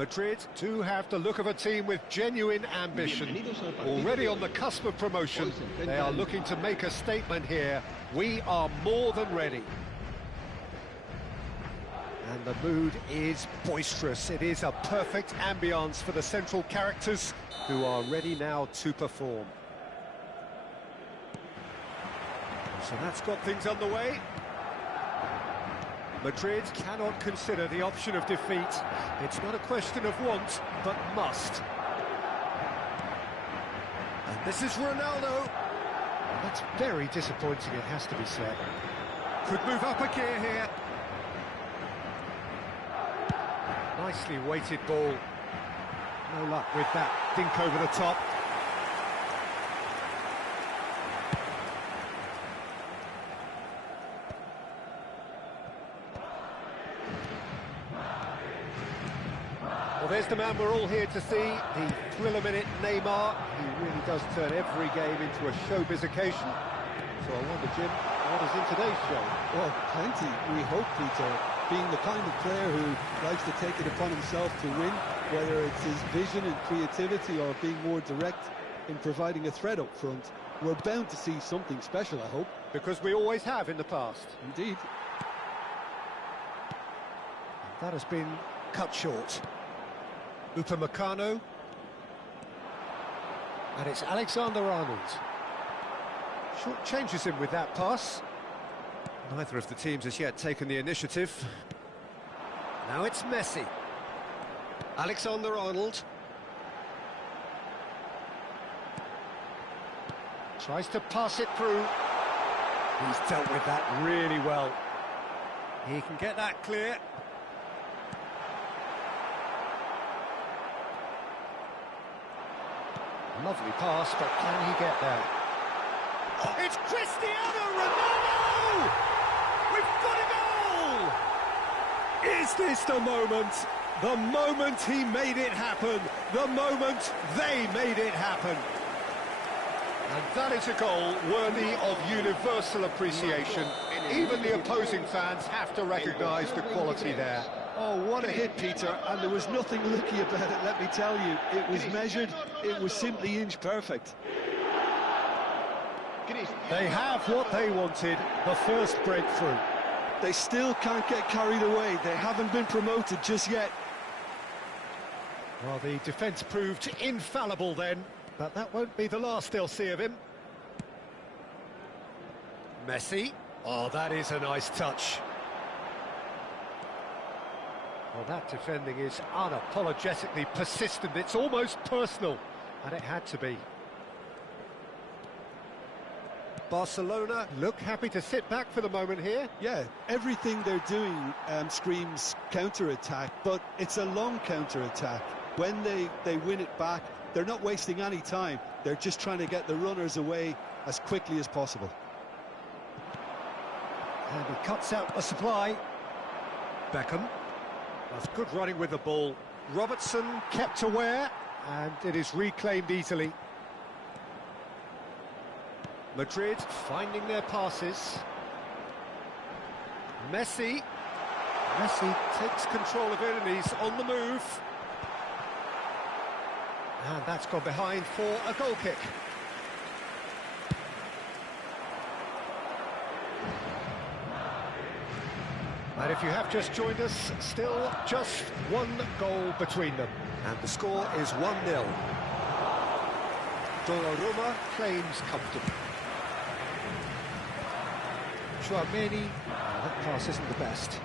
Madrid do have the look of a team with genuine ambition. Already on the cusp of promotion, they are looking to make a statement here. We are more than ready. And the mood is boisterous. It is a perfect ambience for the central characters who are ready now to perform. So that's got things underway. Madrid cannot consider the option of defeat. It's not a question of want, but must. And this is Ronaldo. That's very disappointing, it has to be said. Could move up a gear here. Nicely weighted ball. No luck with that dink over the top. Well, there's the man we're all here to see, the thriller-minute Neymar. He really does turn every game into a showbiz occasion. So I wonder, Jim, what is in today's show? Well, plenty, we hope, Peter. Being the kind of player who likes to take it upon himself to win, whether it's his vision and creativity or being more direct in providing a threat up front, we're bound to see something special, I hope. Because we always have in the past. Indeed. That has been cut short. Upamecano. And it's Alexander-Arnold. Short changes him with that pass. Neither of the teams has yet taken the initiative. Now it's Messi. Alexander-Arnold. Tries to pass it through. He's dealt with that really well. He can get that clear. Lovely pass, but can he get there? Oh, it's Cristiano Ronaldo! We've got a goal! Is this the moment? The moment he made it happen. The moment they made it happen. And that is a goal worthy of universal appreciation. Even the opposing fans have to recognise the quality there. Oh, what a hit, Peter, and there was nothing lucky about it, let me tell you. It was measured, it was simply inch-perfect. They have what they wanted, the first breakthrough. They still can't get carried away, they haven't been promoted just yet. Well, the defence proved infallible then, but that won't be the last they'll see of him. Messi. Oh, that is a nice touch. Well, that defending is unapologetically persistent. It's almost personal, and it had to be. Barcelona look happy to sit back for the moment here. Yeah, everything they're doing screams counter-attack, but it's a long counter-attack. When they win it back, they're not wasting any time. They're just trying to get the runners away as quickly as possible. And he cuts out the supply. Beckham. That's good running with the ball. Robertson kept aware, and it is reclaimed easily. Madrid finding their passes. Messi. Messi takes control of it, and he's on the move. And that's gone behind for a goal kick. And if you have just joined us, still just one goal between them. And the score is 1-0. Donnarumma claims comfortable. Chouameni, that pass isn't the best.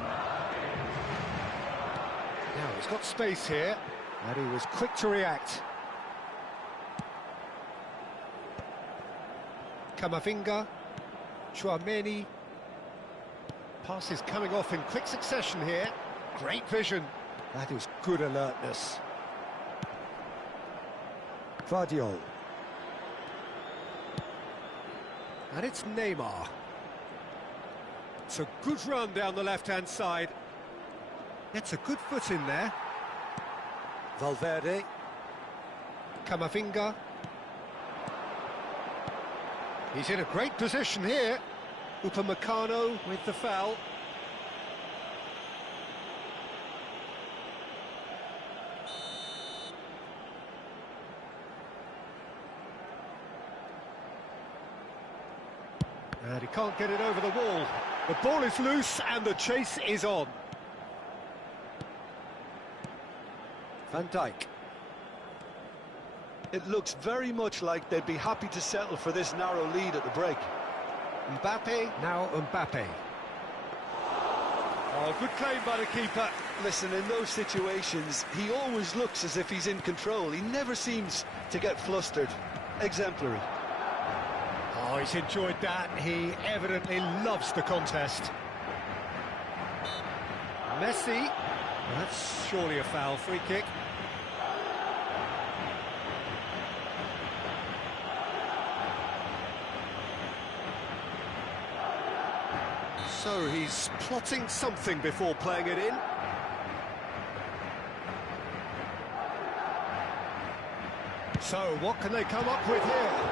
Now he's got space here, and he was quick to react. Camavinga, Chouameni. Pass is coming off in quick succession here. Great vision. That is good alertness. Vardiol. And it's Neymar. It's a good run down the left-hand side. Gets a good foot in there. Valverde. Camavinga. He's in a great position here. Upamecano with the foul. he can't get it over the wall. The ball is loose and the chase is on. Van Dijk. It looks very much like they'd be happy to settle for this narrow lead at the break. Mbappe, now Mbappe. Oh, good claim by the keeper. Listen, in those situations, he always looks as if he's in control. He never seems to get flustered. Exemplary. Oh, he's enjoyed that. He evidently loves the contest. Messi. That's surely a foul. Free kick. So he's plotting something before playing it in. So what can they come up with here?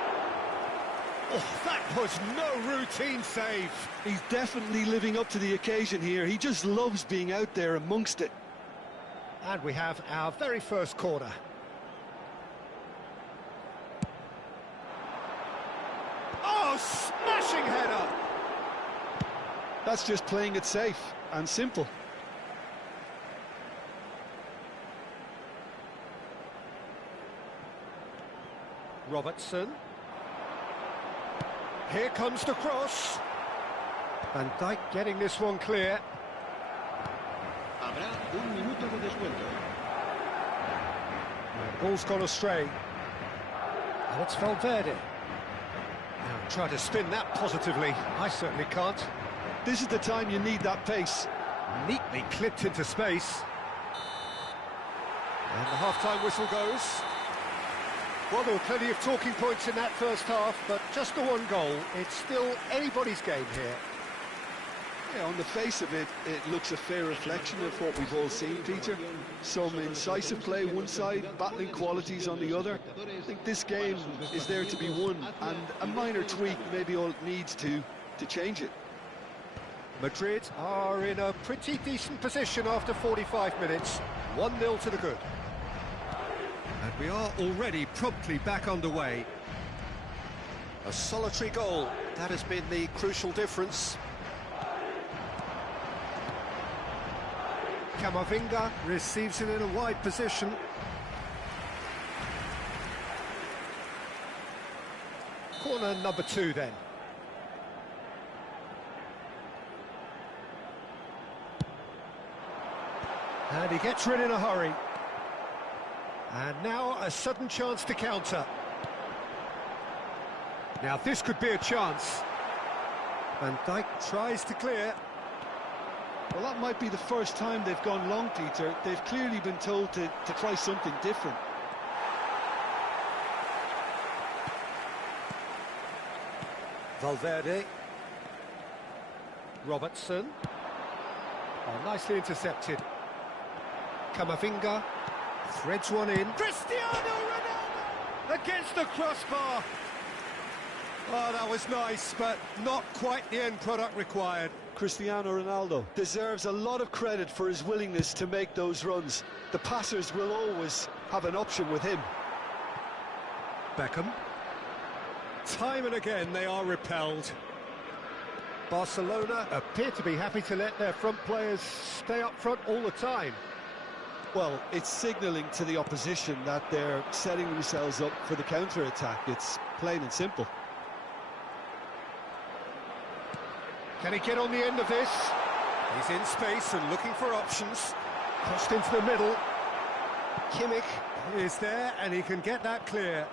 Oh, that was no routine save. He's definitely living up to the occasion here. He just loves being out there amongst it. And we have our very first corner. Oh, smashing header! That's just playing it safe and simple. Robertson. Here comes the cross. Van Dijk getting this one clear. Habrá un minuto de descuento. Ball's gone astray. And it's Valverde. Now try to spin that positively. I certainly can't. This is the time you need that pace. Neatly clipped into space. And the half-time whistle goes. Well, there were plenty of talking points in that first half, but just the one goal. It's still anybody's game here. Yeah, on the face of it, it looks a fair reflection of what we've all seen, Peter. Some incisive play one side, battling qualities on the other. I think this game is there to be won, and a minor tweak maybe all it needs to change it. Madrid are in a pretty decent position after 45 minutes. 1-0 to the good. And we are already promptly back underway. A solitary goal. That has been the crucial difference. Camavinga receives it in a wide position. Corner number 2 then. And he gets rid in a hurry. And now a sudden chance to counter. Now this could be a chance. Van Dijk tries to clear. Well, that might be the first time they've gone long, Peter. They've clearly been told to try something different. Valverde. Robertson. Oh, nicely intercepted. Camavinga threads one in. Cristiano Ronaldo against the crossbar. Oh, that was nice, but not quite the end product required. Cristiano Ronaldo deserves a lot of credit for his willingness to make those runs. The passers will always have an option with him. Beckham. Time and again they are repelled. Barcelona appear to be happy to let their front players stay up front all the time. Well, it's signalling to the opposition that they're setting themselves up for the counter-attack. It's plain and simple. Can he get on the end of this? He's in space and looking for options. Crossed into the middle. Kimmich is there and he can get that clear.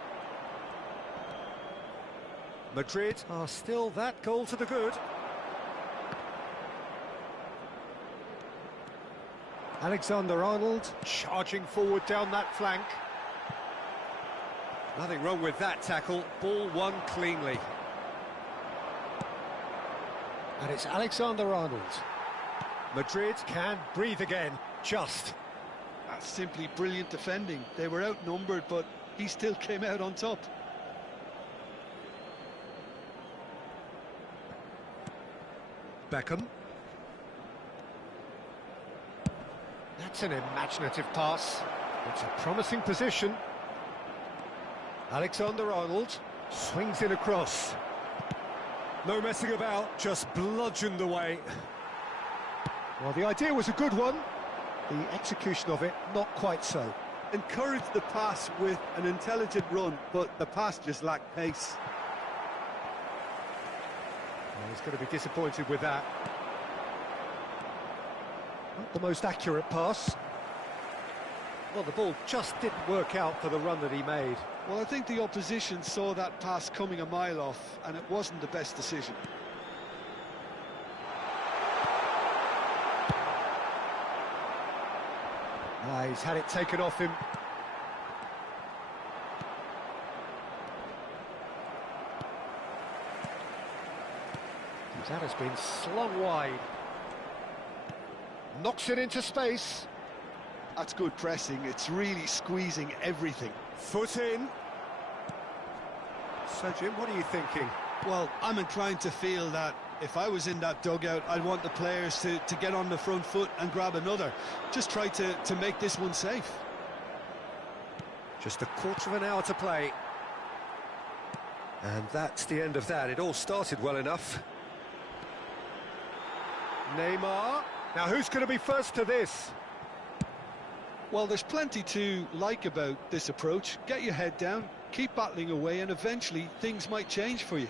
Madrid are still that goal to the good. Alexander-Arnold charging forward down that flank. Nothing wrong with that tackle. Ball won cleanly. And it's Alexander-Arnold. Madrid can breathe again, just. That's simply brilliant defending. They were outnumbered, but he still came out on top. Beckham. That's an imaginative pass. It's a promising position. Alexander-Arnold swings in across. No messing about, just bludgeoned away. Well, the idea was a good one. The execution of it, not quite so. Encouraged the pass with an intelligent run, but the pass just lacked pace. Well, he's going to be disappointed with that. Not the most accurate pass. Well, the ball just didn't work out for the run that he made. Well, I think the opposition saw that pass coming a mile off, and it wasn't the best decision. He's had it taken off him. That has been slung wide. Knocks it into space. That's good pressing. It's really squeezing everything. Foot in. So, Jim, what are you thinking? Well, I'm inclined to feel that if I was in that dugout, I'd want the players to get on the front foot and grab another. Just try to make this one safe. Just a quarter of an hour to play. And that's the end of that. It all started well enough. Neymar. Now, who's going to be first to this? Well, there's plenty to like about this approach. Get your head down, keep battling away, and eventually things might change for you.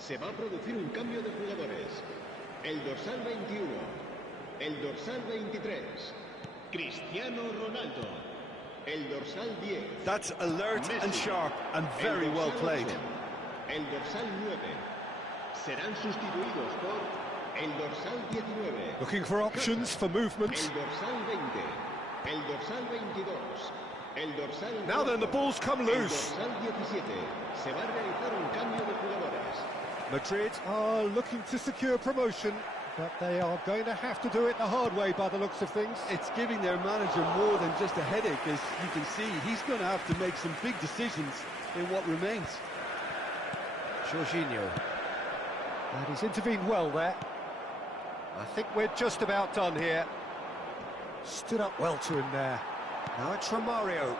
Se va a producir un cambio de jugadores. El dorsal 21, el dorsal 23, Cristiano Ronaldo, el dorsal 10. That's alert Messi, and sharp and very well played. 8, el dorsal 9 serán sustituidos por el dorsal 19. Looking for options for movement. El dorsal 20, el dorsal 22, el dorsal 4, Now then, the ball's come el loose. dorsal 17. Se va a realizar un cambio de jugadores. Madrid are looking to secure promotion, but they are going to have to do it the hard way by the looks of things. It's giving their manager more than just a headache, as you can see. He's going to have to make some big decisions in what remains. Jorginho. And he's intervened well there. I think we're just about done here. Stood up well to him there. Now it's Romario.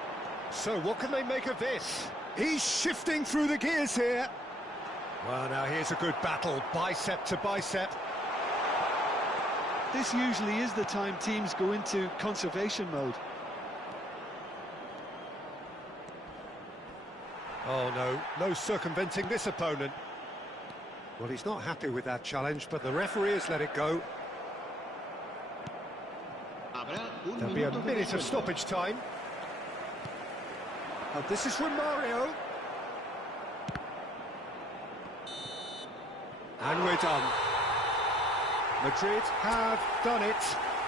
So what can they make of this? He's shifting through the gears here. Well, now here's a good battle, bicep to bicep. This usually is the time teams go into conservation mode. Oh no, no circumventing this opponent. Well, he's not happy with that challenge, but the referee has let it go. There'll be a minute of stoppage time. Oh, this is Romario. And we're done. Madrid have done it.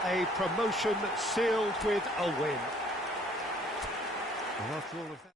A promotion sealed with a win. Well, after all of that...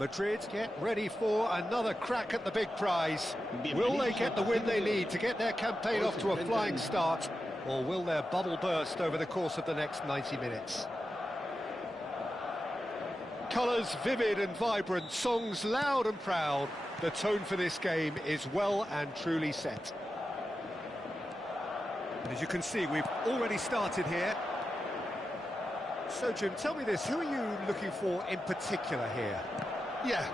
Madrid get ready for another crack at the big prize. Will they get the win they need to get their campaign off to a flying start, or will their bubble burst over the course of the next 90 minutes? Colours vivid and vibrant, songs loud and proud. The tone for this game is well and truly set. And as you can see, we've already started here. So, Jim, tell me this, who are you looking for in particular here? Yeah,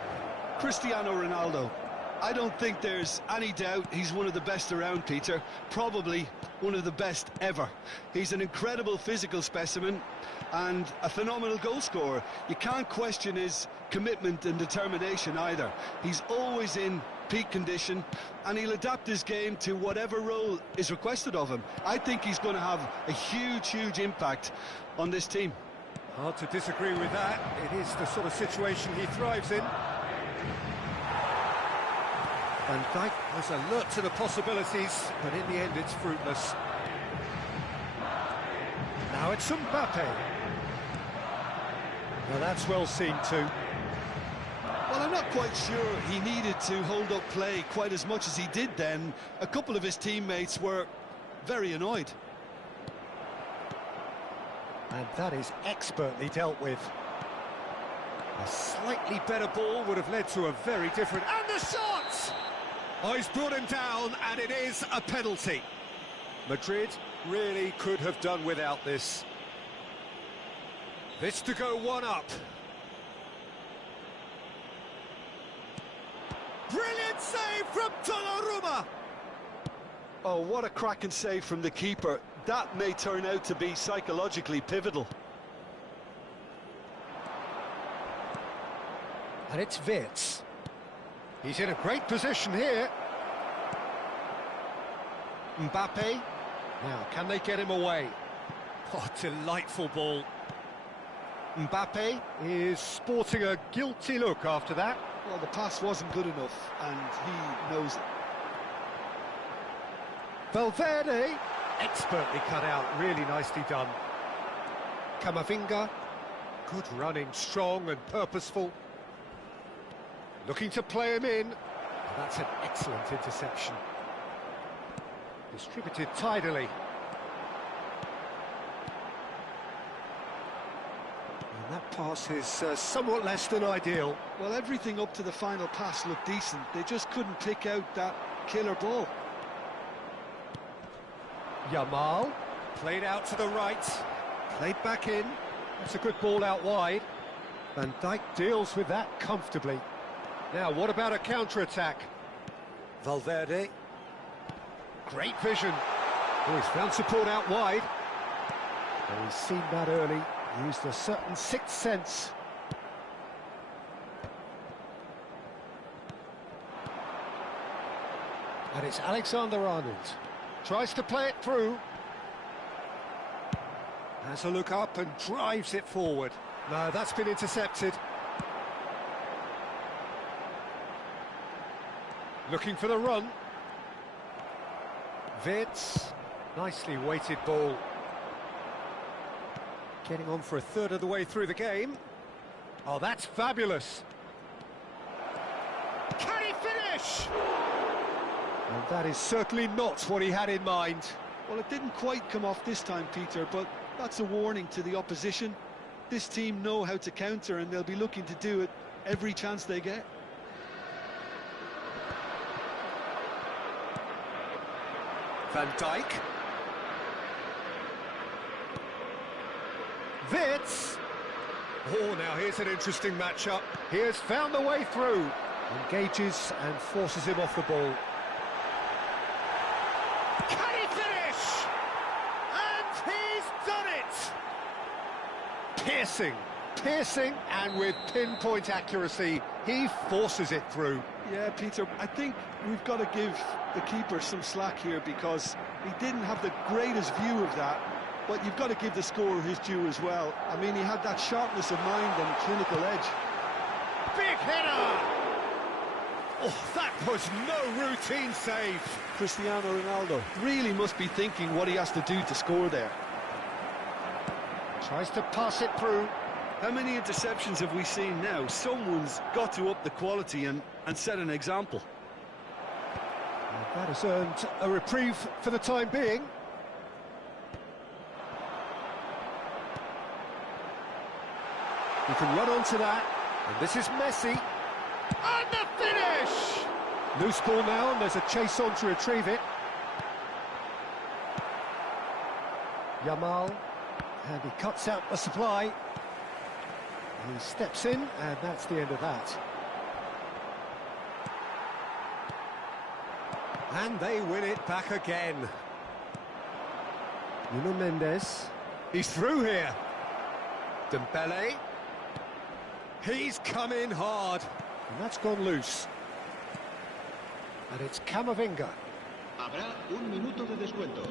Cristiano Ronaldo. I don't think there's any doubt he's one of the best around, Peter. Probably one of the best ever. He's an incredible physical specimen and a phenomenal goal scorer. You can't question his commitment and determination either. He's always in peak condition and he'll adapt his game to whatever role is requested of him. I think he's going to have a huge impact on this team. Hard to disagree with that. It is the sort of situation he thrives in. Van Dijk was alert to the possibilities, but in the end it's fruitless. Now it's Mbappe. Now that's well seen too. Well, I'm not quite sure he needed to hold up play quite as much as he did then. A couple of his teammates were very annoyed. And that is expertly dealt with. A slightly better ball would have led to a very different... And the shot! Oh, he's brought him down, and it is a penalty. Madrid really could have done without this. This to go one up. Brilliant save from Donnarumma! Oh, what a cracking save from the keeper. That may turn out to be psychologically pivotal. And it's Wirtz. He's in a great position here. Mbappe. Now, can they get him away? Oh, delightful ball. Mbappe is sporting a guilty look after that. Well, the pass wasn't good enough, and he knows it. Valverde, expertly cut out, really nicely done. Camavinga, good running, strong and purposeful. Looking to play him in. That's an excellent interception. Distributed tidily. And that pass is somewhat less than ideal. Well, everything up to the final pass looked decent. They just couldn't pick out that killer ball. Yamal, played out to the right, played back in. That's a good ball out wide. Van Dijk deals with that comfortably. Now, what about a counter-attack? Valverde. Great vision. Oh, he's found support out wide. Oh, he's seen that early. Used a certain sixth sense. And it's Alexander-Arnold. Tries to play it through. Has a look up and drives it forward. No, that's been intercepted. Looking for the run. Wirtz. Nicely weighted ball. Getting on for a third of the way through the game. Oh, that's fabulous. Can he finish? And that is certainly not what he had in mind. Well, it didn't quite come off this time, Peter, but that's a warning to the opposition. This team know how to counter, and they'll be looking to do it every chance they get. Van Dijk. Wirtz. Oh, now here's an interesting matchup. He has found the way through. Engages and forces him off the ball. Can he finish? And he's done it! Piercing, and with pinpoint accuracy, he forces it through. Yeah, Peter, I think we've got to give the keeper some slack here because he didn't have the greatest view of that, but you've got to give the scorer his due as well. I mean, he had that sharpness of mind and clinical edge. Big header! Oh, that was no routine save. Cristiano Ronaldo really must be thinking what he has to do to score there. Tries to pass it through. How many interceptions have we seen now? Someone's got to up the quality and set an example. And that has earned a reprieve for the time being. You can run onto that, and this is Messi. And the finish! Loose ball now, and there's a chase on to retrieve it. Yamal, and he cuts out the supply. He steps in, and that's the end of that. And they win it back again. Nuno Mendes. He's through here. Dembele. He's come in hard. And that's gone loose. And it's Camavinga. Habrá un minuto de descuento.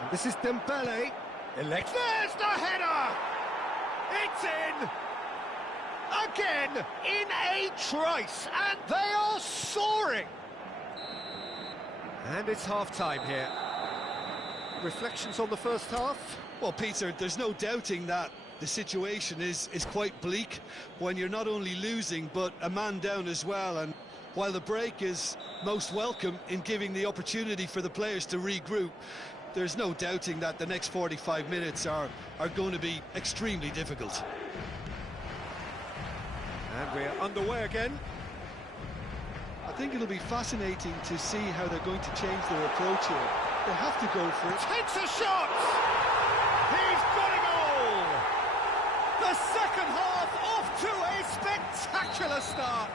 And this is Dembele. There's the header! It's in! Again, in a trice, and they are soaring! And it's half-time here. Reflections on the first half? Well, Peter, there's no doubting that the situation is quite bleak when you're not only losing, but a man down as well. And while the break is most welcome in giving the opportunity for the players to regroup, there's no doubting that the next 45 minutes are going to be extremely difficult. And we're underway again. I think it'll be fascinating to see how they're going to change their approach here. They have to go for it. Takes a shot! He's got a goal! The second half off to a spectacular start.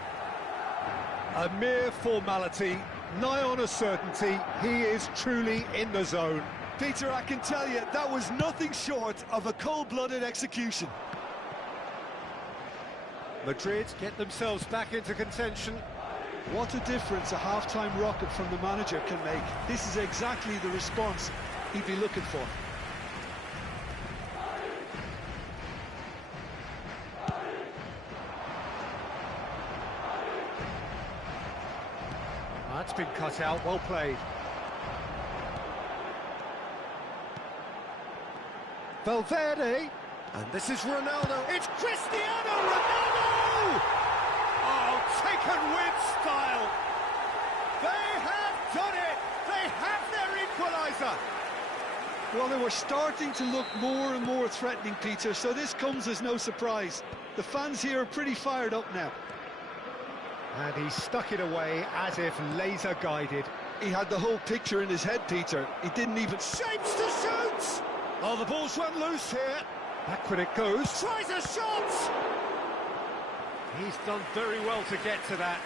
A mere formality, nigh on a certainty. He is truly in the zone. Peter, I can tell you, that was nothing short of a cold-blooded execution. Madrid get themselves back into contention. What a difference a half-time rocket from the manager can make. This is exactly the response he'd be looking for. That's been cut out, well played. Valverde, and this is Ronaldo. It's Cristiano Ronaldo! Oh, taken with style. They have done it. They have their equaliser. Well, they were starting to look more and more threatening, Peter, so this comes as no surprise. The fans here are pretty fired up now. And he stuck it away as if laser-guided. He had the whole picture in his head, Peter. He didn't even... Shapes to shoot! Oh, the ball's run loose here. Backward it goes. Tries a shot! He's done very well to get to that.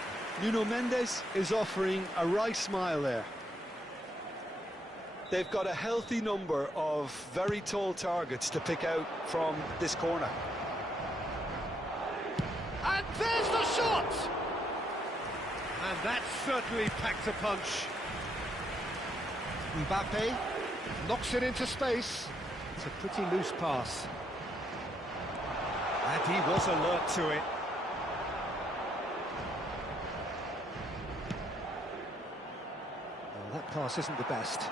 Nuno Mendes is offering a wry smile there. They've got a healthy number of very tall targets to pick out from this corner. And there's the shot! And that certainly packed a punch. Mbappe knocks it into space. It's a pretty loose pass. And he was alert to it. Well, that pass isn't the best.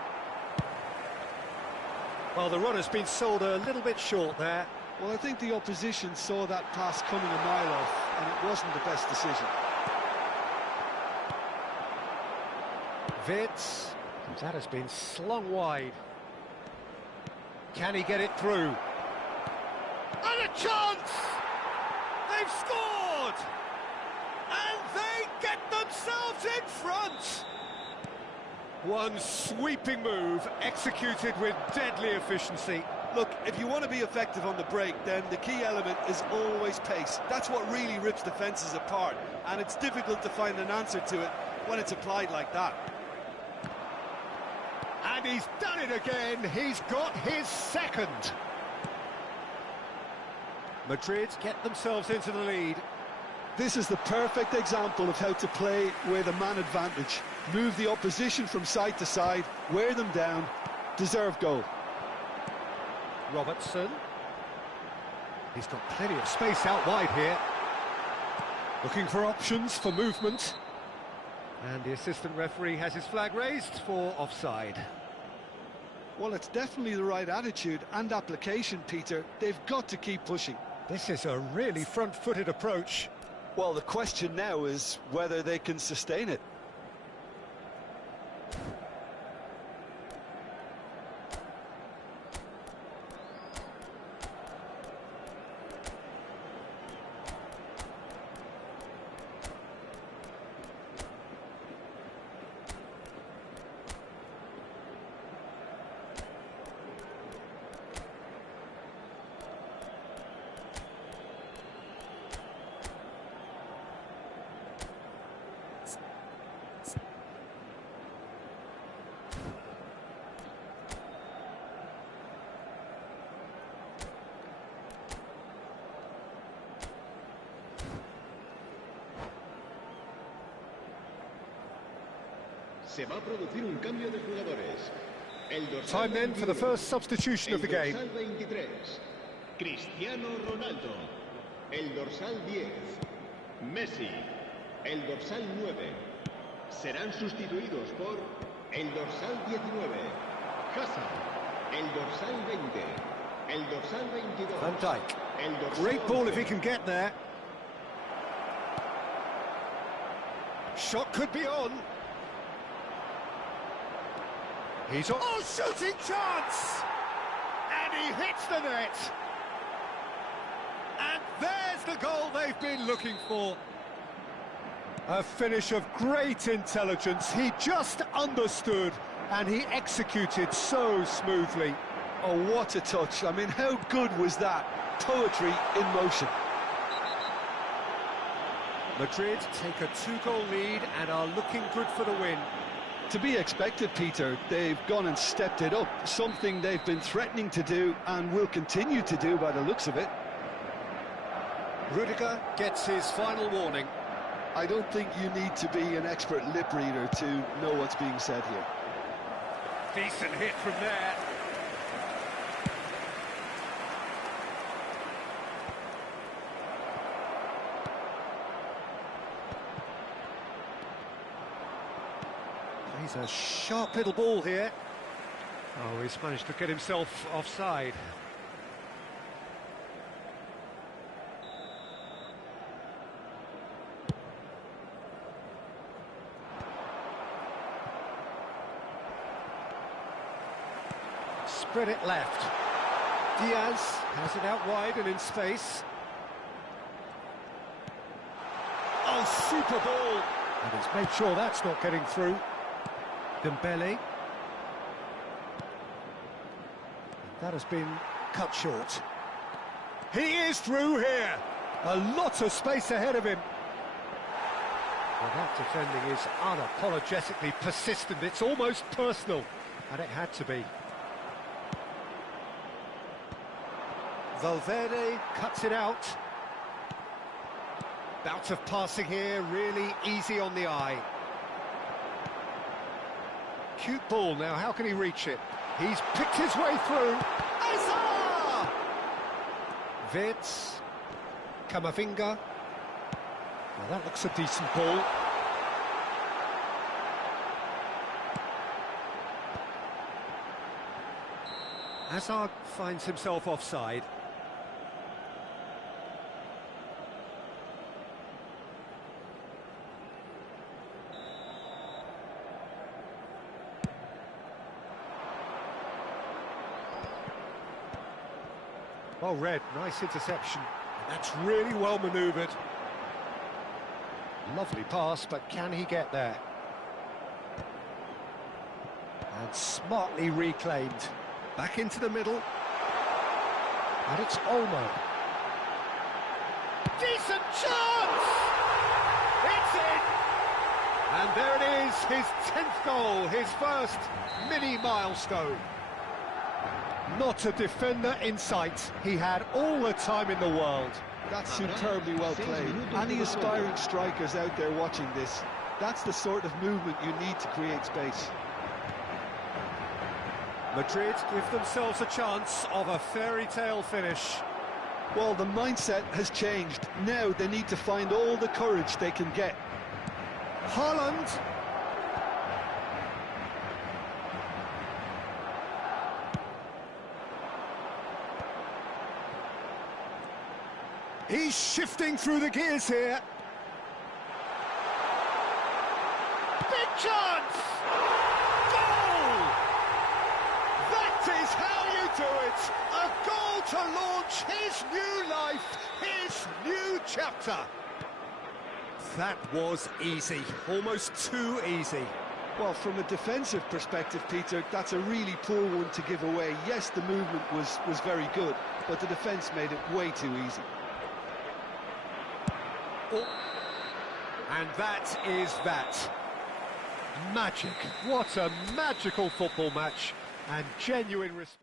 Well, the runner's been sold a little bit short there. Well, I think the opposition saw that pass coming a mile off, and it wasn't the best decision. Vitz, that has been slung wide. Can he get it through? And a chance! They've scored! And they get themselves in front! One sweeping move, executed with deadly efficiency. Look, if you want to be effective on the break, then the key element is always pace. That's what really rips defences apart, and it's difficult to find an answer to it when it's applied like that. And he's done it again. He's got his second. Madrid get themselves into the lead. This is the perfect example of how to play with a man advantage. Move the opposition from side to side, wear them down, deserve goal. Robertson. He's got plenty of space out wide here. Looking for options for movement. And the assistant referee has his flag raised for offside. Well, it's definitely the right attitude and application, Peter. They've got to keep pushing. This is a really front-footed approach. Well, the question now is whether they can sustain it. Se va a producir un cambio de jugadores. Time then for the first substitution of the game. El dorsal 23, Cristiano Ronaldo. El dorsal 10, Messi. El dorsal 9. Serán sustituidos por el dorsal 19, Hazard. El dorsal 20, el dorsal 22. Van Dijk. El dorsal Great ball 11. if he can get there. Shot could be on. He's on. Oh, shooting chance! And he hits the net. And there's the goal they've been looking for. A finish of great intelligence. He just understood and he executed so smoothly. Oh, what a touch. I mean, how good was that? Poetry in motion. Madrid take a 2-goal lead and are looking good for the win. To be expected, Peter. They've gone and stepped it up, something they've been threatening to do and will continue to do by the looks of it. Rudiger gets his final warning. I don't think you need to be an expert lip reader to know what's being said here. Decent hit from there. He's a sharp little ball here. Oh, he's managed to get himself offside. Spread it left. Diaz has it out wide and in space. Oh, super ball! And he's made sure that's not getting through. Dembele. That has been cut short. He is through here. A lot of space ahead of him. Well, that defending is unapologetically persistent. It's almost personal, and it had to be. Valverde cuts it out. Bout of passing here, really easy on the eye. Cute ball now, how can he reach it? He's picked his way through. Hazard! Wirtz. Camavinga. Well, that looks a decent ball. Hazard finds himself offside. Oh, Red, nice interception. That's really well manoeuvred. Lovely pass, but can he get there? And smartly reclaimed. Back into the middle. And it's Olmo. Decent chance! It's in! And there it is, his 10th goal, his first mini milestone. Not a defender in sight. He had all the time in the world. That's superbly well played. Any aspiring strikers out there watching this, that's the sort of movement you need to create space. Madrid give themselves a chance of a fairy tale finish. Well, the mindset has changed. Now they need to find all the courage they can get. Haaland. He's shifting through the gears here. Big chance! Goal! That is how you do it! A goal to launch his new life, his new chapter. That was easy, almost too easy. Well, from a defensive perspective, Peter, that's a really poor one to give away. Yes, the movement was very good, but the defence made it way too easy. Oh. And that is that. Magic. What a magical football match, and genuine respect.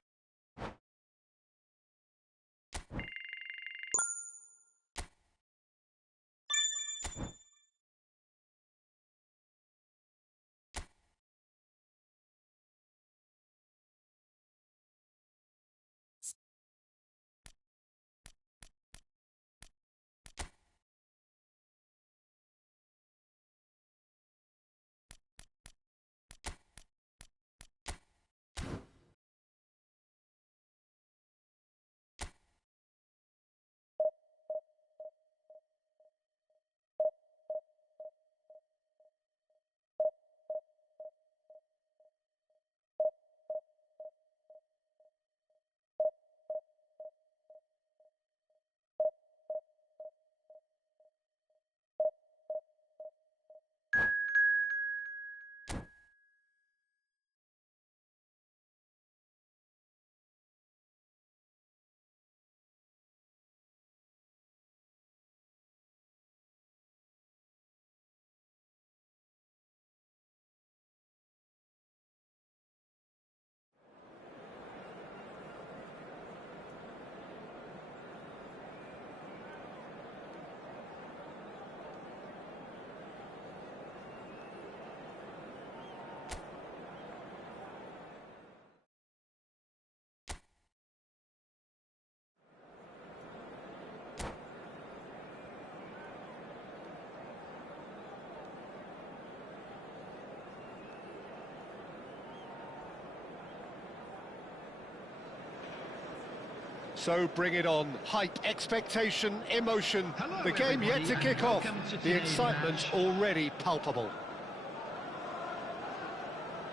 So bring it on. Hype, expectation, emotion. Hello, The game yet to everybody, kick and off. welcome to The today's excitement match. already palpable.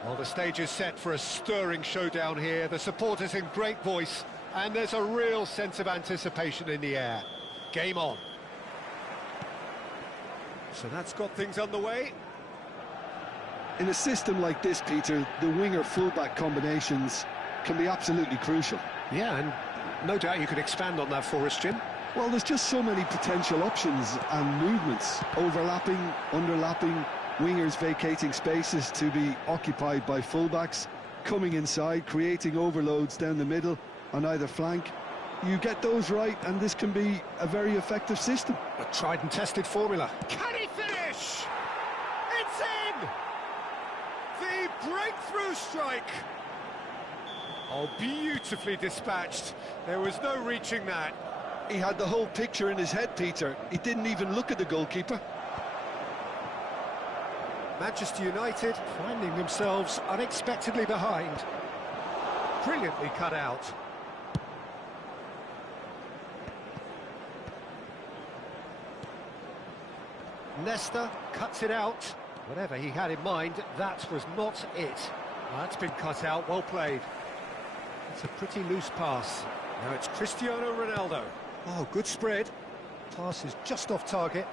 Well, the stage is set for a stirring showdown here. The supporters in great voice, and there's a real sense of anticipation in the air. Game on. So that's got things underway. In a system like this, Peter, the winger-fullback combinations can be absolutely crucial. Yeah, and no doubt you could expand on that for us, Jim. Well, there's just so many potential options and movements, overlapping, underlapping, wingers vacating spaces to be occupied by fullbacks, coming inside, creating overloads down the middle on either flank. You get those right, and this can be a very effective system. A tried and tested formula. Can he finish? It's in! The breakthrough strike! Oh, beautifully dispatched. There was no reaching that. He had the whole picture in his head, Peter. He didn't even look at the goalkeeper. Manchester United finding themselves unexpectedly behind. Brilliantly cut out. Nesta cuts it out. Whatever he had in mind, that was not it. That's been cut out, well played. It's a pretty loose pass. Now it's Cristiano Ronaldo. Oh, good spread. Pass is just off target.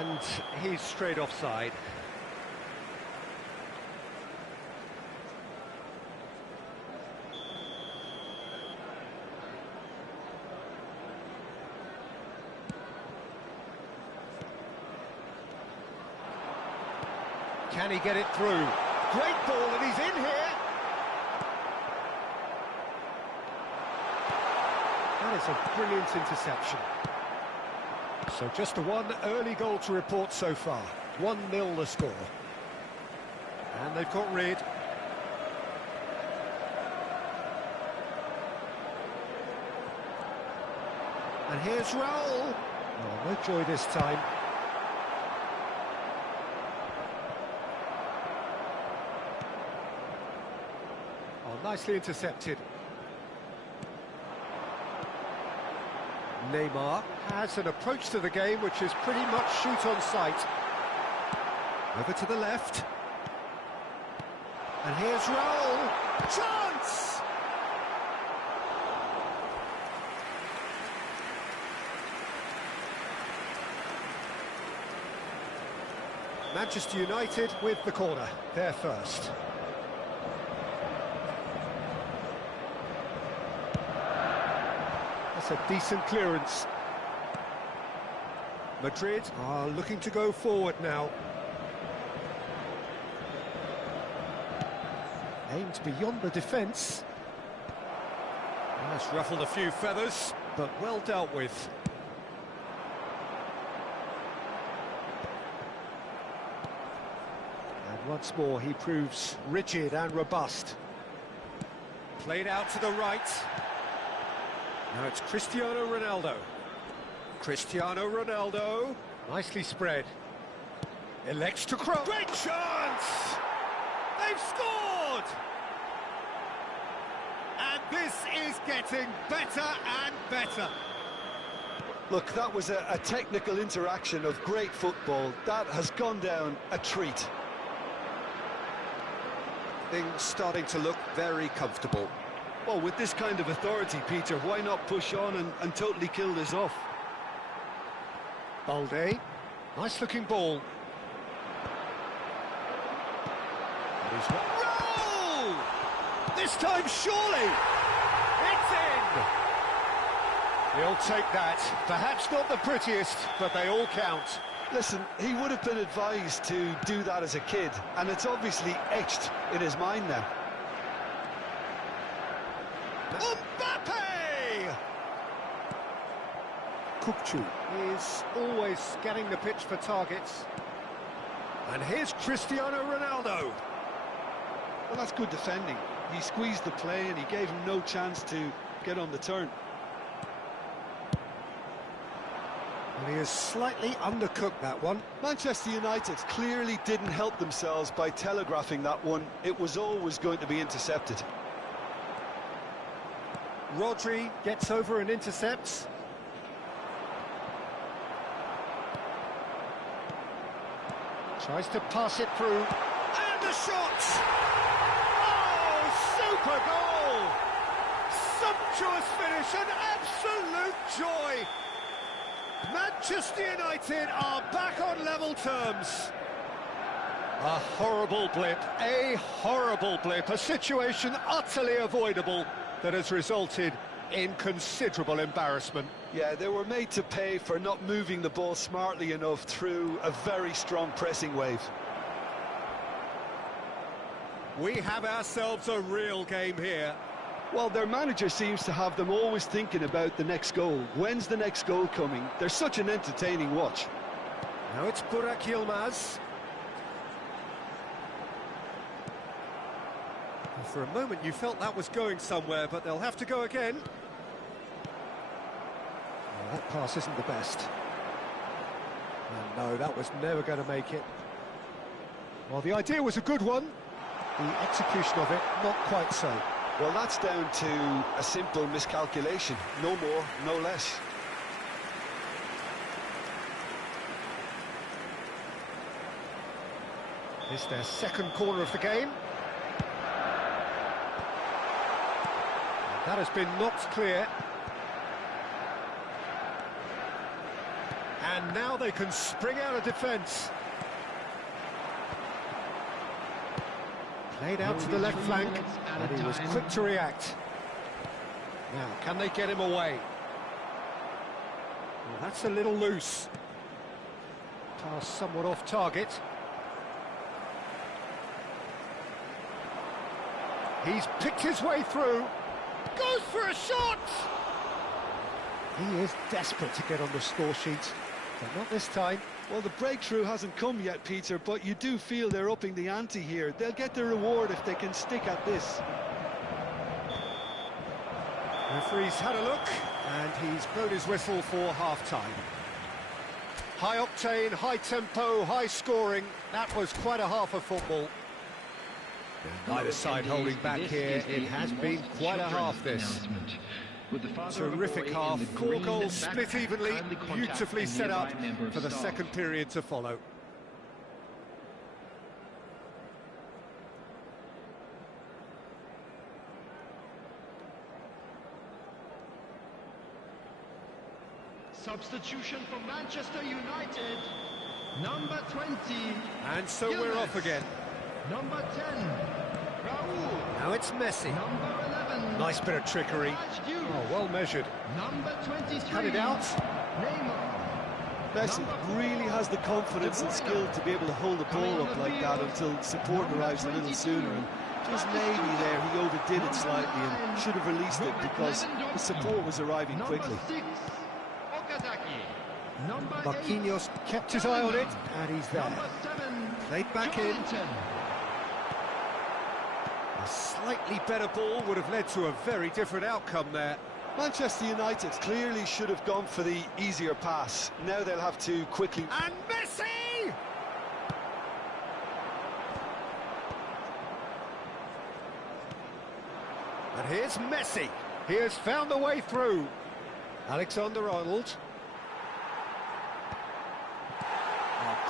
And he's straight offside. Can he get it through? Great ball, and he's in here. That is a brilliant interception. So just the one early goal to report so far. 1-0 the score. And they've got rid. And here's Raul. Oh, no joy this time. Oh, nicely intercepted. Neymar has an approach to the game which is pretty much shoot on sight. Over to the left. And here's Raul. Chance! Manchester United with the corner. They're first. That's a decent clearance. Madrid are looking to go forward now. Aimed beyond the defence. That's ruffled a few feathers, but well dealt with. And once more he proves rigid and robust. Played out to the right. Now it's Cristiano Ronaldo. Cristiano Ronaldo. Nicely spread. Elects to cross. Great chance! They've scored! And this is getting better and better. Look, that was a technical interaction of great football. That has gone down a treat. Things starting to look very comfortable. Well, with this kind of authority, Peter, why not push on and totally kill this off? Balde. Nice looking ball. Roll! This time, surely! It's in! He'll take that. Perhaps not the prettiest, but they all count. Listen, he would have been advised to do that as a kid, and it's obviously etched in his mind now. Mbappe! Kukçu is always scanning the pitch for targets. And here's Cristiano Ronaldo. Well, that's good defending. He squeezed the play and he gave him no chance to get on the turn. And he has slightly undercooked that one. Manchester United clearly didn't help themselves by telegraphing that one. It was always going to be intercepted. Rodri gets over and intercepts. Tries to pass it through. And the shot! Oh, super goal! Sumptuous finish, an absolute joy! Manchester United are back on level terms. A horrible blip, a situation utterly avoidable that has resulted in considerable embarrassment. Yeah, they were made to pay for not moving the ball smartly enough through a very strong pressing wave. We have ourselves a real game here. Well, their manager seems to have them always thinking about the next goal. When's the next goal coming? They're such an entertaining watch. Now it's Burak Yilmaz. For a moment you felt that was going somewhere, but they'll have to go again. Well, that pass isn't the best. And no, that was never going to make it. Well, the idea was a good one. The execution of it, not quite so. Well, that's down to a simple miscalculation. No more, no less. It's their second corner of the game. That has been knocked clear. And now they can spring out of defence. Played out to the left flank, and he was quick to react. Now, can they get him away? Well, that's a little loose. Pass somewhat off target. He's picked his way through. Goes for a shot! He is desperate to get on the score sheet, but not this time. Well, the breakthrough hasn't come yet, Peter, but you do feel they're upping the ante here. They'll get their reward if they can stick at this. Referee's had a look, and he's blown his whistle for half-time. High octane, high tempo, high scoring. That was quite a half of football. Either side holding back here. It has been quite a half, this. Terrific half. 4 goals split evenly, beautifully set up for the second period to follow. Substitution for Manchester United. Number 20. And so we're off again. Number 10. Raul. Now it's Messi. Number 11. Nice bit of trickery. Oh, well measured. Number 23. Cut it out. Neymar. Messi really has the confidence and skill to be able to hold the ball up like that until support arrives a little sooner. And just maybe there he overdid it slightly and should have released it because the support was arriving quickly. Marquinhos kept his eye on it, and he's there. Played back in. A slightly better ball would have led to a very different outcome there. Manchester United clearly should have gone for the easier pass. Now they'll have to quickly... And Messi! And here's Messi. He has found the way through. Alexander-Arnold.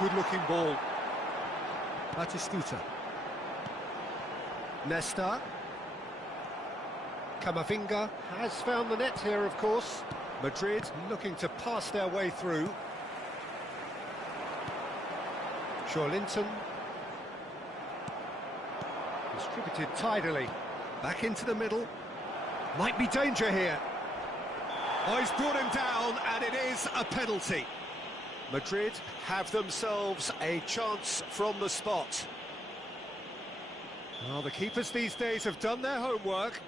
Good-looking ball. Batistuta. Nesta. Camavinga has found the net here, of course. Madrid looking to pass their way through. Linton. Distributed tidily. Back into the middle. Might be danger here. Oh, he's brought him down, and it is a penalty. Madrid have themselves a chance from the spot. Well, the keepers these days have done their homework.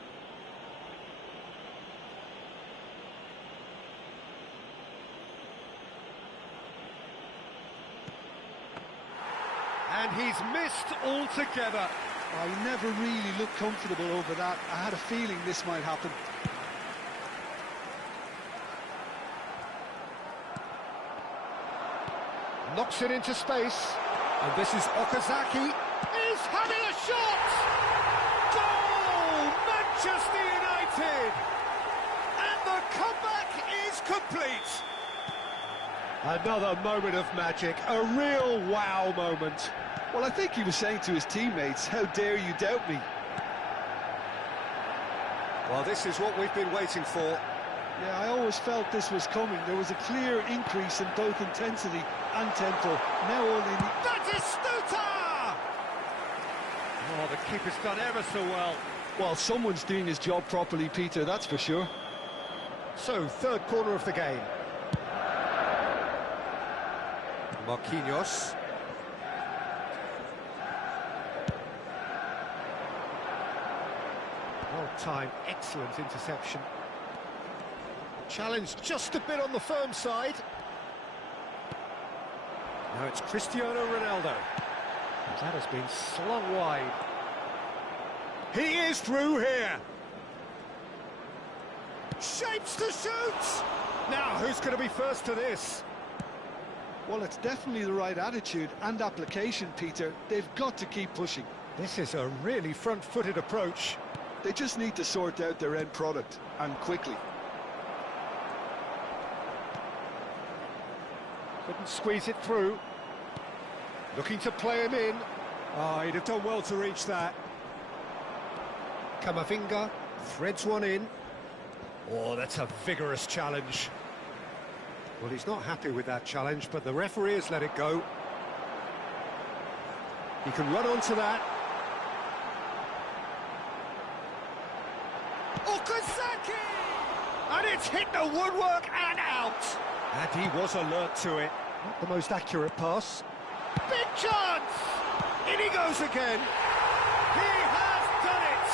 And he's missed altogether. I never really looked comfortable over that. I had a feeling this might happen. Knocks it into space. And this is Okazaki. He's having a shot! Goal! Manchester United! And the comeback is complete. Another moment of magic, a real wow moment. Well, I think he was saying to his teammates, how dare you doubt me? Well, this is what we've been waiting for. Yeah, I always felt this was coming. There was a clear increase in both intensity and tempo. Now all they need... Batistuta! Oh, the keeper's done ever so well. Well, someone's doing his job properly, Peter, that's for sure. So, third corner of the game. Marquinhos. Well timed, excellent interception. Challenge just a bit on the firm side. Now it's Cristiano Ronaldo. That has been slung wide. He is through here. Shapes to shoot. Now, who's going to be first to this? Well, it's definitely the right attitude and application, Peter. They've got to keep pushing. This is a really front-footed approach. They just need to sort out their end product, and quickly. Couldn't squeeze it through. Looking to play him in. Oh, he'd have done well to reach that. Camavinga threads one in. Oh, that's a vigorous challenge. Well, he's not happy with that challenge, but the referee has let it go. He can run onto that. Okazaki! And it's hit the woodwork and out. And he was alert to it. Not the most accurate pass. Big chance! In he goes again. He has done it!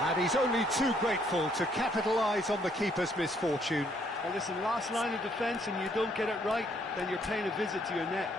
And he's only too grateful to capitalise on the keeper's misfortune. Well, listen, last line of defence and you don't get it right, then you're paying a visit to your net.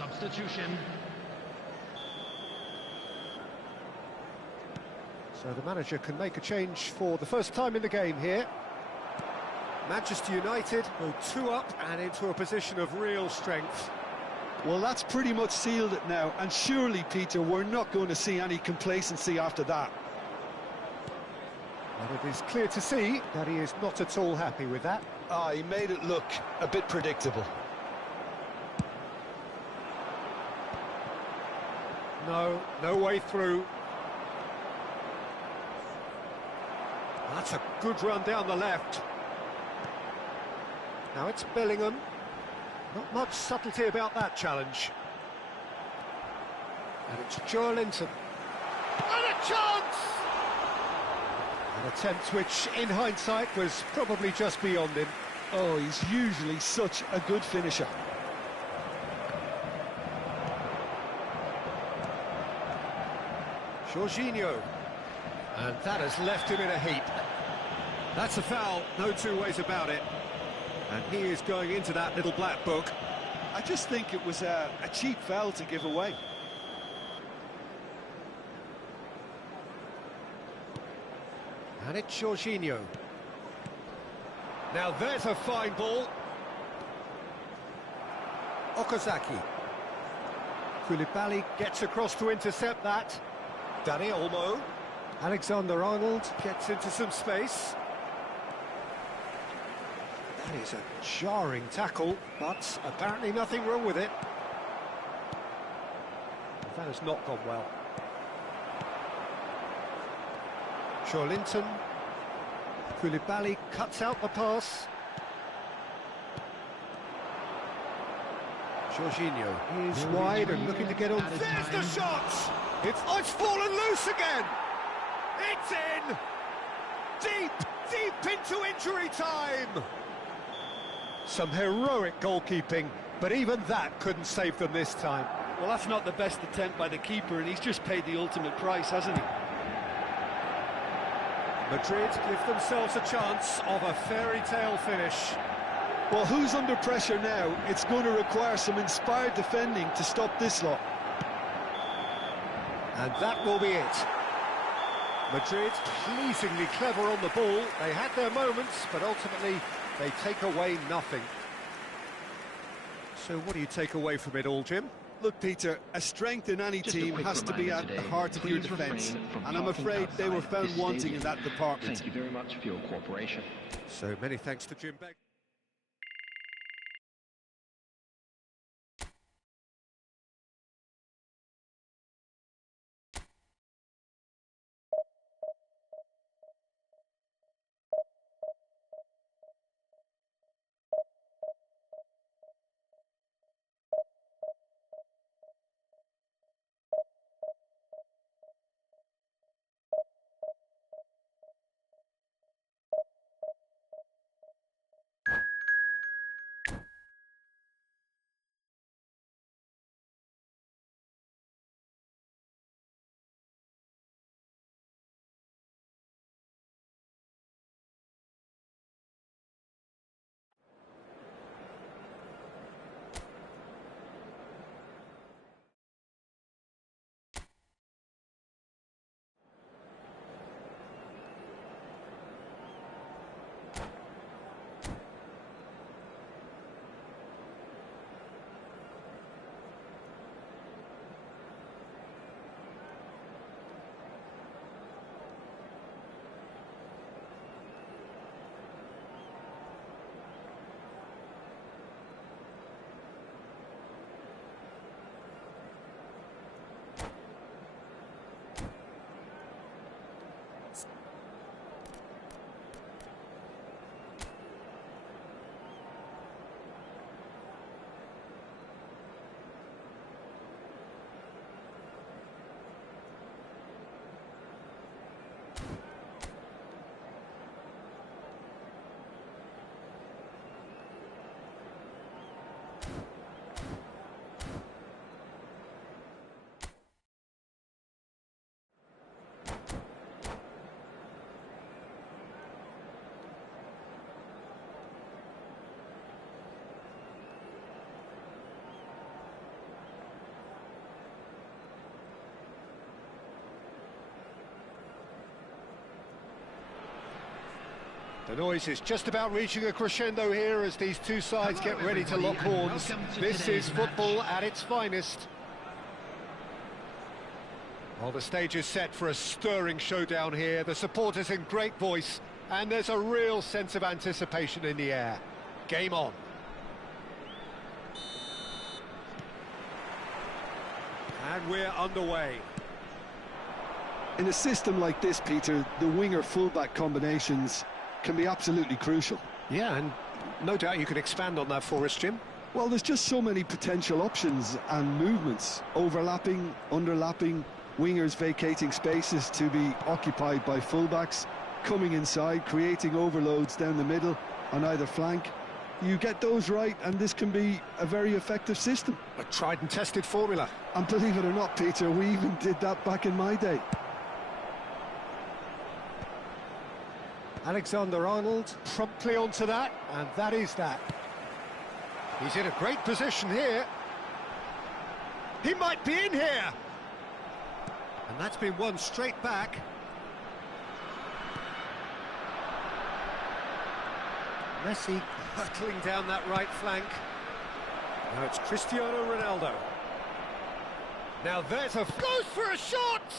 Substitution. So the manager can make a change for the first time in the game here. Manchester United go 2 up and into a position of real strength. Well, that's pretty much sealed it now, and surely, Peter, we're not going to see any complacency after that. And it is clear to see that he is not at all happy with that. He made it look a bit predictable. No way through. That's a good run down the left. Now it's Bellingham. Not much subtlety about that challenge. And it's Joelinton. And a chance! An attempt which, in hindsight, was probably just beyond him. Oh, he's usually such a good finisher. Jorginho. And that has left him in a heap. That's a foul, no two ways about it. And he is going into that little black book. I just think it was a cheap foul to give away. And it's Jorginho. Now there's a fine ball. Okazaki. Koulibaly gets across to intercept that. Dani Olmo. Alexander-Arnold gets into some space. That is a jarring tackle, but apparently nothing wrong with it. That has not gone well. Joelinton. Koulibaly cuts out the pass. Jorginho is wide and looking to get on. There's the shot! It's fallen loose again! It's in! Deep into injury time! Some heroic goalkeeping, but even that couldn't save them this time. Well, that's not the best attempt by the keeper, and he's just paid the ultimate price, hasn't he? Madrid give themselves a chance of a fairy tale finish. Well, who's under pressure now? It's going to require some inspired defending to stop this lot. And that will be it. Madrid pleasingly clever on the ball. They had their moments, but ultimately they take away nothing. So what do you take away from it all, Jim? Look, Peter, a strength in any team has to be at the heart of your defence, and I'm afraid they were found wanting in that department. Thank you very much for your cooperation. So many thanks to Jim Beck. The noise is just about reaching a crescendo here as these two sides get ready to lock horns. This is football at its finest. Well, the stage is set for a stirring showdown here. The supporters in great voice, and there's a real sense of anticipation in the air. Game on. And we're underway. In a system like this, Peter, the winger-fullback combinations can be absolutely crucial. Yeah, and no doubt you could expand on that for us, Jim. Well, there's just so many potential options and movements. Overlapping, underlapping, wingers vacating spaces to be occupied by fullbacks, coming inside, creating overloads down the middle on either flank. You get those right, and this can be a very effective system. A tried and tested formula. And believe it or not, Peter, we even did that back in my day. Alexander-Arnold promptly onto that, and that is that. He's in a great position here. He might be in here. And that's been won straight back. Messi hurtling down that right flank. Now it's Cristiano Ronaldo. Now there's a... goes for a shot!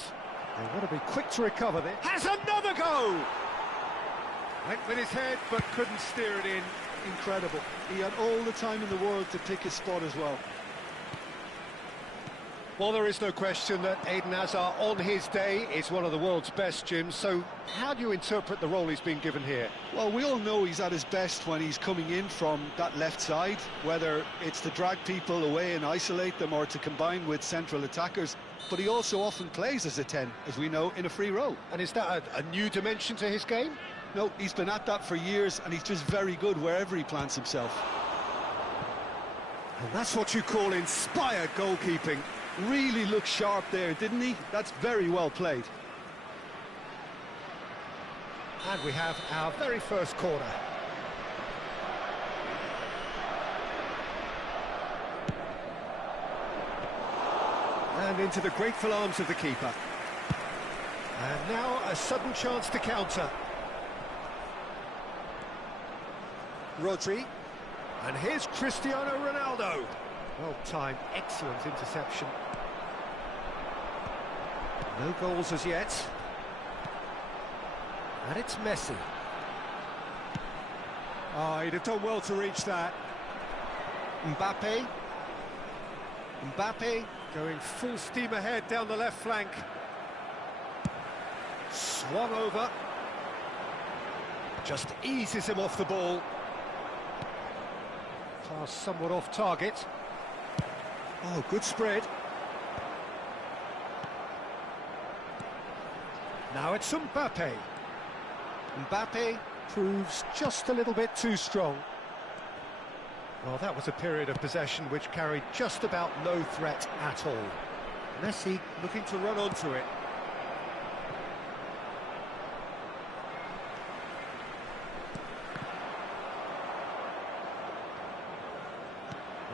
They want to be quick to recover this. Has another go! Went with his head, but couldn't steer it in. Incredible. He had all the time in the world to pick his spot as well. Well, there is no question that Eden Hazard, on his day, is one of the world's best, Jim. So how do you interpret the role he's been given here? Well, we all know he's at his best when he's coming in from that left side, whether it's to drag people away and isolate them or to combine with central attackers. But he also often plays as a 10, as we know, in a free role. And is that a new dimension to his game? No, he's been at that for years, and he's just very good wherever he plants himself. And that's what you call inspired goalkeeping. Really looked sharp there, didn't he? That's very well played. And we have our very first corner. And into the grateful arms of the keeper. And now a sudden chance to counter. Rodri, and here's Cristiano Ronaldo. Well timed, excellent interception. No goals as yet. And it's Messi. Oh, he'd have done well to reach that. Mbappe. Mbappe going full steam ahead down the left flank. Swung over. Just eases him off the ball. Pass somewhat off target. Oh, good spread. Now it's Mbappe. Mbappe proves just a little bit too strong. Well, that was a period of possession which carried just about no threat at all. Messi looking to run onto it.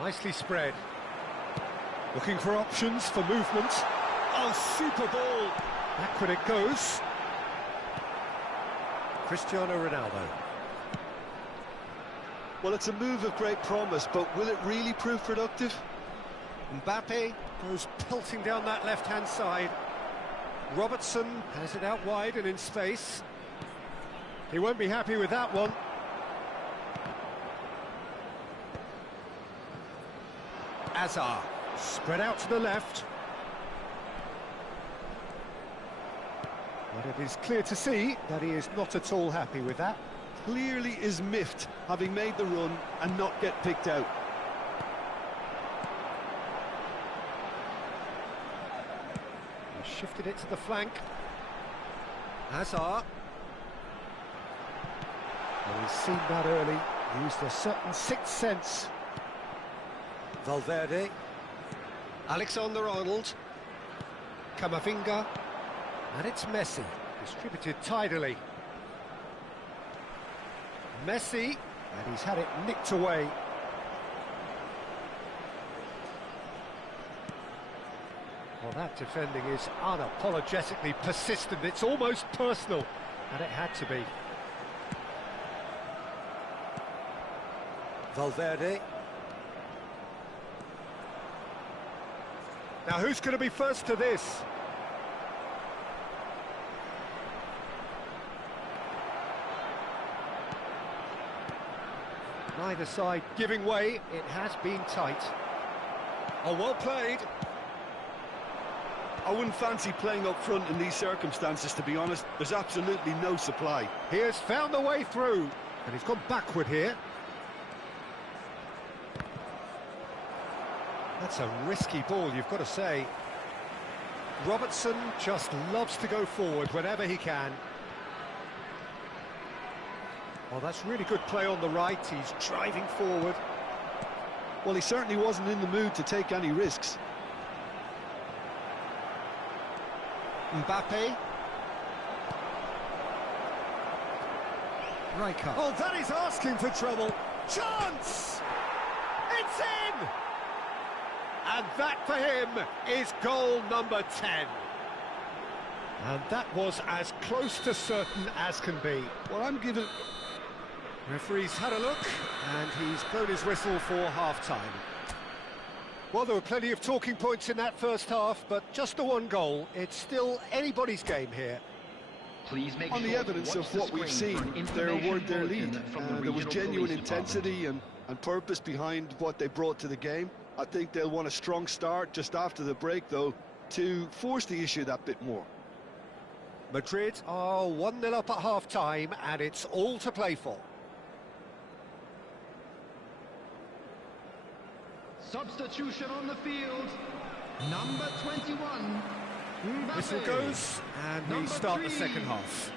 Nicely spread. Looking for options for movement. Oh, super ball. Backward it goes. Cristiano Ronaldo. Well, it's a move of great promise, but will it really prove productive? Mbappe goes pelting down that left-hand side. Robertson has it out wide and in space. He won't be happy with that one. Hazard, spread out to the left. But it is clear to see that he is not at all happy with that. Clearly is miffed, having made the run and not get picked out. He shifted it to the flank. Hazard. Well, he's seen that early, used a certain sixth sense. Valverde, Alexander-Arnold, Camavinga, and it's Messi, distributed tidily. Messi, and he's had it nicked away. Well, that defending is unapologetically persistent, it's almost personal, and it had to be. Valverde. Now who's going to be first to this? Neither side giving way. It has been tight. Oh, well played. I wouldn't fancy playing up front in these circumstances, to be honest. There's absolutely no supply. He has found the way through, and he's gone backward here. That's a risky ball, you've got to say. Robertson just loves to go forward whenever he can. Well, that's really good play on the right. He's driving forward. Well, he certainly wasn't in the mood to take any risks. Mbappe. Rijkaard. Oh, that is asking for trouble. Chance! It's in! And that for him is goal number 10. And that was as close to certain as can be. Well, I'm giving... Referee's had a look, and he's blown his whistle for half-time. Well, there were plenty of talking points in that first half, but just the one goal. It's still anybody's game here. Please make On the evidence of what we've seen, they award their lead. There was genuine intensity and purpose behind what they brought to the game. I think they'll want a strong start just after the break, though, to force the issue that bit more. Madrid are 1-0 up at half-time, and it's all to play for. Substitution on the field, number 21. Whistle goes, and we start the second half.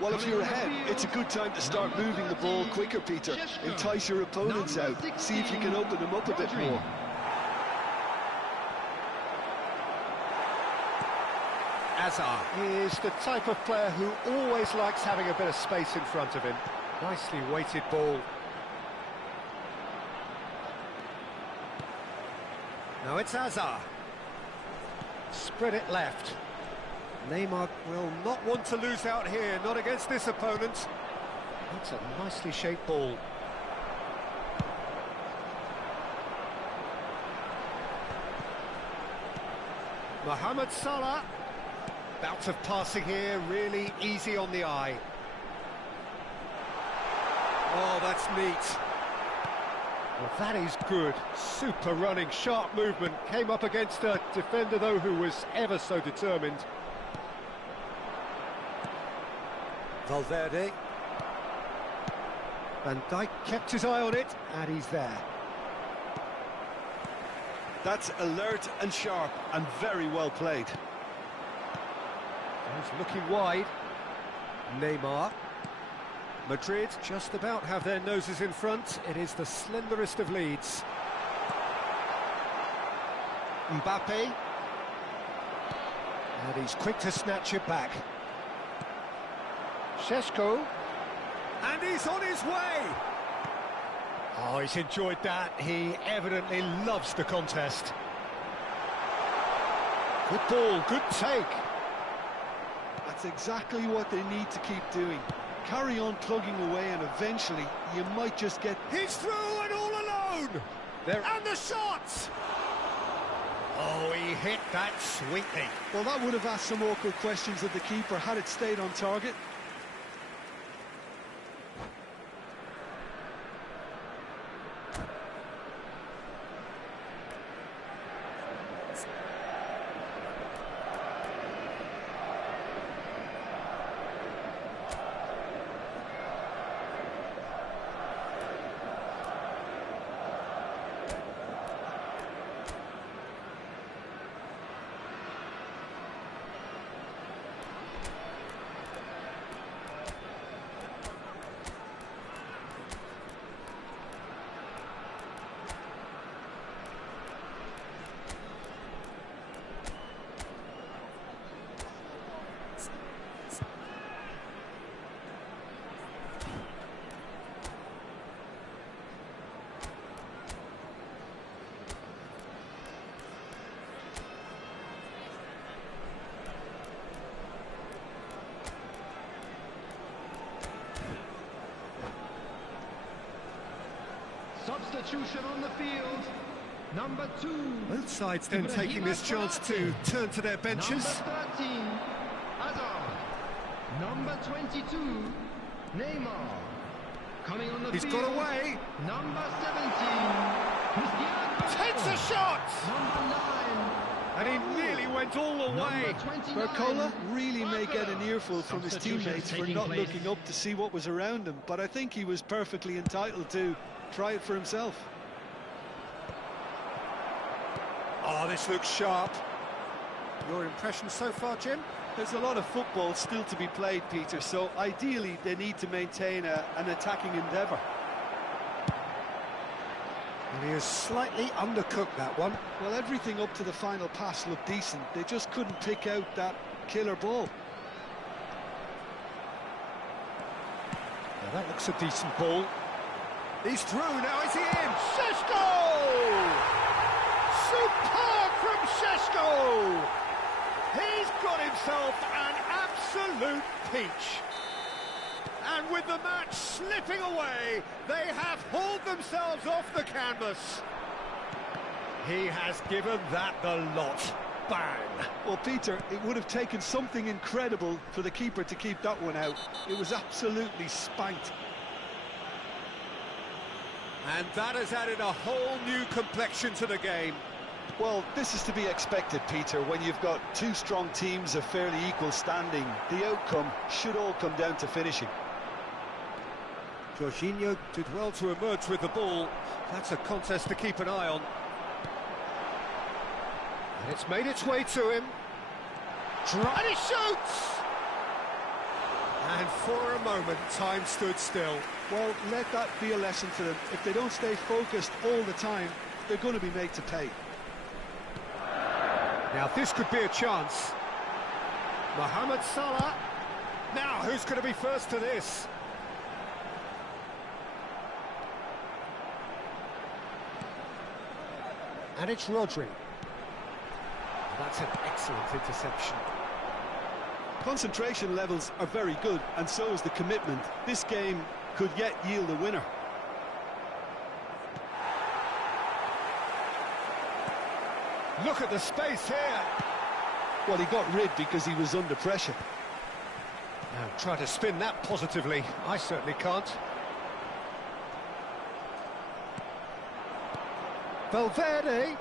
Well, if you're ahead, it's a good time to start moving the ball quicker, Peter. Entice your opponents out, see if you can open them up a bit more. Hazard is the type of player who always likes having a bit of space in front of him. Nicely weighted ball. Now it's Hazard. Spread it left. Neymar will not want to lose out here, not against this opponent. That's a nicely shaped ball. Mohamed Salah. Bout of passing here, really easy on the eye. Oh, that's neat. Well, that is good. Super running, sharp movement. Came up against a defender, though, who was ever so determined. Valverde. Van Dijk kept his eye on it, and he's there. That's alert and sharp and very well played. He's looking wide. Neymar. Madrid just about have their noses in front. It is the slenderest of leads. Mbappe. And he's quick to snatch it back. Šeško. And he's on his way! Oh, he's enjoyed that. He evidently loves the contest. Good ball, good take. That's exactly what they need to keep doing. Carry on plugging away, and eventually you might just get... He's through and all alone! There and the shot! Oh, he hit that sweetly. Well, that would have asked some awkward questions of the keeper had it stayed on target. Substitution on the field. Number 2. Both sides then taking this chance to turn to their benches. Number 13, Hazard. Number 22, Neymar. Coming on the He's field. got away. Number 17, Cristiano. Takes a shot! Number 9. And he nearly went all the way. Number 29. Barcola really may get an earful from his teammates for not looking up to see what was around him, but I think he was perfectly entitled to try it for himself. Oh, this looks sharp. Your impression so far, Jim? There's a lot of football still to be played, Peter, so ideally they need to maintain an attacking endeavour. And he has slightly undercooked that one. Well, everything up to the final pass looked decent. They just couldn't pick out that killer ball. Now that looks a decent ball. He's through, now is he in? Šeško! Superb from Šeško! He's got himself an absolute peach. And with the match slipping away, they have hauled themselves off the canvas. He has given that the lot. Bang! Well, Peter, it would have taken something incredible for the keeper to keep that one out. It was absolutely spanked. And that has added a whole new complexion to the game. Well, this is to be expected, Peter, when you've got two strong teams of fairly equal standing. The outcome should all come down to finishing. Jorginho did well to emerge with the ball. That's a contest to keep an eye on. And it's made its way to him. And he shoots! And for a moment, time stood still. Well, let that be a lesson to them. If they don't stay focused all the time, they're going to be made to pay. Now this could be a chance. Mohamed Salah. Now who's going to be first to this? And it's Rodri. That's an excellent interception. Concentration levels are very good, and so is the commitment. This game could yet yield a winner. Look at the space here. Well, he got rid because he was under pressure. Now try to spin that positively. I certainly can't. Valverde.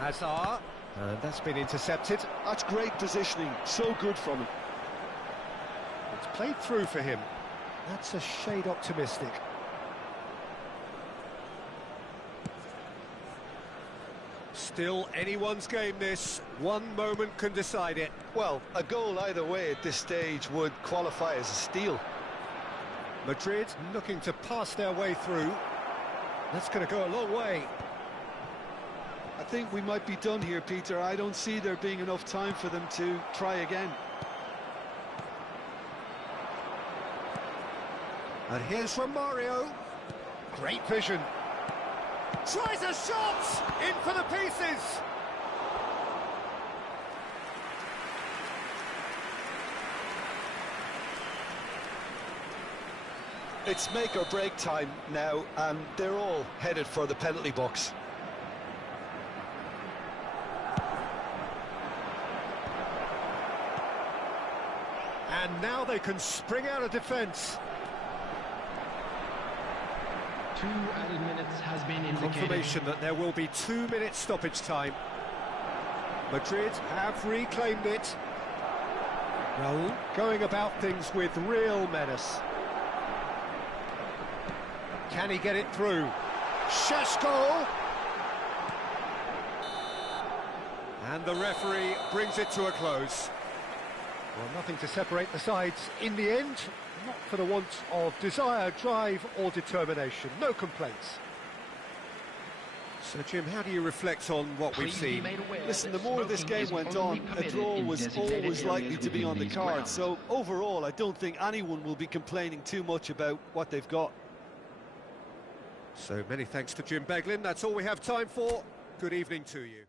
Hazard. And that's been intercepted. That's great positioning, so good from him. It's played through for him. That's a shade optimistic. Still anyone's game this. One moment can decide it. Well, a goal either way at this stage would qualify as a steal. Madrid looking to pass their way through. That's going to go a long way. I think we might be done here, Peter. I don't see there being enough time for them to try again. And here's Romario. Great vision. Tries a shot! In for the pieces! It's make or break time now, and they're all headed for the penalty box. And now they can spring out of defence. 2 added minutes has been indicated. Confirmation that there will be 2 minutes stoppage time. Madrid have reclaimed it. Raul going about things with real menace. Can he get it through? Šeško! And the referee brings it to a close. Well, nothing to separate the sides in the end. Not for the want of desire, drive or determination. No complaints. So, Jim, how do you reflect on what we've seen? Listen, the more this game went on, a draw was always likely to be on the card. So, overall, I don't think anyone will be complaining too much about what they've got. So, many thanks to Jim Beglin. That's all we have time for. Good evening to you.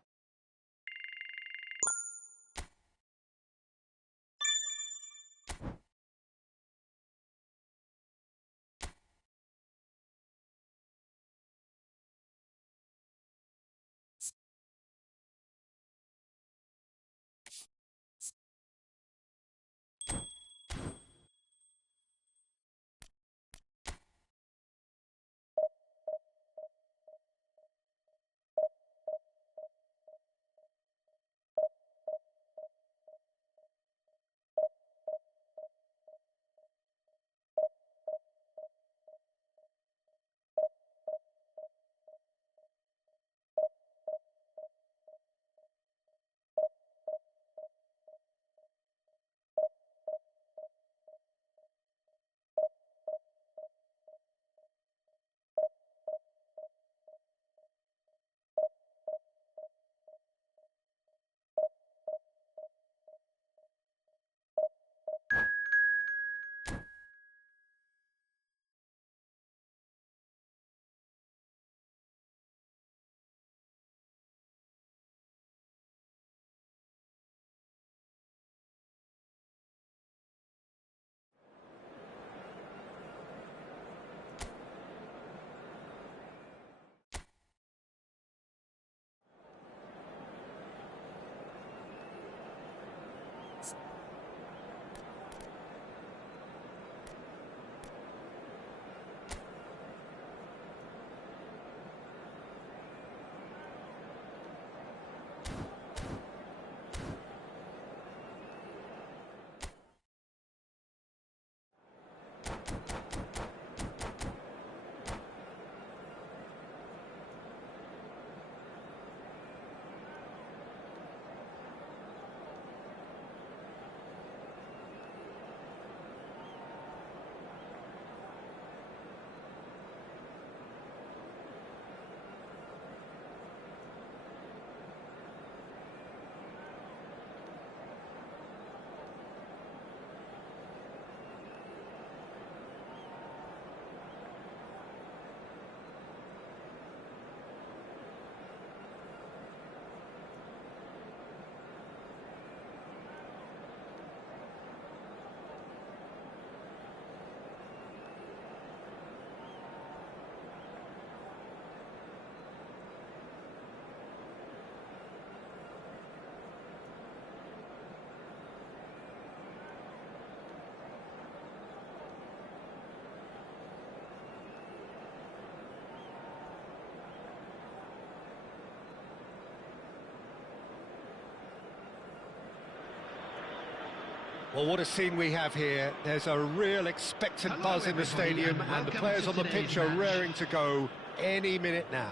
Well, what a scene we have here. There's a real expectant Hello, buzz in the everybody, stadium, and and the welcome players to on the today's pitch are match. raring to go any minute now.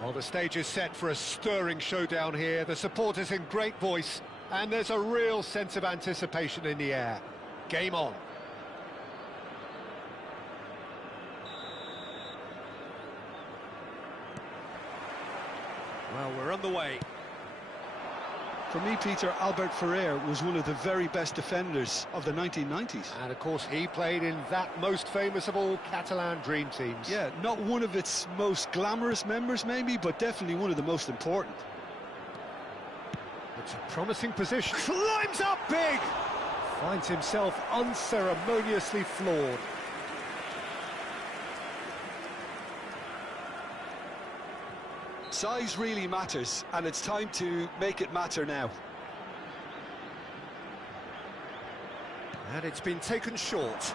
Well, the stage is set for a stirring showdown here. The supporters in great voice, and there's a real sense of anticipation in the air. Game on. Well, we're on the way. For me, Peter, Albert Ferrer was one of the very best defenders of the 1990s. And of course, he played in that most famous of all Catalan dream teams. Yeah, not one of its most glamorous members, maybe, but definitely one of the most important. It's a promising position. Climbs up big! Finds himself unceremoniously floored. Size really matters, and it's time to make it matter now. And it's been taken short.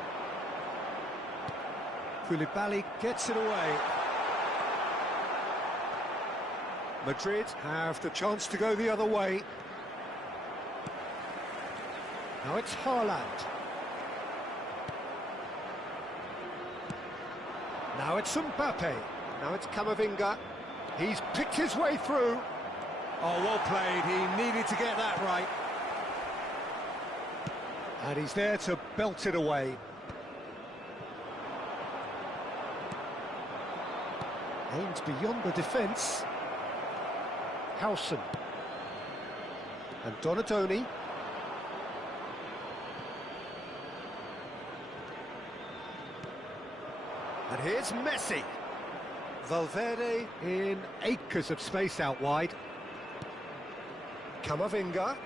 Koulibaly gets it away. Madrid have the chance to go the other way. Now it's Haaland. Now it's Mbappe. Now it's Camavinga. He's picked his way through. Oh, well played. He needed to get that right. And he's there to belt it away. Aims beyond the defence. Howson. And Donatoni. And here's Messi. Valverde in acres of space out wide. Camavinga.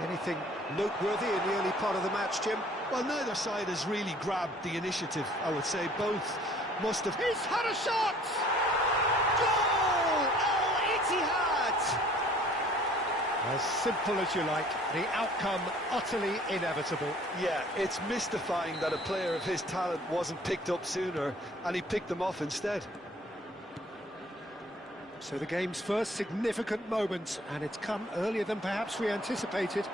Anything noteworthy in the early part of the match, Jim? Well, neither side has really grabbed the initiative, I would say. Both must have... He's had a shot! Goal! Al-Ittihad! As simple as you like, the outcome utterly inevitable. Yeah, it's mystifying that a player of his talent wasn't picked up sooner, and he picked them off instead. So the game's first significant moment, and it's come earlier than perhaps we anticipated.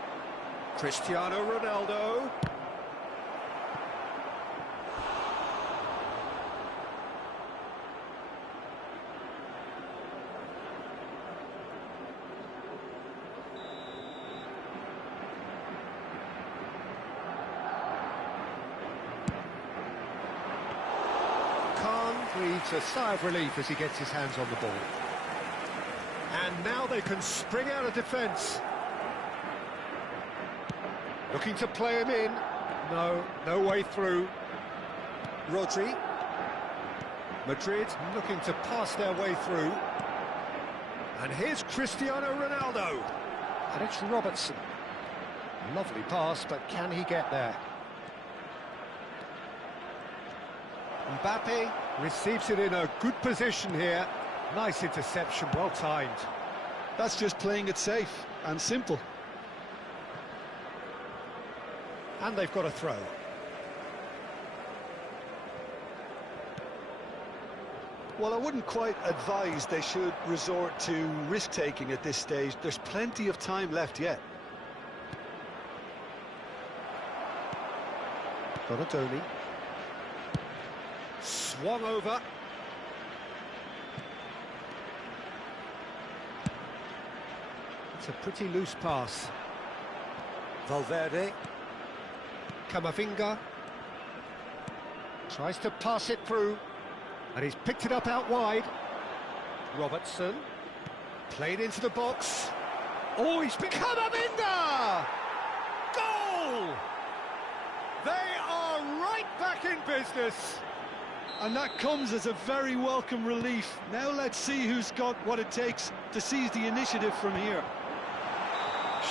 Cristiano Ronaldo. Breathes a sigh of relief as he gets his hands on the ball. And now they can spring out of defence. Looking to play him in. No way through. Rodri. Madrid looking to pass their way through. And here's Cristiano Ronaldo. And it's Robertson. Lovely pass, but can he get there? Mbappe receives it in a good position here. Nice interception, well timed. That's just playing it safe and simple. And they've got a throw. Well, I wouldn't quite advise they should resort to risk-taking at this stage. There's plenty of time left yet. Donatoni. Swung over. It's a pretty loose pass. Valverde. Camavinga. Tries to pass it through. And he's picked it up out wide. Robertson. Played into the box. Oh, he's become Camavinga! Goal! They are right back in business. And that comes as a very welcome relief. Now let's see who's got what it takes to seize the initiative from here.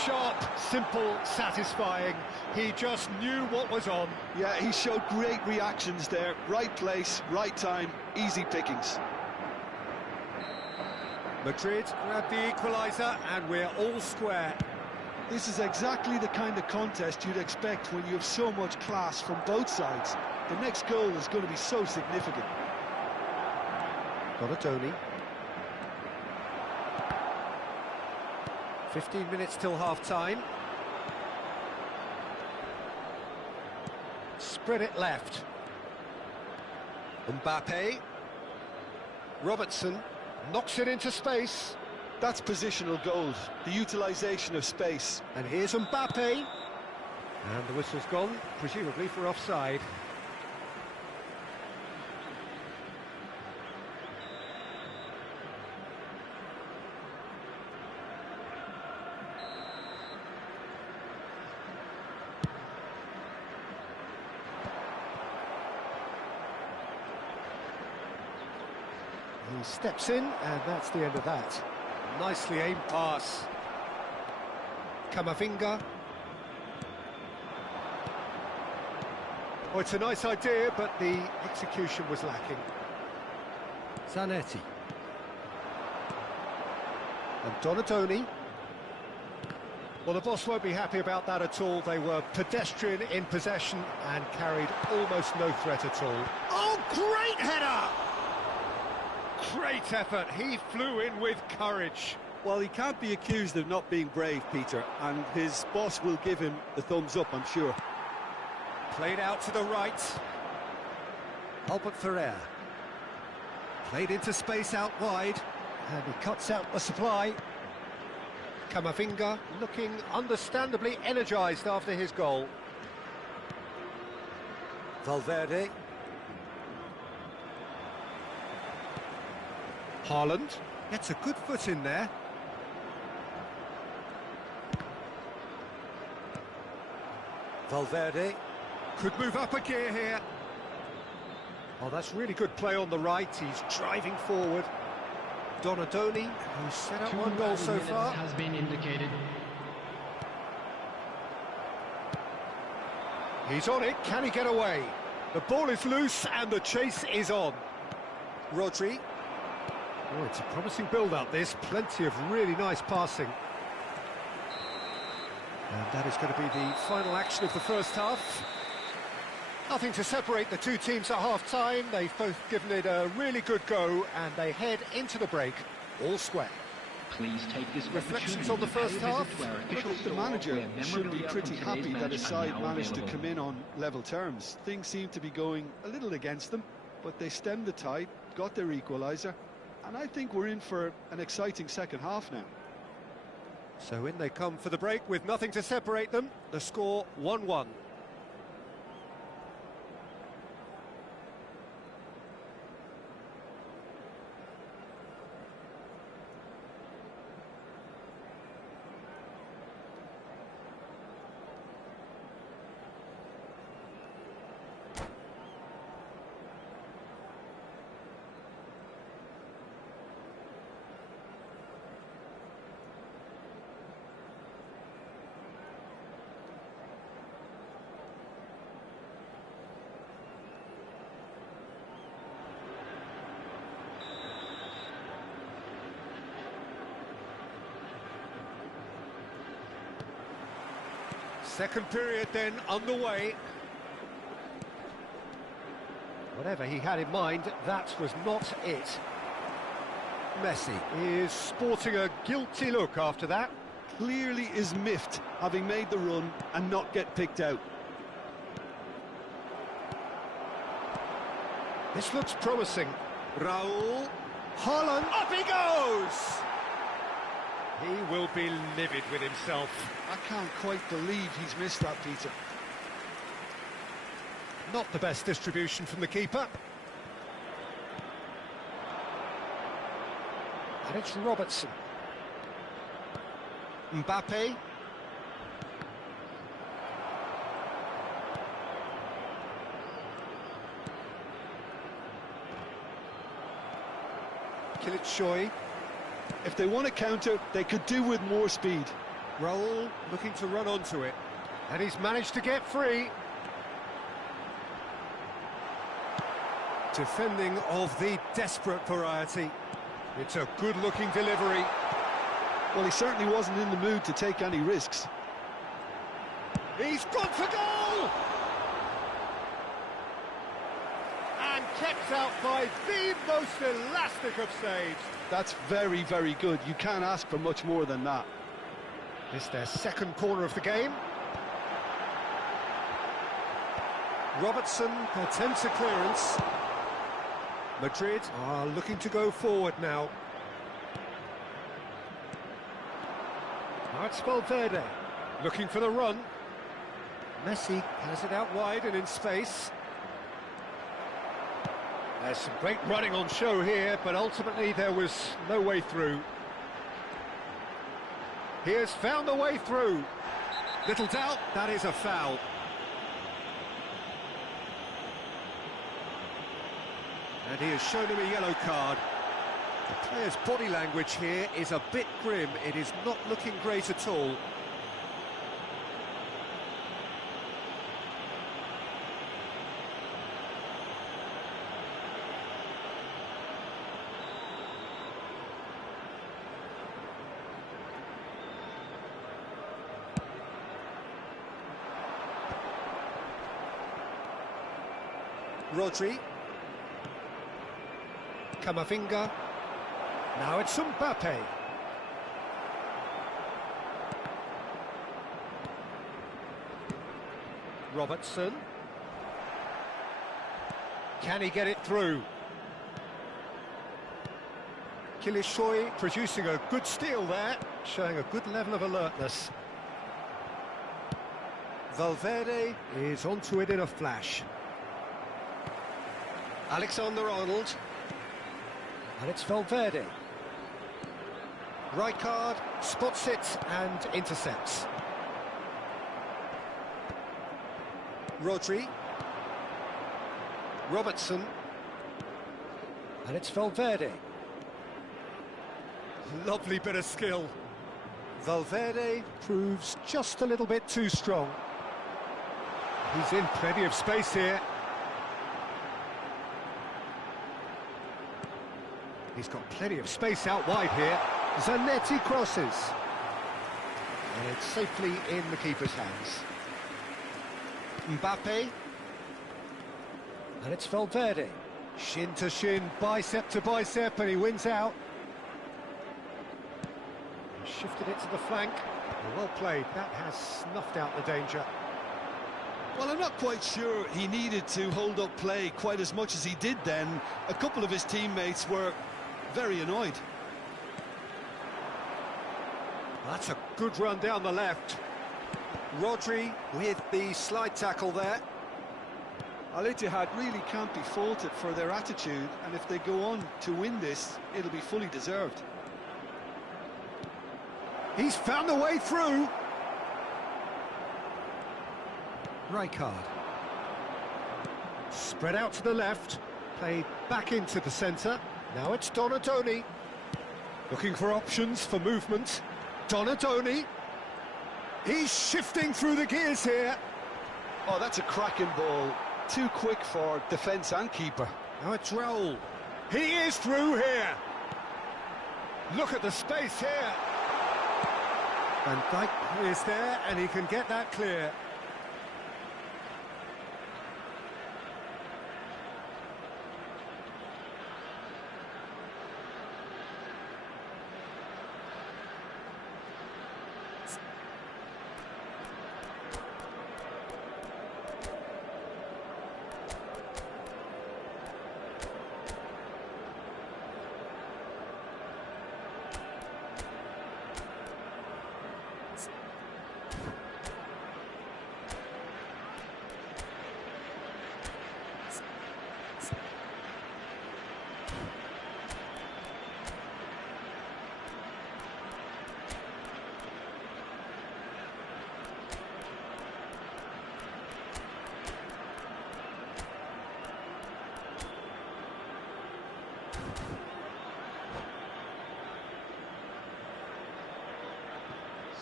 Sharp, simple, satisfying. He just knew what was on. Yeah, he showed great reactions there. Right place, right time, easy pickings. Madrid grabbed the equaliser, and we're all square. This is exactly the kind of contest you'd expect when you have so much class from both sides. The next goal is going to be so significant. Donatoni. 15 minutes till half-time. Spread it left. Mbappe. Robertson knocks it into space. That's positional gold, the utilisation of space. And here's Mbappe. And the whistle's gone, presumably for offside. He steps in, and that's the end of that. Nicely aimed pass. Camavinga. Oh, it's a nice idea, but the execution was lacking. Zanetti. And Donadoni. Well, the boss won't be happy about that at all. They were pedestrian in possession and carried almost no threat at all. Oh, great header! Great effort, he flew in with courage. Well, he can't be accused of not being brave, Peter, and his boss will give him the thumbs up, I'm sure. Played out to the right. Albert Ferrer. Played into space out wide, and he cuts out the supply. Camavinga looking understandably energised after his goal. Valverde. Haaland gets a good foot in there. Valverde could move up a gear here. Oh, that's really good play on the right. He's driving forward. Donadoni, who's set up one goal so far. Has been indicated. He's on it. Can he get away? The ball is loose and the chase is on. Rodri. Oh, it's a promising build-up, this. Plenty of really nice passing. And that is going to be the final action of the first half. Nothing to separate the two teams at half-time. They've both given it a really good go, and they head into the break all square. Please take this Reflections on the first half? The manager should be pretty happy that his side managed to come in on level terms. Things seem to be going a little against them, but they stemmed the tide, got their equaliser, and I think we're in for an exciting second half now. So in they come for the break with nothing to separate them. The score 1-1. Second period then underway. Whatever he had in mind, that was not it. Messi is sporting a guilty look after that. Clearly is miffed, having made the run and not get picked out. This looks promising. Raul. Haaland. Up he goes! He will be livid with himself. I can't quite believe he's missed that, Peter. Not the best distribution from the keeper. And it's Robertson. Mbappe. Kılıçsoy. If they want to counter, they could do with more speed. Raul looking to run onto it. And he's managed to get free. Defending of the desperate variety. It's a good-looking delivery. Well, he certainly wasn't in the mood to take any risks. He's gone for goal! And kept out by the most elastic of saves. That's very, very good. You can't ask for much more than that. It's their second corner of the game. Robertson attempts a clearance. Madrid are looking to go forward now. Now it's Valverde, looking for the run. Messi has it out wide and in space. There's some great running on show here, but ultimately there was no way through. He has found a way through. Little doubt, that is a foul. And he has shown him a yellow card. The player's body language here is a bit grim. It is not looking great at all. Rodri. Camavinga. Now it's Mbappe. Robertson. Can he get it through? Kilishoy producing a good steal there, showing a good level of alertness. Valverde is onto it in a flash. Alexander-Arnold. And it's Valverde. Rijkaard spots it and intercepts. Rodri. Robertson. And it's Valverde. Lovely bit of skill. Valverde proves just a little bit too strong. He's in plenty of space here. He's got plenty of space out wide here. Zanetti crosses. And it's safely in the keeper's hands. Mbappe. And it's Valverde. Shin to shin, bicep to bicep, and he wins out. Shifted it to the flank. Well played. That has snuffed out the danger. Well, I'm not quite sure he needed to hold up play quite as much as he did then. A couple of his teammates were very annoyed. That's a good run down the left. Rodri with the slide tackle there. Al-Ittihad really can't be faulted for their attitude, and if they go on to win this, it'll be fully deserved. He's found a way through. Rijkaard. Spread out to the left. Played back into the centre. Now it's Donadoni. Looking for options for movement. Donadoni. He's shifting through the gears here. Oh, that's a cracking ball. Too quick for defence and keeper. Now it's Raul. He is through here. Look at the space here. Van Dijk is there, and he can get that clear.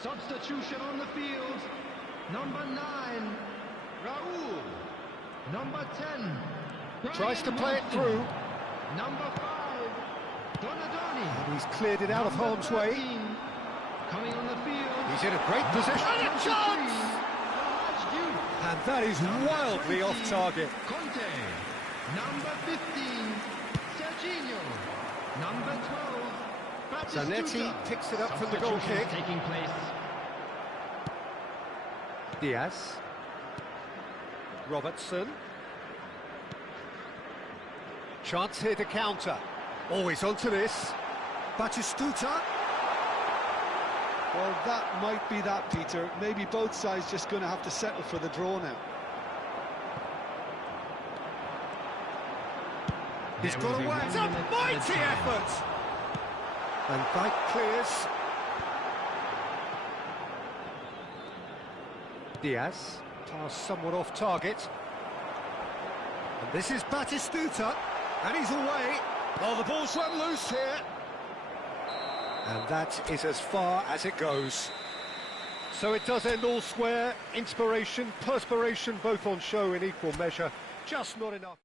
Substitution on the field. Number 9, Raul. Number 10, Tries to play it through. Number 5, Donadoni. And he's cleared it out of Number harm's way. 13, coming on the field. He's in a great position. And a chance! And that is wildly off target. Conte. Number 15, Serginho. Number 12, Zanetti Batistuta. picks it up from the goal kick. Taking place. Diaz. Robertson. Chance here to counter. Always onto this. Batistuta. Well, that might be that, Peter. Maybe both sides just going to have to settle for the draw now. He's got away. It's a mighty effort! And Dyke clears. Diaz. Pass somewhat off target. And this is Batistuta. And he's away. Oh, the ball's run loose here. And that is as far as it goes. So it does end all square. Inspiration, perspiration, both on show in equal measure. Just not enough.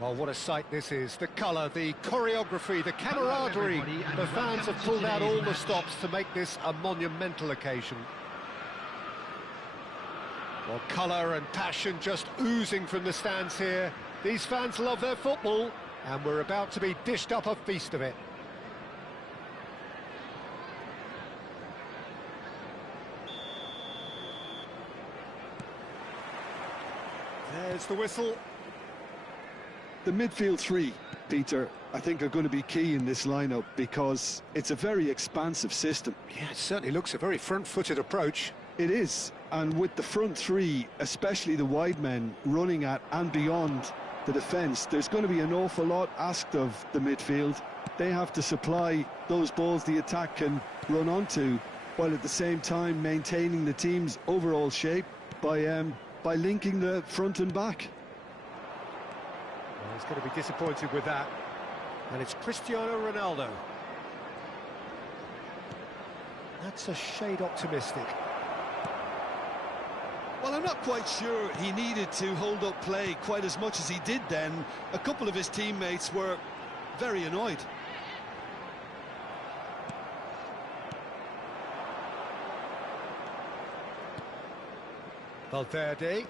Well, what a sight this is. The colour, the choreography, the camaraderie. The fans have pulled out all the stops to make this a monumental occasion. Well, colour and passion just oozing from the stands here. These fans love their football, and we're about to be dished up a feast of it. There's the whistle. The midfield three, Peter, I think are going to be key in this lineup because it's a very expansive system. Yeah, it certainly looks a very front-footed approach. It is, and with the front three, especially the wide men running at and beyond the defence, there's going to be an awful lot asked of the midfield. They have to supply those balls the attack can run onto, while at the same time maintaining the team's overall shape by linking the front and back. Well, he's going to be disappointed with that. And it's Cristiano Ronaldo. That's a shade optimistic. Well, I'm not quite sure he needed to hold up play quite as much as he did then. A couple of his teammates were very annoyed. Valverde.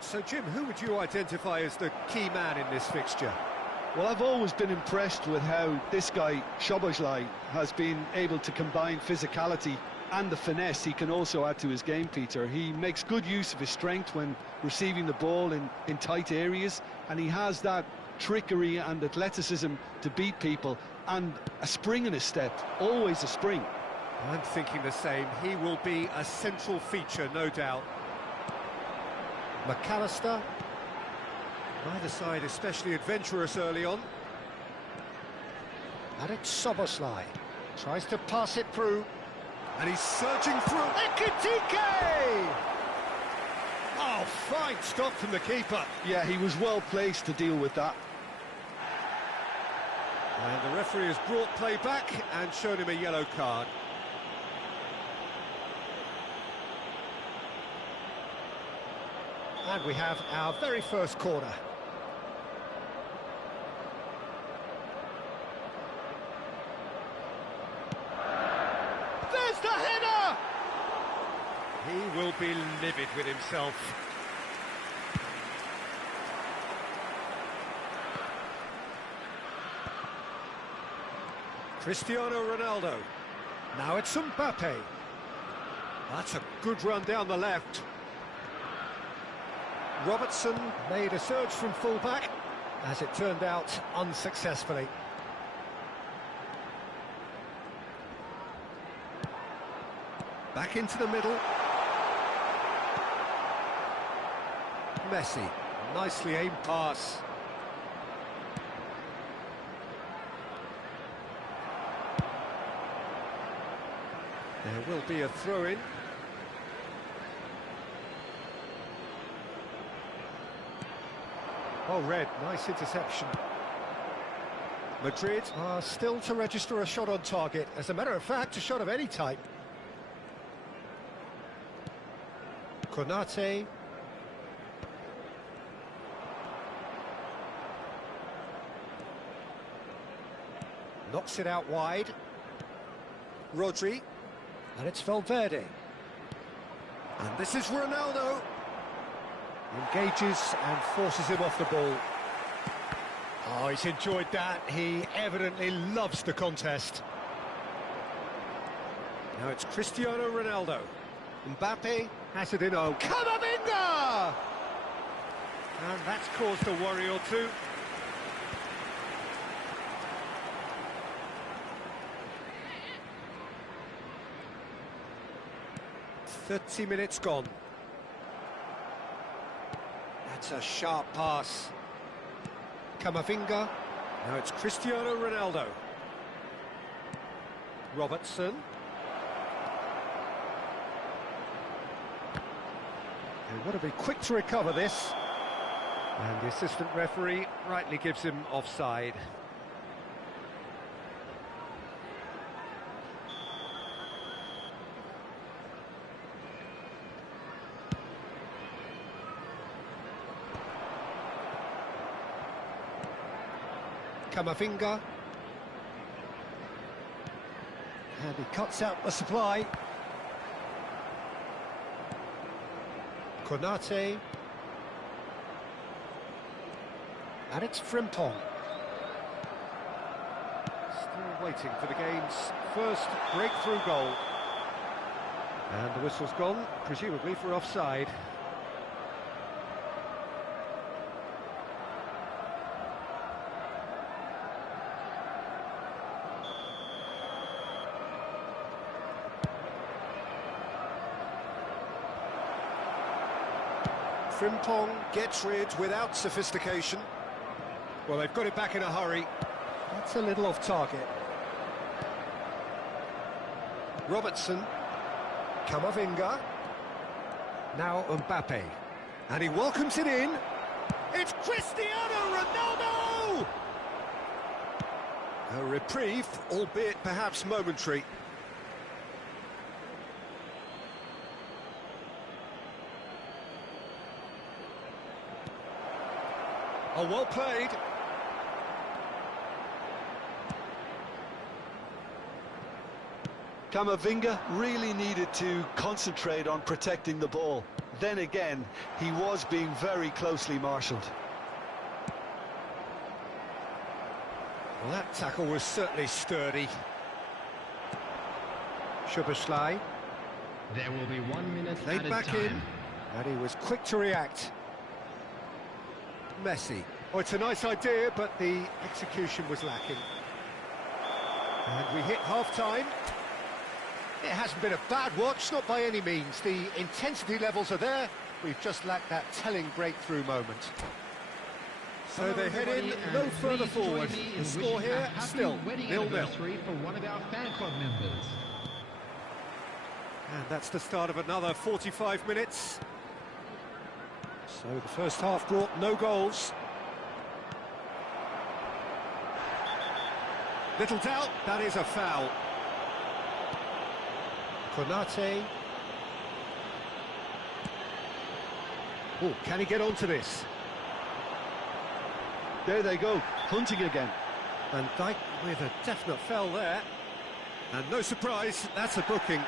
So, Jim, who would you identify as the key man in this fixture? Well, I've always been impressed with how this guy, Szoboszlai, has been able to combine physicality and the finesse he can also add to his game, Peter. He makes good use of his strength when receiving the ball in tight areas, and he has that trickery and athleticism to beat people, and a spring in his step, always a spring. I'm thinking the same. He will be a central feature, no doubt. McAllister. Neither side especially adventurous early on. And it's Szoboszlai. Tries to pass it through. And he's surging through. Ekitike! Oh, fine stop from the keeper. Yeah, he was well placed to deal with that. And the referee has brought play back and shown him a yellow card. And we have our very first corner. There's the header! He will be livid with himself. Cristiano Ronaldo. Now it's Mbappe. That's a good run down the left. Robertson made a surge from fullback, as it turned out, unsuccessfully. Back into the middle. Messi, nicely aimed pass. There will be a throw-in. Oh, Red, nice interception. Madrid are still to register a shot on target. As a matter of fact, a shot of any type. Konate. Knocks it out wide. Rodri. And it's Valverde. And this is Ronaldo. Engages and forces him off the ball. Oh, he's enjoyed that. He evidently loves the contest. Now it's Cristiano Ronaldo. Mbappe has it in. Oh, Camavinga! And that's caused a worry or two. "30 minutes gone. That's a sharp pass. Camavinga. Now it's Cristiano Ronaldo. Robertson. They want to be quick to recover this. And the assistant referee rightly gives him offside. Camavinga. And he cuts out the supply. Konate. And it's Frimpong. Still waiting for the game's first breakthrough goal. And the whistle's gone, presumably for offside. Frimpong gets rid without sophistication. Well, they've got it back in a hurry. That's a little off target. Robertson. Camavinga. Now Mbappe. And he welcomes it in. It's Cristiano Ronaldo! A reprieve, albeit perhaps momentary. Oh, well played. Camavinga really needed to concentrate on protecting the ball. Then again, he was being very closely marshalled. Well, that tackle was certainly sturdy. Szoboszlai. There will be 1 minute Played added back time. in, and he was quick to react. Messi. Oh, it's a nice idea, but the execution was lacking. And we hit half-time. It hasn't been a bad watch, not by any means. The intensity levels are there. We've just lacked that telling breakthrough moment. So Hello, they head in everybody, no and further please join forward. me in The score wishing a here, happy still wedding 0-0. anniversary for one of our fan club members. And that's the start of another 45 minutes. So the first half brought no goals. Little doubt, that is a foul. Konate. Oh, can he get onto this? There they go, hunting again. Van Dijk with a definite foul there. And no surprise, that's a booking.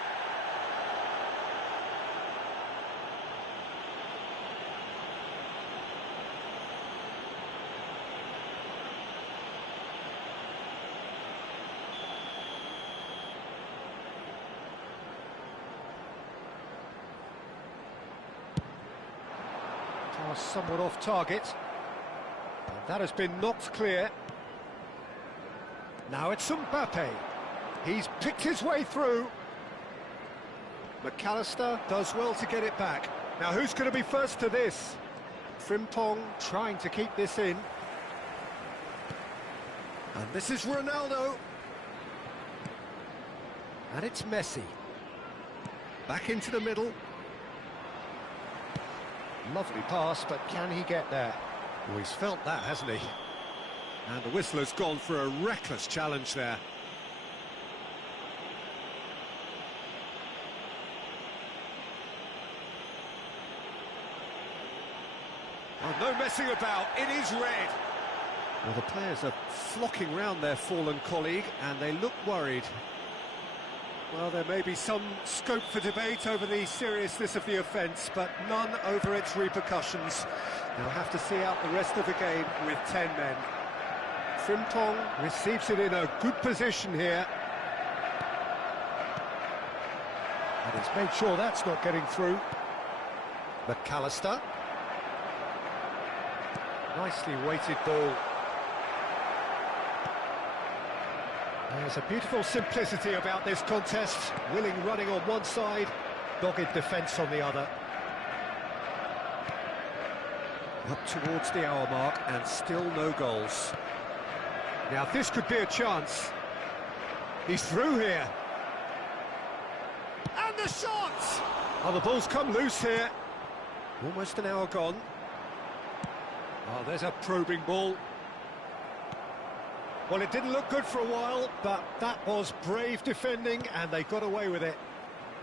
Somewhat off target. And that has been knocked clear. Now it's Mbappe. He's picked his way through. McAllister does well to get it back. Now who's going to be first to this? Frimpong trying to keep this in. And this is Ronaldo. And it's Messi. Back into the middle. Lovely pass, but can he get there? Well, he's felt that, hasn't he? And the whistler's gone for a reckless challenge there. Oh, no messing about, it is red. Well, the players are flocking round their fallen colleague, and they look worried. Well, there may be some scope for debate over the seriousness of the offence, but none over its repercussions. They'll have to see out the rest of the game with 10 men. Frimpong receives it in a good position here. And he's made sure that's not getting through. McAllister. Nicely weighted ball. There's a beautiful simplicity about this contest. Willing running on one side, dogged defence on the other. Up towards the hour mark and still no goals. Now this could be a chance. He's through here. And the shot! Oh, the ball's come loose here. Almost an hour gone. Oh, there's a probing ball. Well, it didn't look good for a while, but that was brave defending, and they got away with it.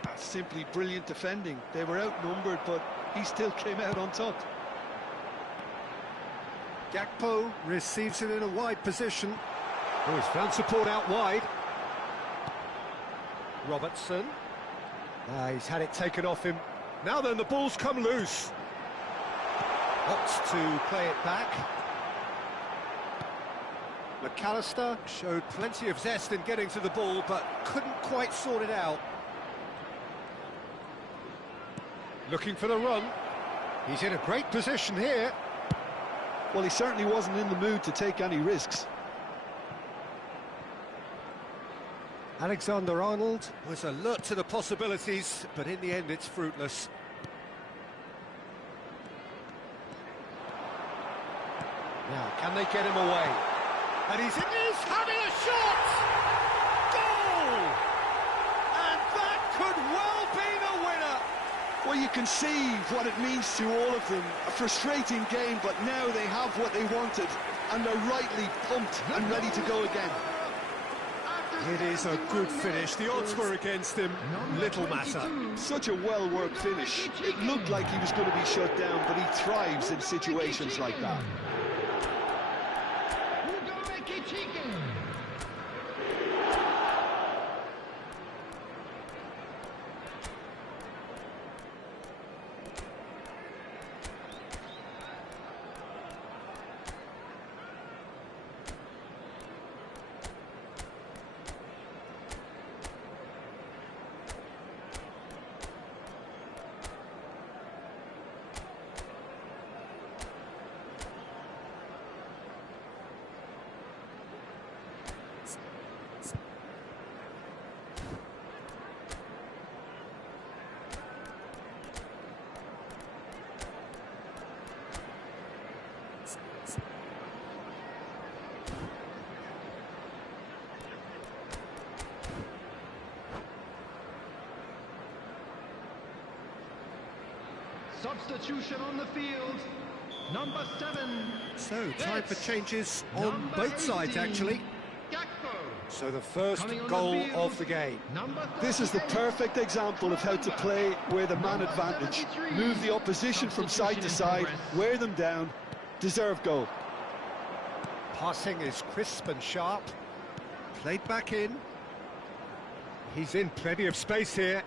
That's simply brilliant defending. They were outnumbered, but he still came out on top. Gakpo receives it in a wide position. Oh, he's found support out wide. Robertson. He's had it taken off him. Now then, the ball's come loose. Opts to play it back. McAllister showed plenty of zest in getting to the ball, but couldn't quite sort it out. Looking for the run. He's in a great position here. Well, he certainly wasn't in the mood to take any risks. Alexander-Arnold was alert to the possibilities, but in the end it's fruitless. Now, can they get him away? And he's having a shot! Goal! And that could well be the winner! Well, you can see what it means to all of them. A frustrating game, but now they have what they wanted, and they're rightly pumped and ready to go again. It is a good finish. The odds were against him. Little matter. Such a well-worked finish. It looked like he was going to be shut down, but he thrives in situations like that. Substitution on the field. Number 7. So, time for Yes. changes on Number both sides, 18, actually. Gakpo. So the first Coming on the goal field, of the game. Number This is the 38, perfect example of how to play with a man Number advantage. 73. Move the opposition from side to side, wear them down, deserve goal. Passing is crisp and sharp. Played back in. He's in plenty of space here.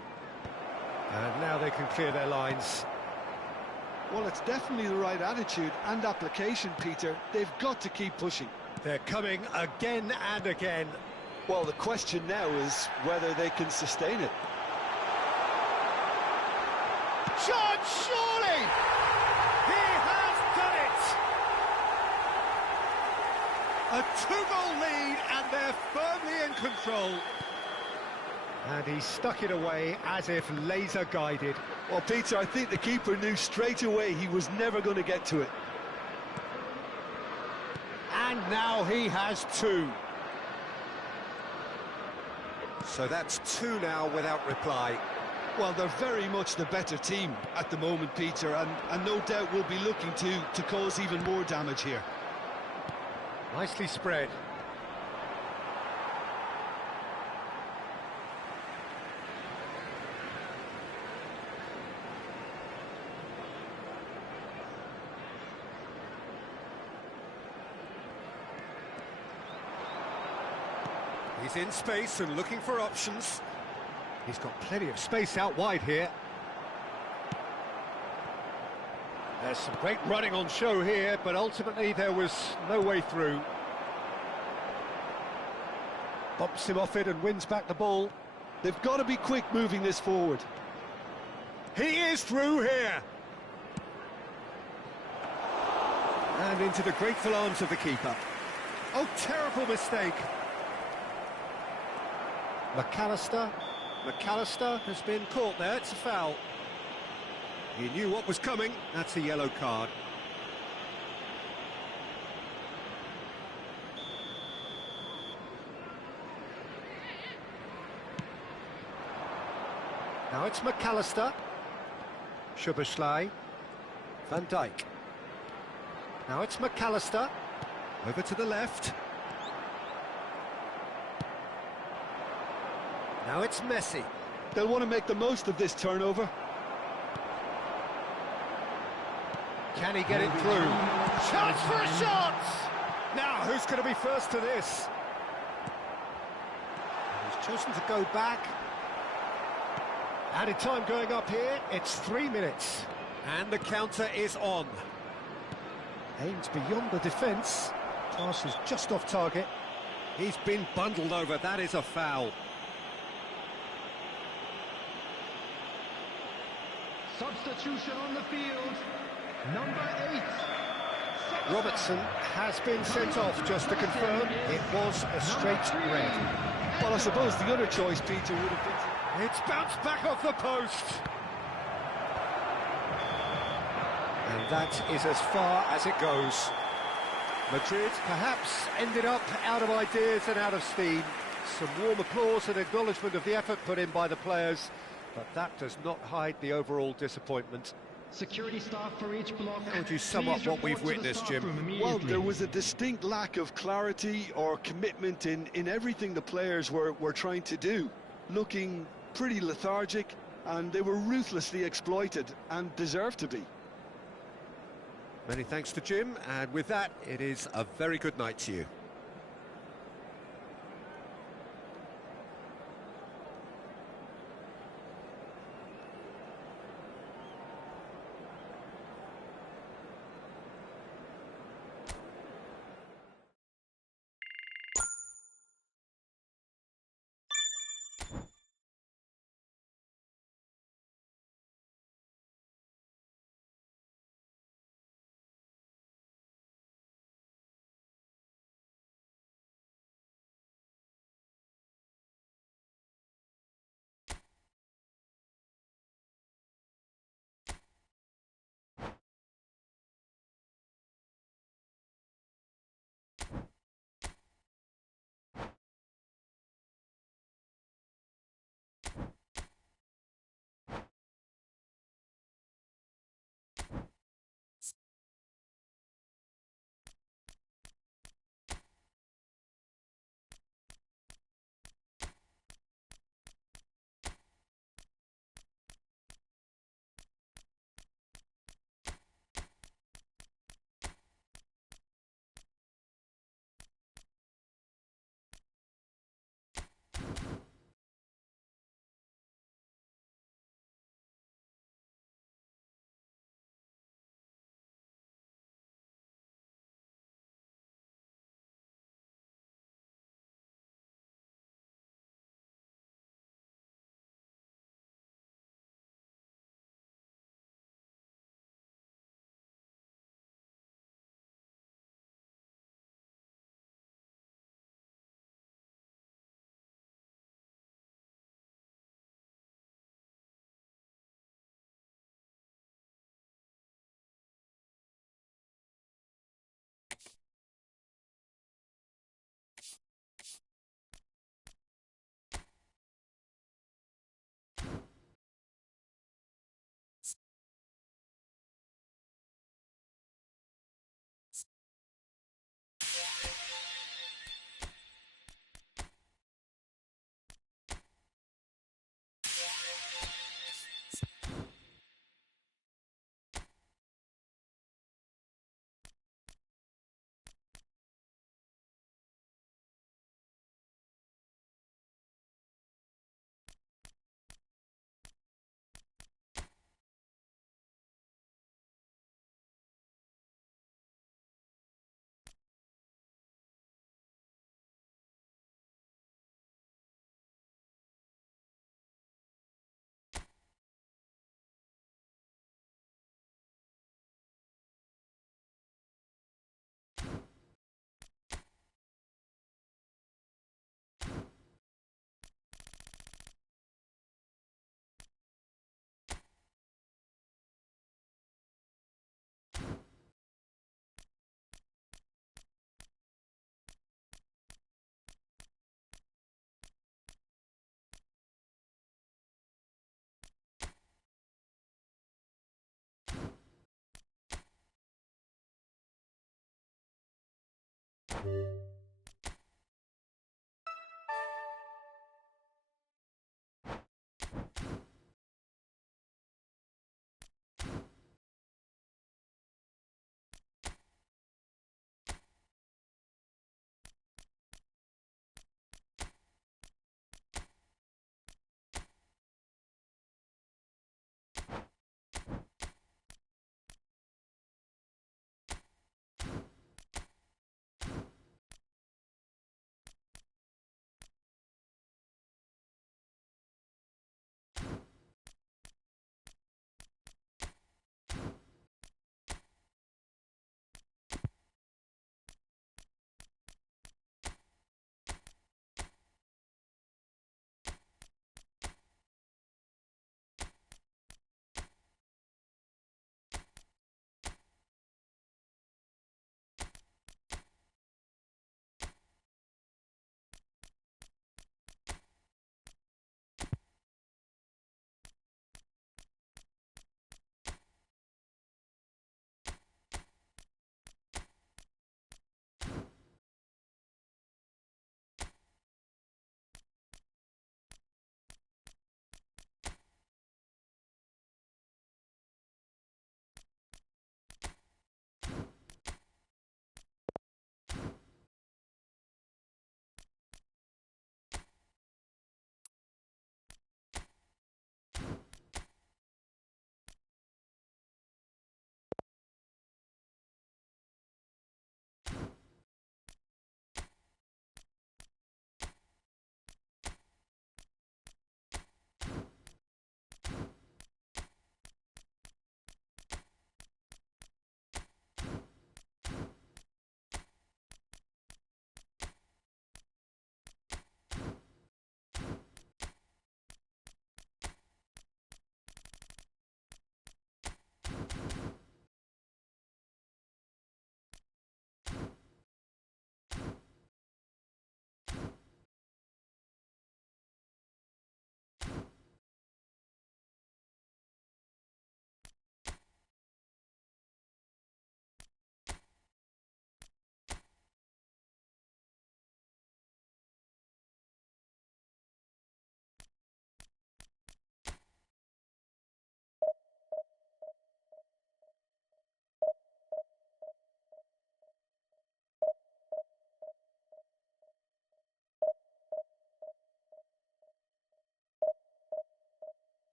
And now they can clear their lines. Well, it's definitely the right attitude and application, Peter. They've got to keep pushing. They're coming again and again. Well, the question now is whether they can sustain it. Shot, surely! He has done it! A two-goal lead, and they're firmly in control. And he stuck it away as if laser-guided. Well, Peter, I think the keeper knew straight away he was never going to get to it. And now he has two. So that's two now without reply. Well, they're very much the better team at the moment, Peter, and no doubt will be looking to cause even more damage here. Nicely spread. He's in space and looking for options. He's got plenty of space out wide here. There's some great running on show here, but ultimately there was no way through. Bumps him off it and wins back the ball. They've got to be quick moving this forward. He is through here. And into the grateful arms of the keeper. Oh, terrible mistake. McAllister has been caught there, it's a foul. He knew what was coming, that's a yellow card. Now it's McAllister. Szoboszlai. Van Dijk. Now it's McAllister. Over to the left. Now it's Messi. They'll want to make the most of this turnover. Can he get it through? Chance for a shot! Now, who's going to be first to this? He's chosen to go back. Added time going up here, it's 3 minutes. And the counter is on. Aims beyond the defence. Pass is just off target. He's been bundled over, that is a foul. Substitution on the field. Number 8. Robertson has been sent off, just to confirm. It was a straight red. Well, I suppose the other choice, Peter, would have been... It's bounced back off the post. And that is as far as it goes. Madrid perhaps ended up out of ideas and out of steam. Some warm applause and acknowledgement of the effort put in by the players, but that does not hide the overall disappointment. Security staff for each block. How would you sum up what we've witnessed, Jim? Well, there was a distinct lack of clarity or commitment in everything the players were trying to do. Looking pretty lethargic, and they were ruthlessly exploited, and deserved to be. Many thanks to Jim, and with that, it is a very good night to you.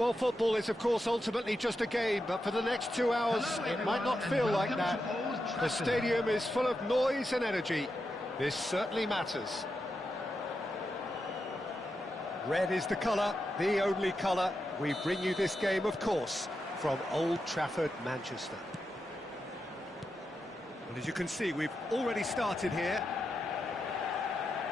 Well, football is, of course, ultimately just a game, but for the next 2 hours, it might not feel like that. The stadium is full of noise and energy. This certainly matters. Red is the colour, the only colour. We bring you this game, of course, from Old Trafford, Manchester. And as you can see, we've already started here.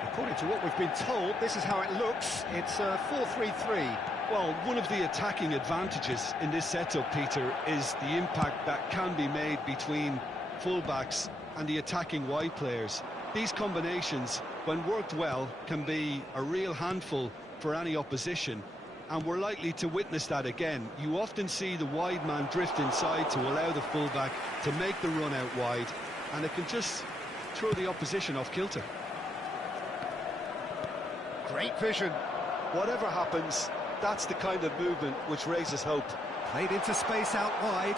According to what we've been told, this is how it looks. It's a 4-3-3. Well, one of the attacking advantages in this setup, Peter, is the impact that can be made between fullbacks and the attacking wide players. These combinations, when worked well, can be a real handful for any opposition, and we're likely to witness that again. You often see the wide man drift inside to allow the fullback to make the run out wide, and it can just throw the opposition off kilter. Great vision. Whatever happens, that's the kind of movement which raises hope. Played into space out wide.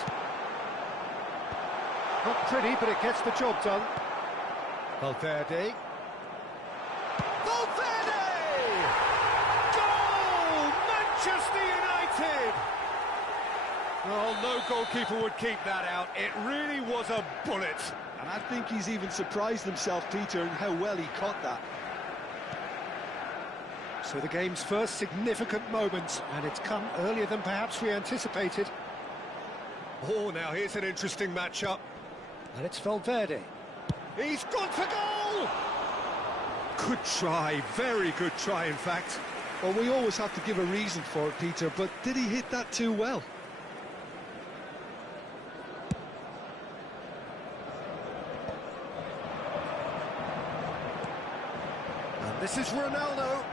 Not pretty, but it gets the job done. Valverde. Valverde! Goal! Manchester United! Oh, no goalkeeper would keep that out. It really was a bullet. And I think he's even surprised himself, Peter, in how well he caught that. So the game's first significant moment, and it's come earlier than perhaps we anticipated. Oh, now here's an interesting matchup. And it's Valverde. He's gone for goal! Good try, very good try, in fact. Well, we always have to give a reason for it, Peter, but did he hit that too well? And this is Ronaldo.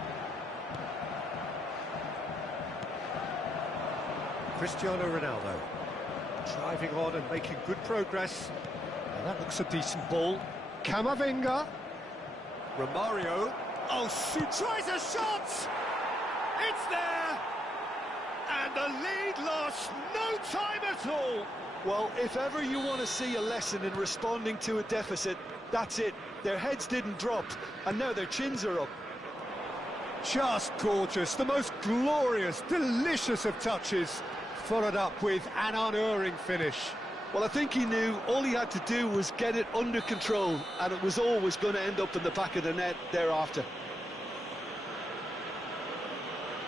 Cristiano Ronaldo driving on and making good progress. And that looks a decent ball. Camavinga. Romario. Oh, she tries a shot! It's there! And the lead lost no time at all. Well, if ever you want to see a lesson in responding to a deficit, that's it. Their heads didn't drop, and now their chins are up. Just gorgeous, the most glorious, delicious of touches, followed up with an unerring finish. Well, I think he knew all he had to do was get it under control, and it was always going to end up in the back of the net thereafter.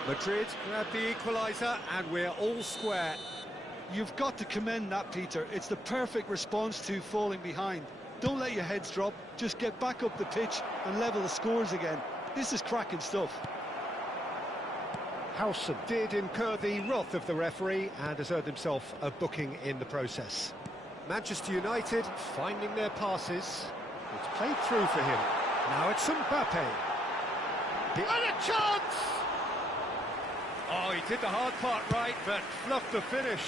Madrid grabbed the equaliser, and we're all square. You've got to commend that, Peter. It's the perfect response to falling behind. Don't let your heads drop, just get back up the pitch and level the scores again. This is cracking stuff. Howson did incur the wrath of the referee and has earned himself a booking in the process. Manchester United finding their passes. It's played through for him. Now it's Mbappe. And a chance! Oh, he did the hard part right, but fluffed the finish.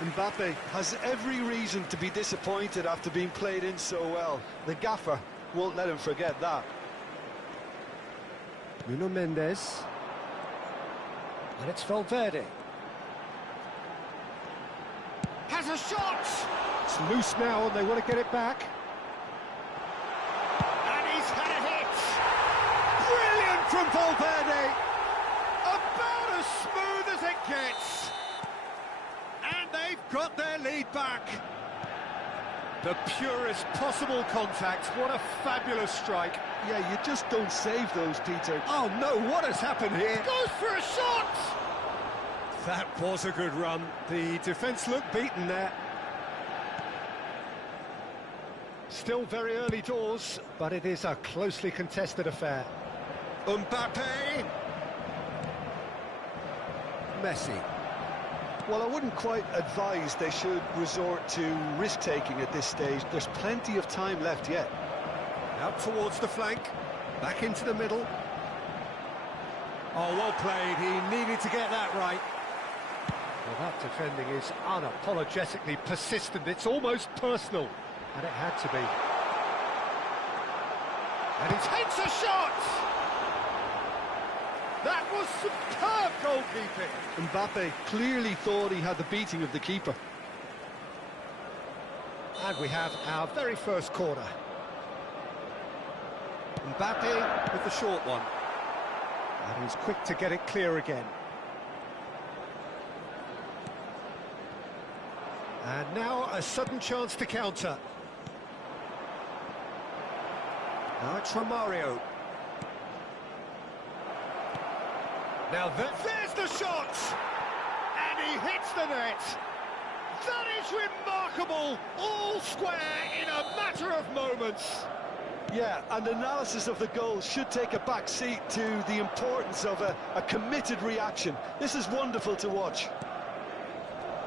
Mbappe has every reason to be disappointed after being played in so well. The gaffer won't let him forget that. Nuno Mendes. And it's Valverde. Has a shot! It's loose now and they want to get it back. And he's had a hit! Brilliant from Valverde! About as smooth as it gets! And they've got their lead back. The purest possible contact. What a fabulous strike. Yeah, you just don't save those, Peter. Oh no, what has happened here? Goes for a shot! That was a good run. The defence looked beaten there. Still very early doors, but it is a closely contested affair. Mbappe! Messi. Well, I wouldn't quite advise they should resort to risk-taking at this stage. There's plenty of time left yet. Out towards the flank, back into the middle. Oh, well played, he needed to get that right. Well, that defending is unapologetically persistent, it's almost personal, and it had to be. And he takes a shot! That was superb goalkeeping! Mbappe clearly thought he had the beating of the keeper. And we have our very first corner. Mbappe with the short one. And he's quick to get it clear again. And now a sudden chance to counter. Now it's Romario. Now there's the shot! And he hits the net! That is remarkable! All square in a matter of moments! Yeah, and analysis of the goal should take a back seat to the importance of a committed reaction. This is wonderful to watch.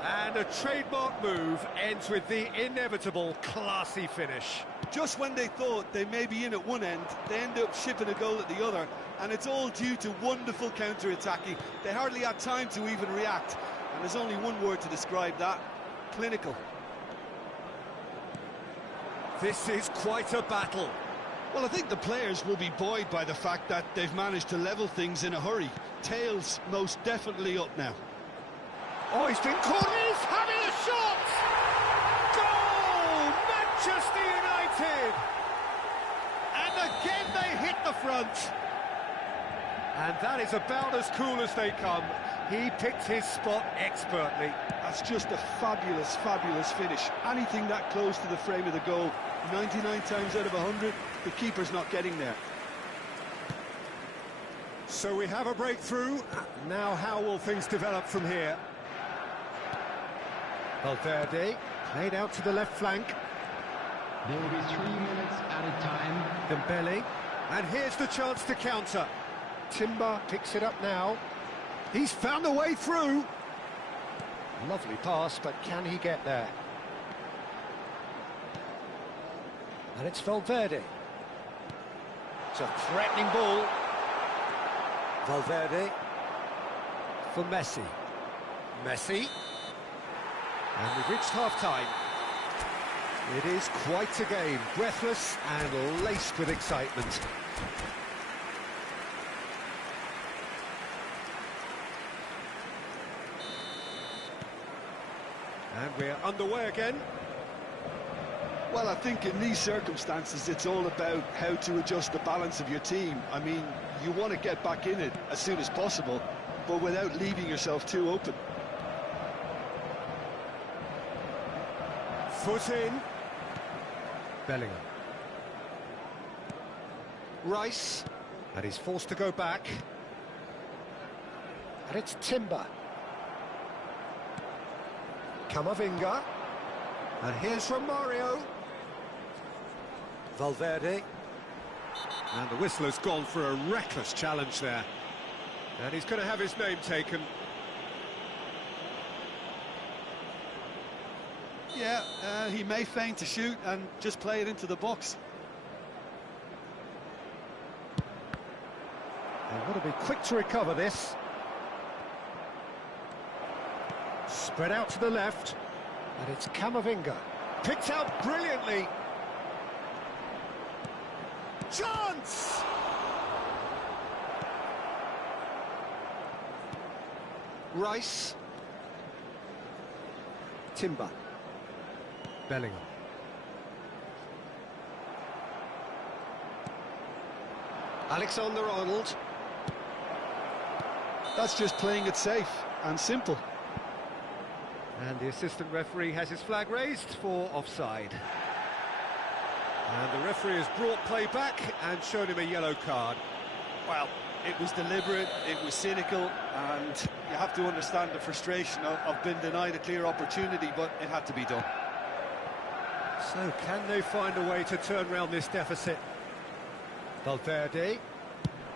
And a trademark move ends with the inevitable classy finish. Just when they thought they may be in at one end, they end up shipping a goal at the other, and it's all due to wonderful counter-attacking. They hardly had time to even react, and there's only one word to describe that: clinical. This is quite a battle. Well, I think the players will be buoyed by the fact that they've managed to level things in a hurry. Tails most definitely up now. Oh, he's been caught. He's having a shot! Goal! Manchester United! And again they hit the front. And that is about as cool as they come. He picked his spot expertly. That's just a fabulous, fabulous finish. Anything that close to the frame of the goal, 99 times out of 100, the keeper's not getting there. So we have a breakthrough. Now how will things develop from here? Valverde, played out to the left flank. There will be 3 minutes added time. Dembele, and here's the chance to counter. Timber picks it up now. He's found a way through. Lovely pass, but can he get there? And it's Valverde. It's a threatening ball. Valverde for Messi. Messi. And we've reached half-time. It is quite a game, breathless and laced with excitement. And we're underway again. Well, I think in these circumstances, it's all about how to adjust the balance of your team. I mean, you want to get back in it as soon as possible, but without leaving yourself too open. Foot in. Bellingham. Rice. And he's forced to go back. And it's Timber. Camavinga. And here's Romario. Valverde. And the whistle has gone for a reckless challenge there. And he's going to have his name taken. Yeah, he may feign to shoot and just play it into the box. They want to be quick to recover this. Spread out to the left. And it's Camavinga. Picked out brilliantly. Chance! Rice. Timber. Bellingham. Alexander-Arnold. That's just playing it safe and simple. And the assistant referee has his flag raised for offside. And the referee has brought play back and shown him a yellow card. Well, it was deliberate, it was cynical, and you have to understand the frustration of being denied a clear opportunity, but it had to be done. So can they find a way to turn around this deficit? Valverde.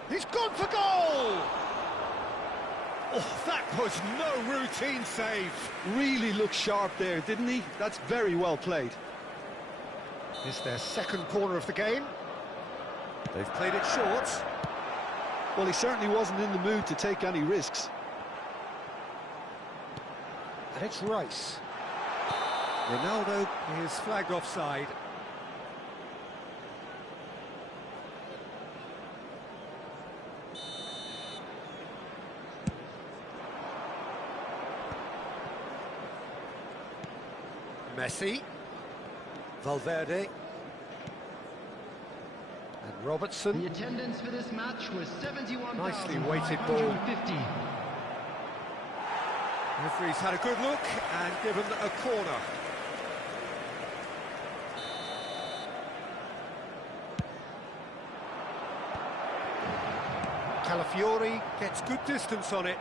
He's gone for goal! Oh, that was no routine save. Really looked sharp there, didn't he? That's very well played. It's their second corner of the game. They've played it short. Well, he certainly wasn't in the mood to take any risks. And it's Rice. Ronaldo is flagged offside. Messi. Valverde. And Robertson. The attendance for this match was 71,550. Nicely weighted ball. Referee's had a good look and given a corner. Calafiori gets good distance on it.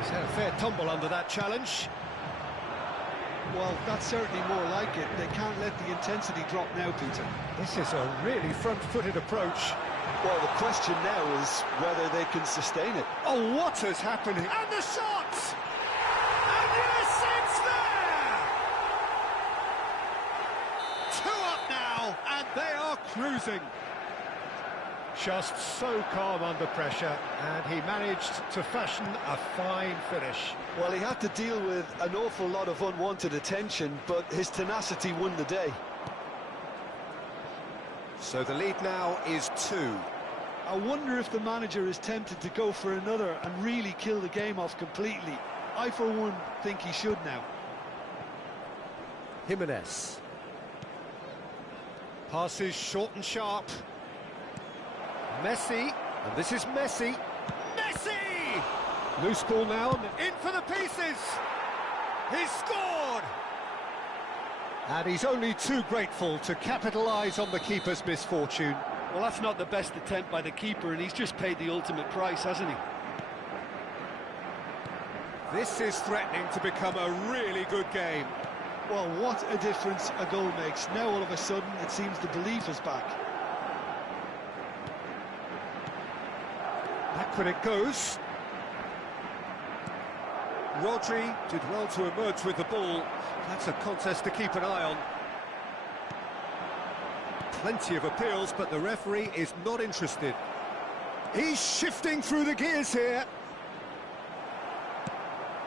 He's had a fair tumble under that challenge. Well, that's certainly more like it. They can't let the intensity drop now, Peter. This is a really front-footed approach. Well, the question now is whether they can sustain it. Oh, what has happened? And the shot! And yes, it's there! 2 up now, and they are cruising. Just so calm under pressure, and he managed to fashion a fine finish. Well, he had to deal with an awful lot of unwanted attention, but his tenacity won the day. So the lead now is 2. I wonder if the manager is tempted to go for another and really kill the game off completely. I, for one, think he should now. Jimenez. Passes short and sharp. Messi, and this is Messi. Messi! Loose ball now, in for the pieces. He's scored! And he's only too grateful to capitalise on the keeper's misfortune. Well, that's not the best attempt by the keeper, and he's just paid the ultimate price, hasn't he? This is threatening to become a really good game. Well, what a difference a goal makes. Now, all of a sudden, it seems the belief is back. Back when it goes. Rodri did well to emerge with the ball. That's a contest to keep an eye on. Plenty of appeals, but the referee is not interested. He's shifting through the gears here.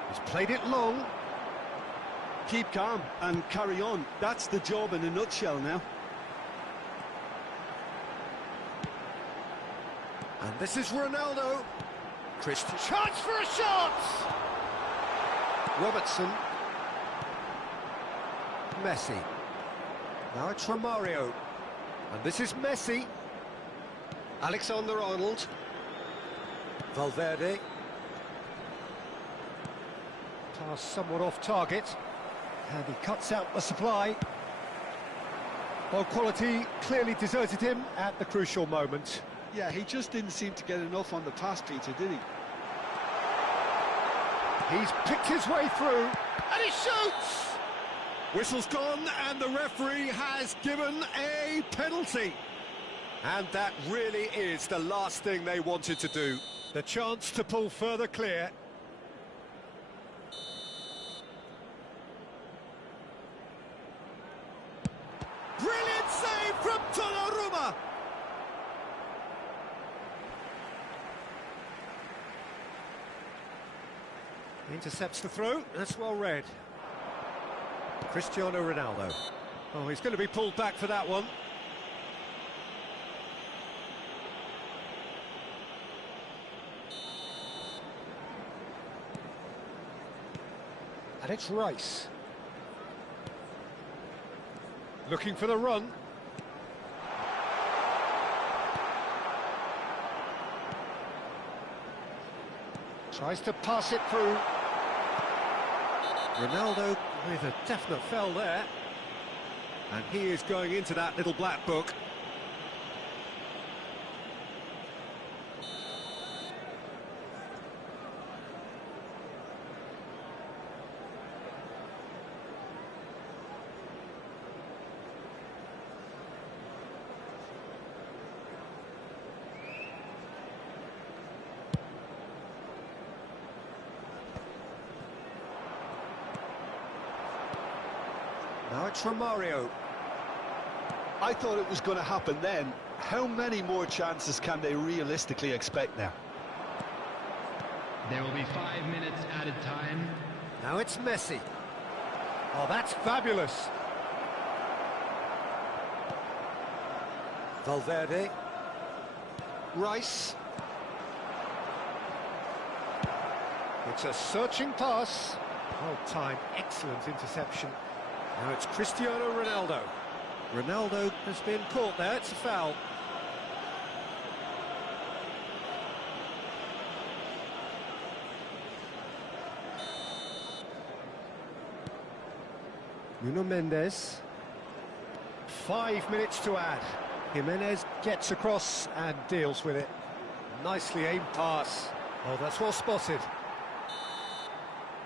He's played it long. Keep calm and carry on. That's the job in a nutshell now. And this is Ronaldo. Christian. Chance for a shot! Robertson. Messi. Now it's Romario. And this is Messi. Alexander-Arnold. Valverde. Pass somewhat off target. And he cuts out the supply. Well, quality clearly deserted him at the crucial moment. Yeah, he just didn't seem to get enough on the pass, Peter, did he? He's picked his way through, and he shoots! Whistle's gone, and the referee has given a penalty. And that really is the last thing they wanted to do. The chance to pull further clear. Brilliant save from Donnarumma! Intercepts the throw, that's well read. Cristiano Ronaldo. Oh, he's going to be pulled back for that one. And it's Rice. Looking for the run. Tries to pass it through. Ronaldo with a definite fell there. And he is going into that little black book. Now it's Romario. I thought it was going to happen then. How many more chances can they realistically expect now? There will be 5 minutes added time. Now it's Messi. Oh, that's fabulous. Valverde. Rice. It's a searching pass. Well timed, excellent interception. Now it's Cristiano Ronaldo. Ronaldo has been caught there, it's a foul. Nuno Mendes. 5 minutes to add. Jimenez gets across and deals with it. Nicely aimed pass. Oh, that's well spotted.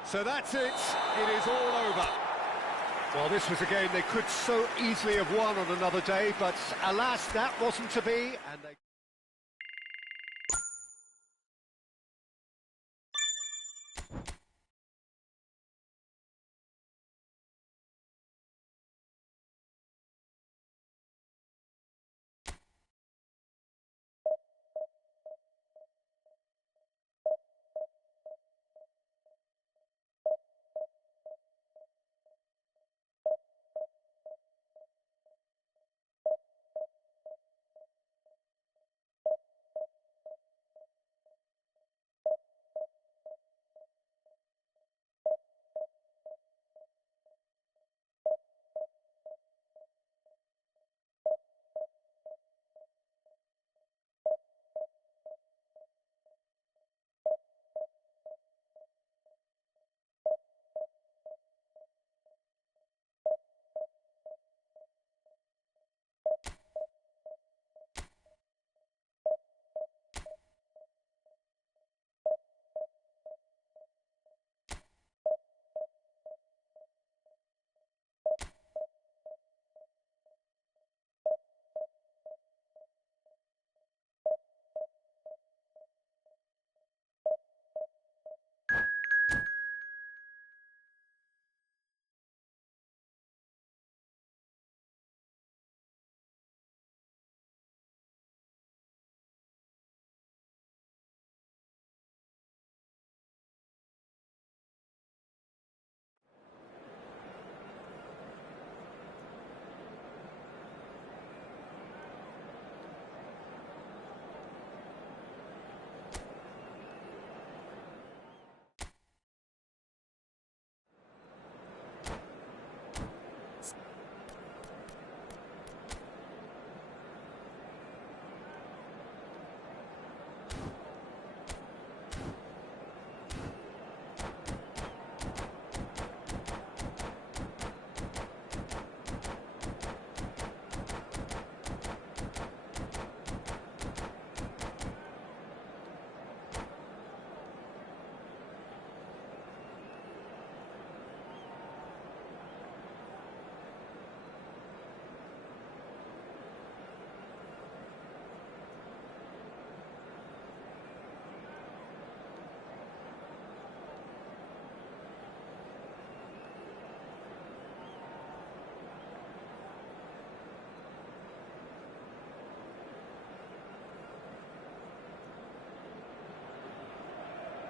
So that's it. It is all over. Well, this was a game they could so easily have won on another day, but alas, that wasn't to be, and they...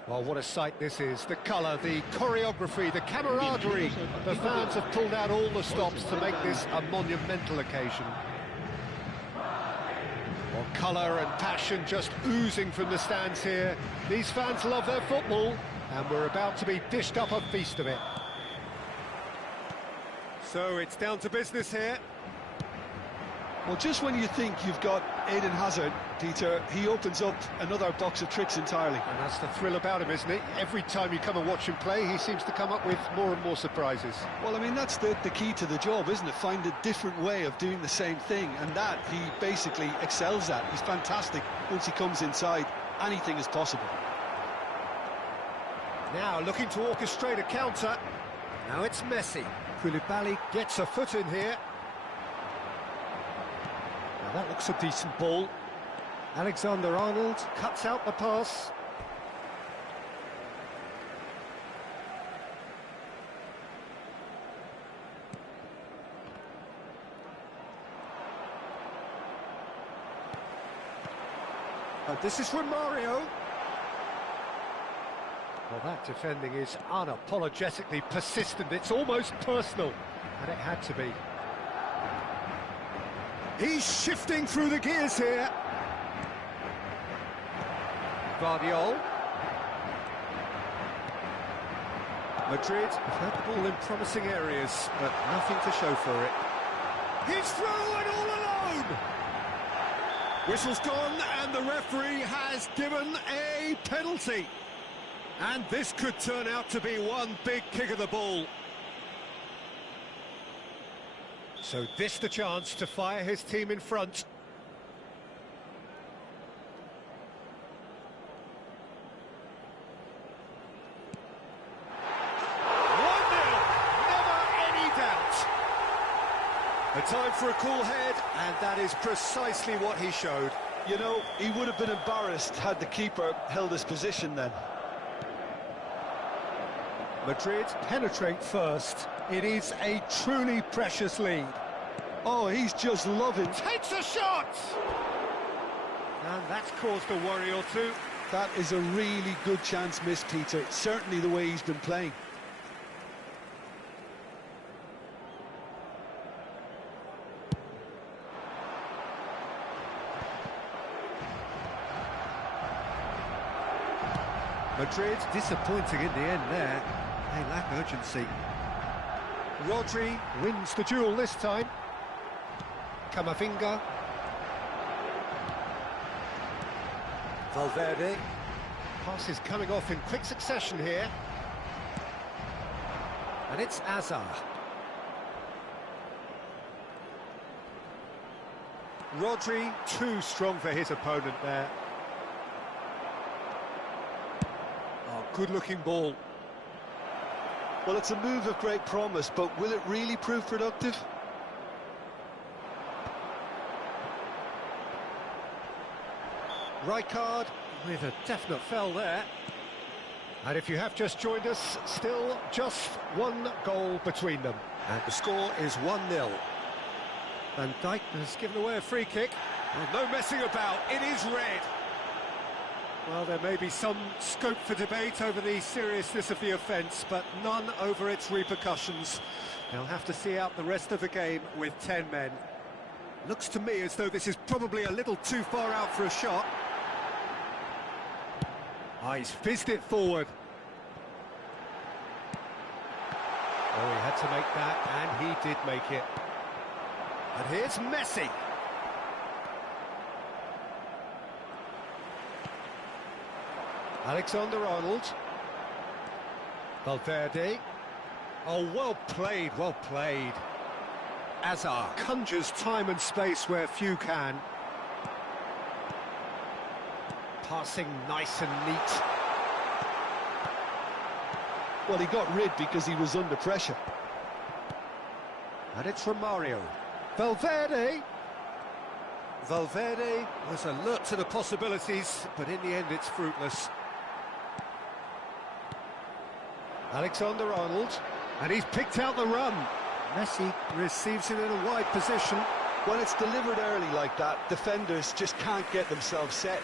Well, what a sight this is. The colour, the choreography, the camaraderie. The fans have pulled out all the stops to make this a monumental occasion. Well, colour and passion just oozing from the stands here. These fans love their football, and we're about to be dished up a feast of it. So it's down to business here. Well, just when you think you've got Eden Hazard, Peter, he opens up another box of tricks entirely. And that's the thrill about him, isn't it? Every time you come and watch him play, he seems to come up with more and more surprises. Well, I mean, that's the key to the job, isn't it? Find a different way of doing the same thing, and that he basically excels at. He's fantastic. Once he comes inside, anything is possible. Now looking to orchestrate a counter. Now it's Messi. Koulibaly gets a foot in here. Now that looks a decent ball. Alexander-Arnold cuts out the pass. This is from Mario. Well, that defending is unapologetically persistent. It's almost personal, and it had to be. He's shifting through the gears here. Guardiola. Madrid have had the ball in promising areas, but nothing to show for it. He's through and all alone! Whistle's gone, and the referee has given a penalty. And this could turn out to be one big kick of the ball. So this the chance to fire his team in front. A time for a cool head, and that is precisely what he showed. You know, he would have been embarrassed had the keeper held his position then. Madrid penetrate first. It is a truly precious lead. Oh, he's just loving. Takes a shot! And that's caused a worry or two. That is a really good chance missed, Peter. Certainly the way he's been playing. Madrid disappointing in the end there. They lack urgency. Rodri wins the duel this time. Camavinga. Valverde. Passes coming off in quick succession here. And it's Hazard. Rodri too strong for his opponent there. Good-looking ball. Well, it's a move of great promise, but will it really prove productive? Rijkaard with a definite foul there. And if you have just joined us, still just one goal between them. And the score is 1-0. Van Dijk has given away a free kick. Well, no messing about, it is red. Well, there may be some scope for debate over the seriousness of the offence, but none over its repercussions. They'll have to see out the rest of the game with 10 men. Looks to me as though this is probably a little too far out for a shot. Ah, he's fizzed it forward. Oh, he had to make that, and he did make it. And here's Messi. Alexander-Arnold. Valverde. Oh, well played, well played. Hazard conjures time and space where few can. Passing nice and neat. Well, he got rid because he was under pressure. And it's Romario. Valverde. Valverde was alert to the possibilities, but in the end it's fruitless. Alexander-Arnold, and he's picked out the run. Messi receives it in a wide position. When it's delivered early like that, defenders just can't get themselves set.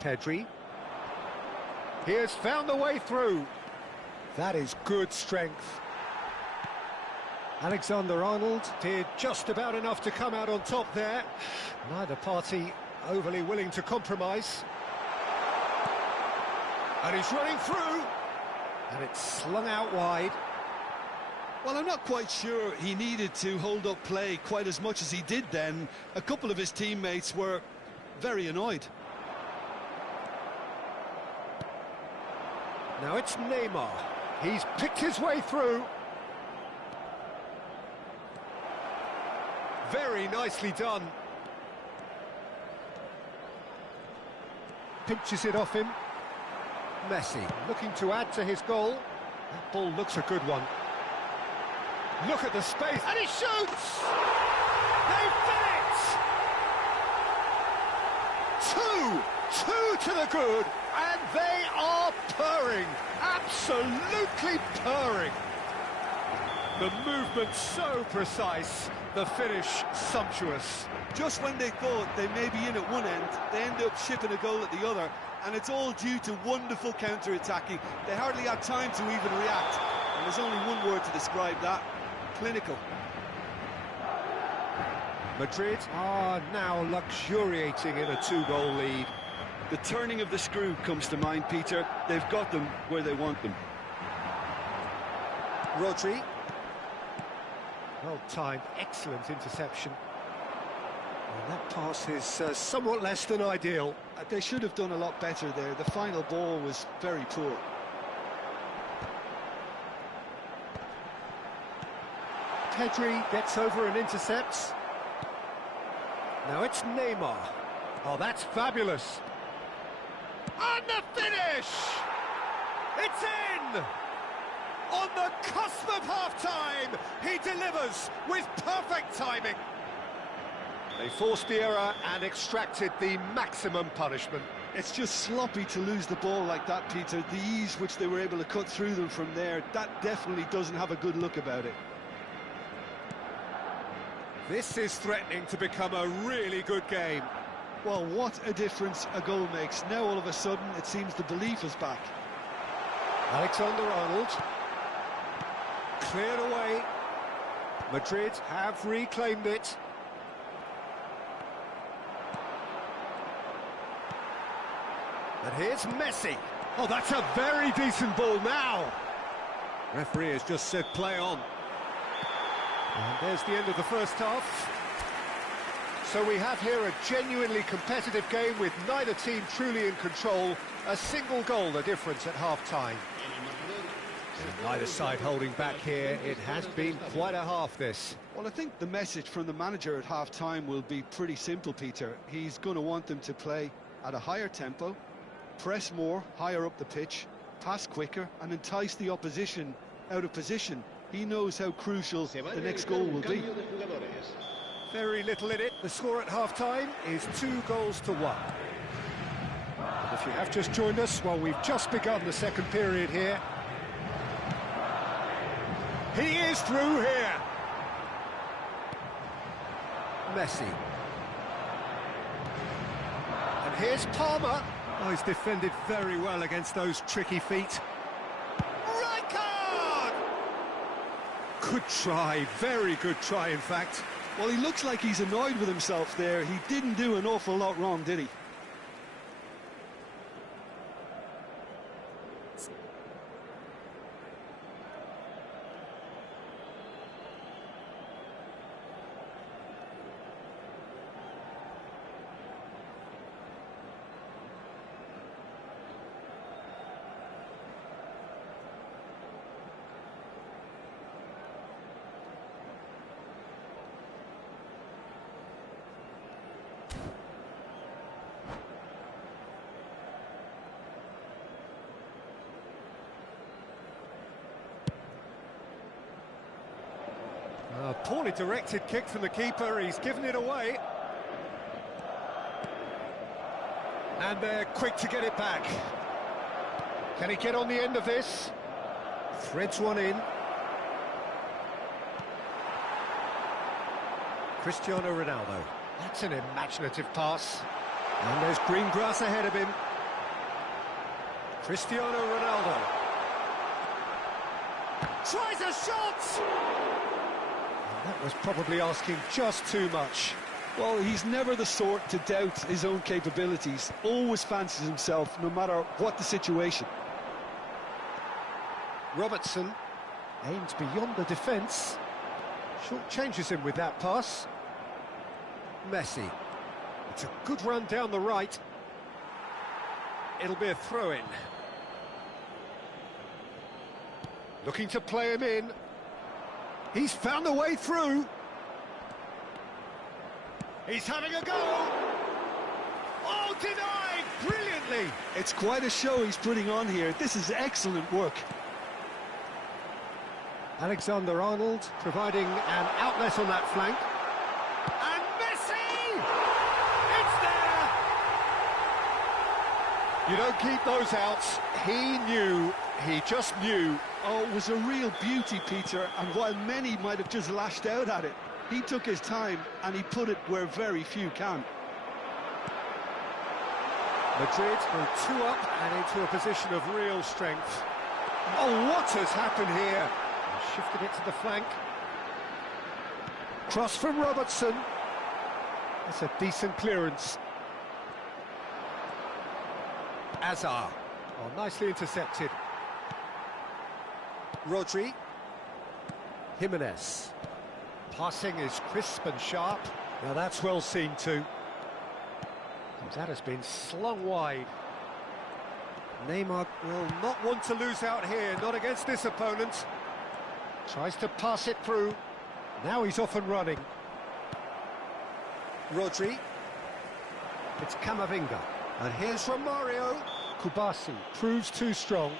Pedri. He has found the way through. That is good strength. Alexander-Arnold did just about enough to come out on top there. Neither party overly willing to compromise. And he's running through. And it's slung out wide. Well, I'm not quite sure he needed to hold up play quite as much as he did then. A couple of his teammates were very annoyed. Now it's Neymar. He's picked his way through. Very nicely done. Pinches it off him. Messi looking to add to his goal. That ball looks a good one. Look at the space, and he shoots! They've done it! Two to the good, and they are purring, absolutely purring. The movement so precise, the finish sumptuous. Just when they thought they may be in at one end, they end up shipping a goal at the other, and it's all due to wonderful counter-attacking. They hardly had time to even react, and there's only one word to describe that: clinical. Madrid are now luxuriating in a two-goal lead. The turning of the screw comes to mind, Peter. They've got them where they want them. Rodri. Well-timed, excellent interception. And that pass is somewhat less than ideal. They should have done a lot better there. The final ball was very poor. Pedri gets over and intercepts. Now it's Neymar. Oh, that's fabulous. And the finish! It's in! On the cusp of half-time, he delivers with perfect timing. They forced the error and extracted the maximum punishment. It's just sloppy to lose the ball like that, Peter. The ease which they were able to cut through them from there, that definitely doesn't have a good look about it. This is threatening to become a really good game. Well, what a difference a goal makes. Now all of a sudden it seems the belief is back. Alexander-Arnold. Cleared away. Madrid have reclaimed it. And here's Messi. Oh, that's a very decent ball now. Referee has just said play on. And there's the end of the first half. So we have here a genuinely competitive game with neither team truly in control. A single goal the difference at half-time. Neither side holding back here. It has been quite a half, this. Well, I think the message from the manager at half-time will be pretty simple, Peter. He's going to want them to play at a higher tempo, press more, higher up the pitch, pass quicker, and entice the opposition out of position. He knows how crucial the next goal will be. Very little in it. The score at half-time is 2-1. And if you have just joined us, well, we've just begun the second period here. He is through here. Messi. And here's Palmer. Oh, he's defended very well against those tricky feet. Rijkaard! Good try, very good try, in fact. Well, he looks like he's annoyed with himself there. He didn't do an awful lot wrong, did he? A poorly directed kick from the keeper, he's given it away. And they're quick to get it back. Can he get on the end of this? Threads one in. Cristiano Ronaldo. That's an imaginative pass. And there's green grass ahead of him. Cristiano Ronaldo. Tries a shot! That was probably asking just too much. Well, he's never the sort to doubt his own capabilities. Always fancies himself, no matter what the situation. Robertson aims beyond the defence. Short changes him with that pass. Messi. It's a good run down the right. It'll be a throw-in. Looking to play him in. He's found a way through. He's having a go. Oh, denied brilliantly. It's quite a show he's putting on here. This is excellent work. Alexander-Arnold providing an outlet on that flank. And Messi! It's there! You don't keep those outs. He knew, he just knew. Oh, it was a real beauty, Peter, and while many might have just lashed out at it, he took his time and he put it where very few can. Madrid go 2 up and into a position of real strength. Oh, what has happened here? He shifted it to the flank. Cross from Robertson. That's a decent clearance. Azar. Oh, nicely intercepted. Rodri. Jimenez. Passing is crisp and sharp. Now that's well seen too. That has been slung wide. Neymar will not want to lose out here, not against this opponent. Tries to pass it through. Now he's off and running. Rodri. It's Camavinga. And here's Romario. Kubasi proves too strong.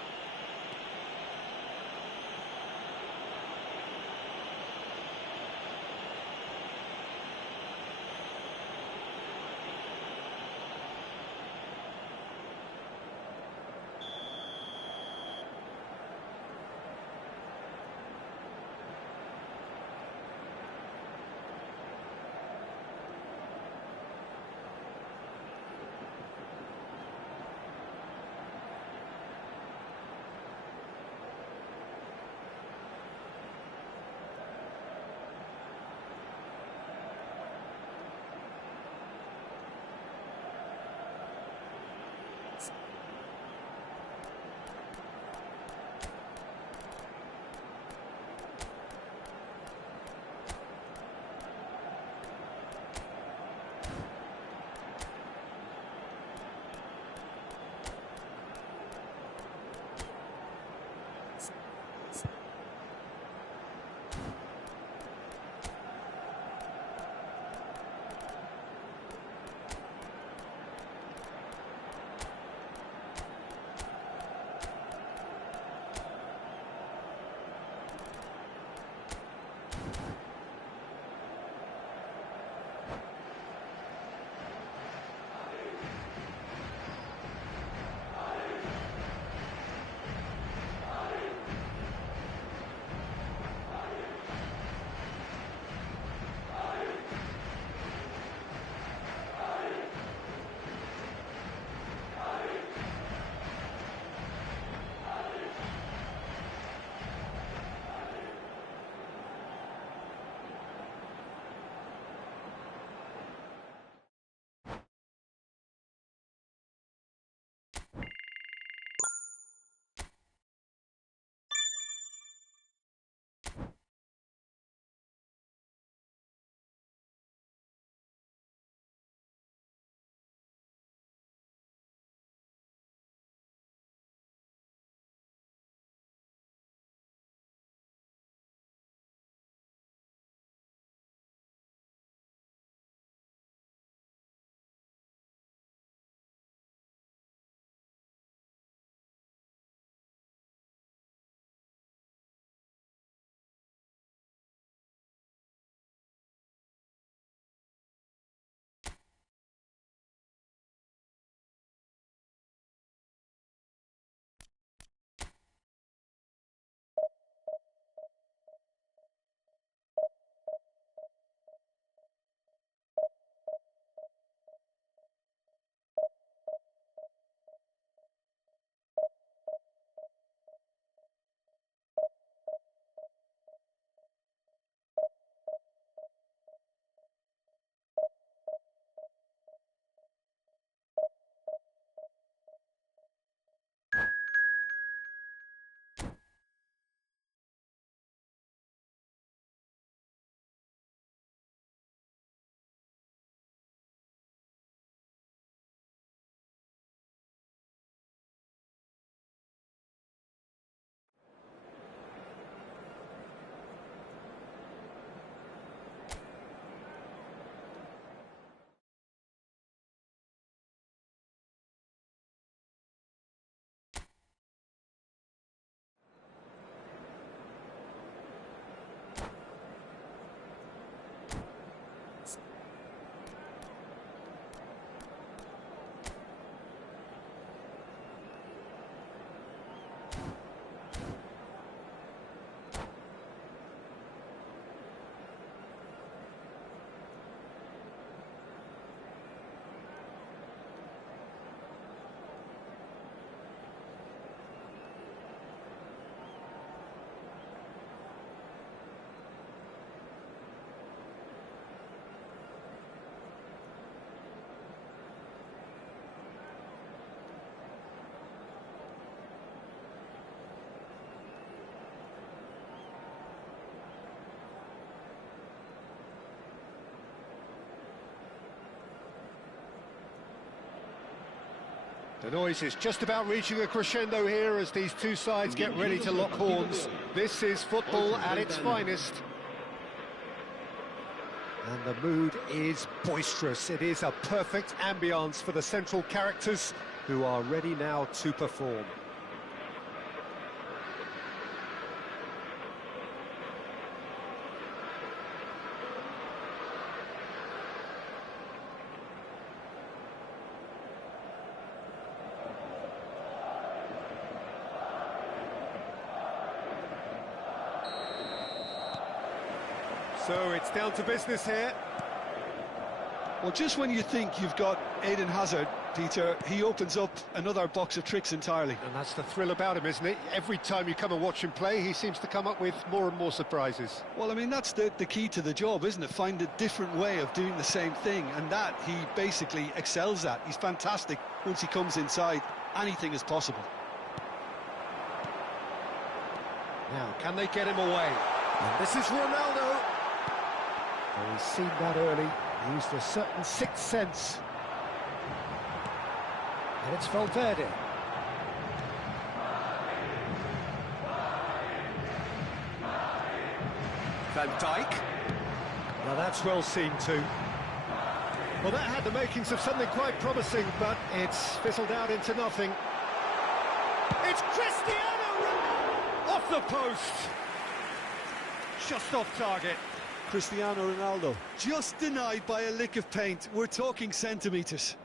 The noise is just about reaching a crescendo here as these two sides get ready to lock horns. This is football at its finest. And the mood is boisterous. It is a perfect ambience for the central characters who are ready now to perform. So it's down to business here. Well, just when you think you've got Eden Hazard, Peter, he opens up another box of tricks entirely. And that's the thrill about him, isn't it? Every time you come and watch him play, he seems to come up with more and more surprises. Well, I mean, that's the key to the job, isn't it? Find a different way of doing the same thing, and that he basically excels at. He's fantastic. Once he comes inside, anything is possible. Now, can they get him away? And this is Ronaldo. Well, he's seen that early, used a certain sixth sense. And it's Valverde. Van Dijk. Now that's well seen too. Well, that had the makings of something quite promising, but it's fizzled out into nothing. It's Cristiano Ronaldo! Off the post! Just off target. Cristiano Ronaldo. Just denied by a lick of paint. We're talking centimetres.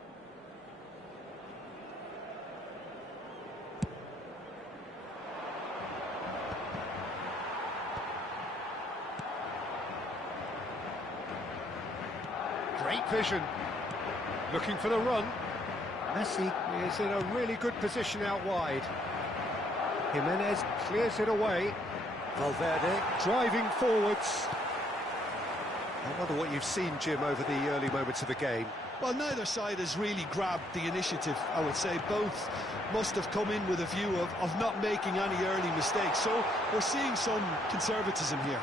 Great vision. Looking for the run. Messi is in a really good position out wide. Jimenez clears it away. Valverde driving forwards. I wonder what you've seen, Jim, over the early moments of the game. Well, neither side has really grabbed the initiative, I would say. Both must have come in with a view of not making any early mistakes. So we're seeing some conservatism here.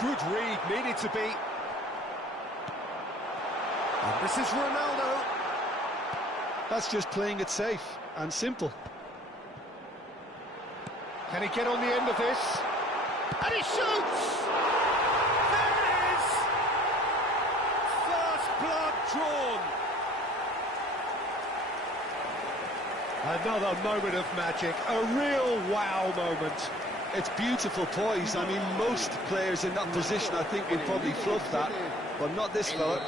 Good read, needed to be. And this is Ronaldo. That's just playing it safe and simple. Can he get on the end of this? And he shoots! There it is! First blood drawn. Another moment of magic, a real wow moment. It's beautiful poise. I mean, most players in that position, I think, would probably fluff that, but not this fella.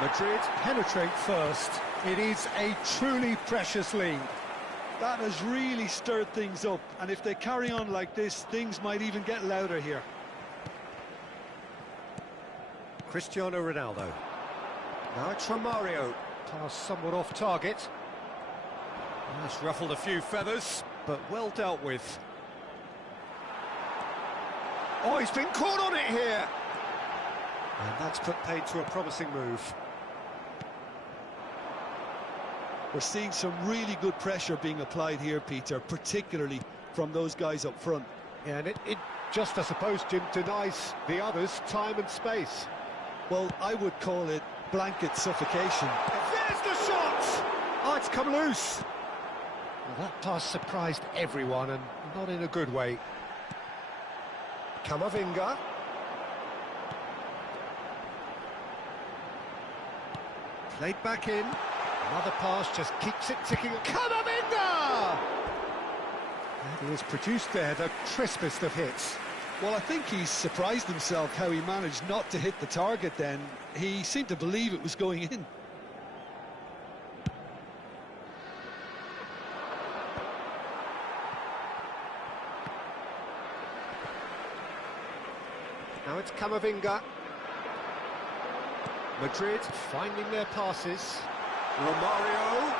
Madrid penetrate first. It is a truly precious lead. That has really stirred things up, and if they carry on like this, things might even get louder here. Cristiano Ronaldo. Now it's Romario. Pass somewhat off target. That's ruffled a few feathers, but well dealt with. Oh, he's been caught on it here! And that's put paid to a promising move. We're seeing some really good pressure being applied here, Peter, particularly from those guys up front. Yeah, and it just, I suppose, Jim, denies the others time and space. Well, I would call it blanket suffocation. There's the shot! Oh, it's come loose. Well, that pass surprised everyone, and not in a good way. Camavinga. Played back in. Another pass just keeps it ticking. Camavinga! And he has produced there the crispest of hits. Well, I think he's surprised himself how he managed not to hit the target then. He seemed to believe it was going in. Now it's Camavinga. Madrid finding their passes. Romario.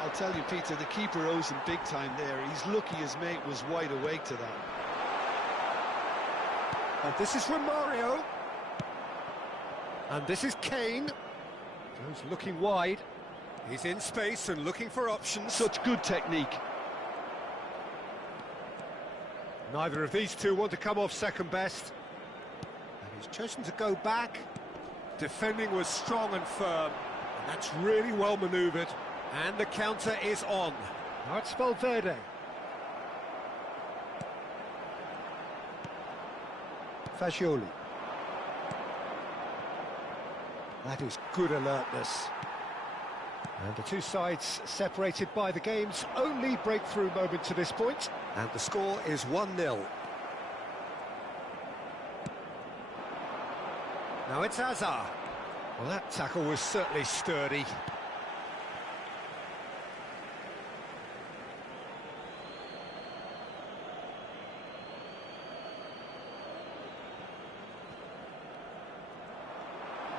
I'll tell you, Peter, the keeper owes him big time there. He's lucky his mate was wide awake to that. And this is Romario. And this is Kane. Goes looking wide. He's in space and looking for options. Such good technique. Neither of these two want to come off second best. And He's chosen to go back. Defending was strong and firm, and that's really well manoeuvred. And the counter is on. Now it's Valverde. Fagioli. That is good alertness. And the two sides separated by the game's only breakthrough moment to this point. And the score is 1-0. Now it's Hazard. Well, that tackle was certainly sturdy.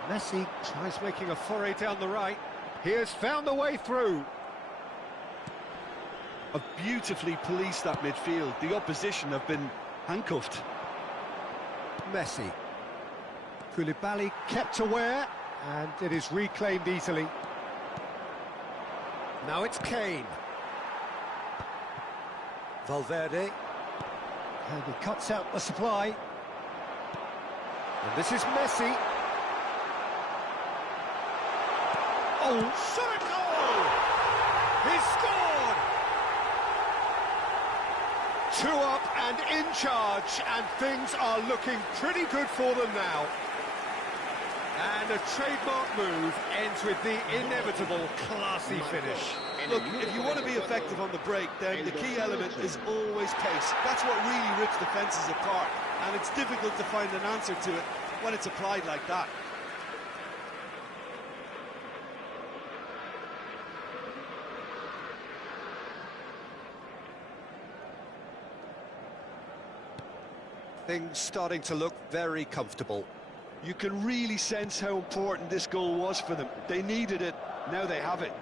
Messi tries making a foray down the right. He has found the way through. Have beautifully policed that midfield. The opposition have been handcuffed. Messi. Koulibaly kept aware, and it is reclaimed easily. Now it's Kane. Valverde. And he cuts out the supply. And this is Messi. Oh, shot a goal! He's scored! 2 up and in charge, and things are looking pretty good for them now. And a trademark move ends with the inevitable classy finish. Look, if you want to be effective on the break, then the key element is always pace. That's what really rips defences apart, and it's difficult to find an answer to it when it's applied like that. Things starting to look very comfortable. You can really sense how important this goal was for them. They needed it, now they have it.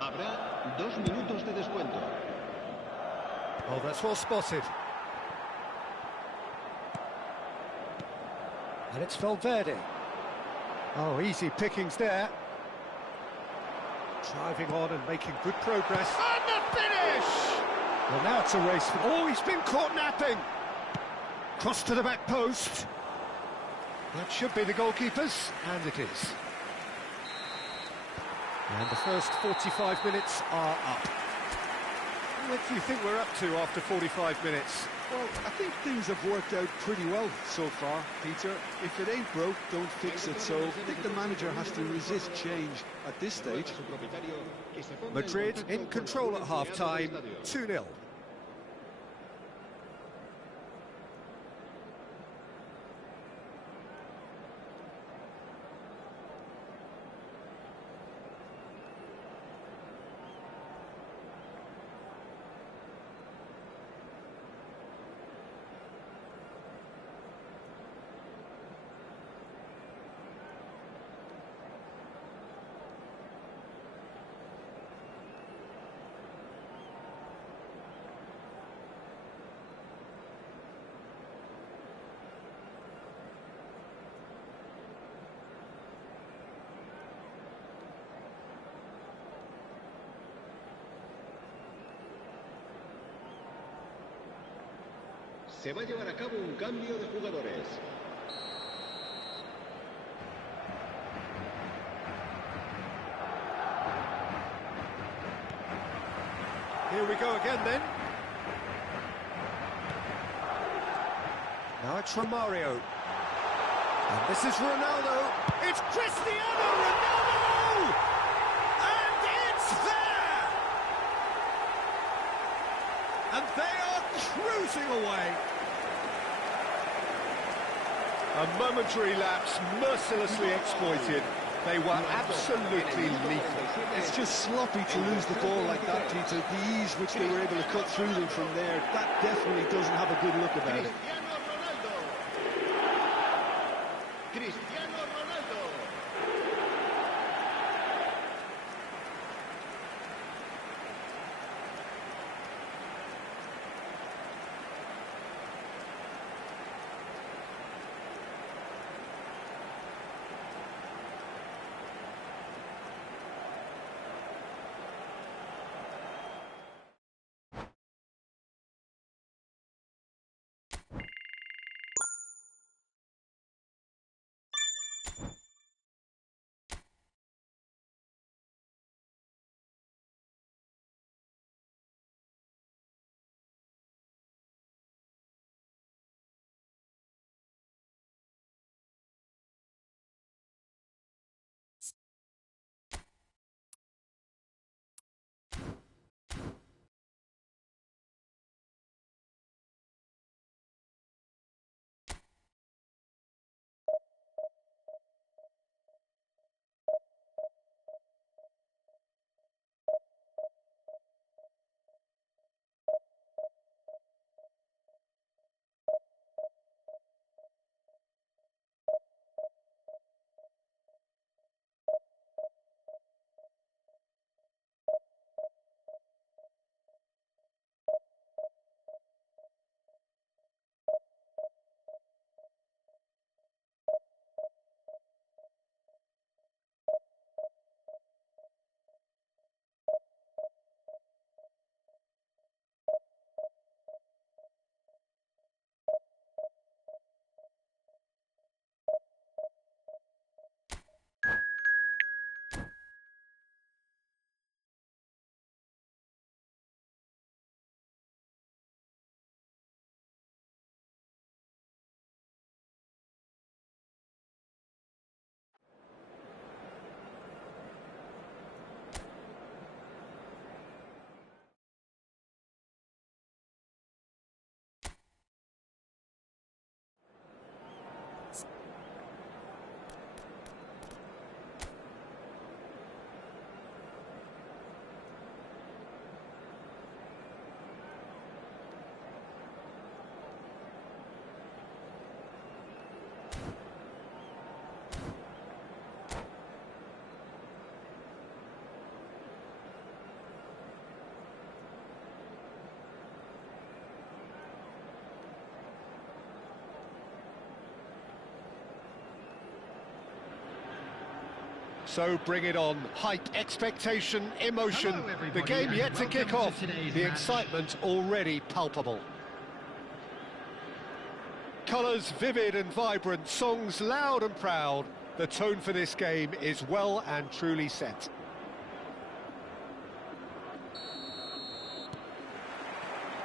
Habrá 2 minutos de descuento. Oh, that's well spotted. And it's Valverde. Oh, easy pickings there. Driving on and making good progress. And the finish! Well, now it's a race. Oh, he's been caught napping. Cross to the back post. That should be the goalkeeper's, and it is. And the first 45 minutes are up. What do you think we're up to after 45 minutes? Well, I think things have worked out pretty well so far, Peter. If it ain't broke, don't fix it. So I think the manager has to resist change at this stage. Madrid in control at half-time, 2-0. Se va a llevar a cabo un cambio de jugadores. Here we go again then. Now it's Romario. And this is Ronaldo. It's Cristiano Ronaldo! And it's there! And they are cruising away. A momentary lapse, mercilessly exploited. They were absolutely lethal. It's just sloppy to lose the ball like that, Peter. The ease which they were able to cut through them from there, that definitely doesn't have a good look about it. So bring it on. Hype, expectation, emotion. Hello, The everybody, game and yet to kick welcome off. to today's The match. excitement already palpable. Colours vivid and vibrant, songs loud and proud. The tone for this game is well and truly set.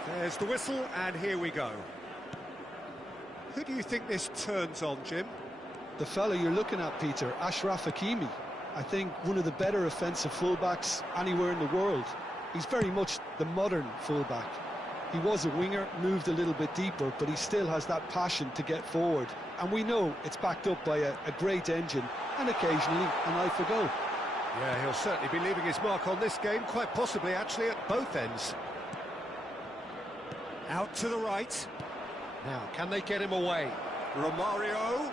There's the whistle, and here we go. Who do you think this turns on, Jim? The fella you're looking at, Peter, Ashraf Hakimi. I think one of the better offensive fullbacks anywhere in the world. He's very much the modern fullback. He was a winger, moved a little bit deeper, but he still has that passion to get forward. And we know it's backed up by a great engine and occasionally an eye for goal. Yeah, he'll certainly be leaving his mark on this game, quite possibly actually at both ends. Out to the right. Now, can they get him away? Romario.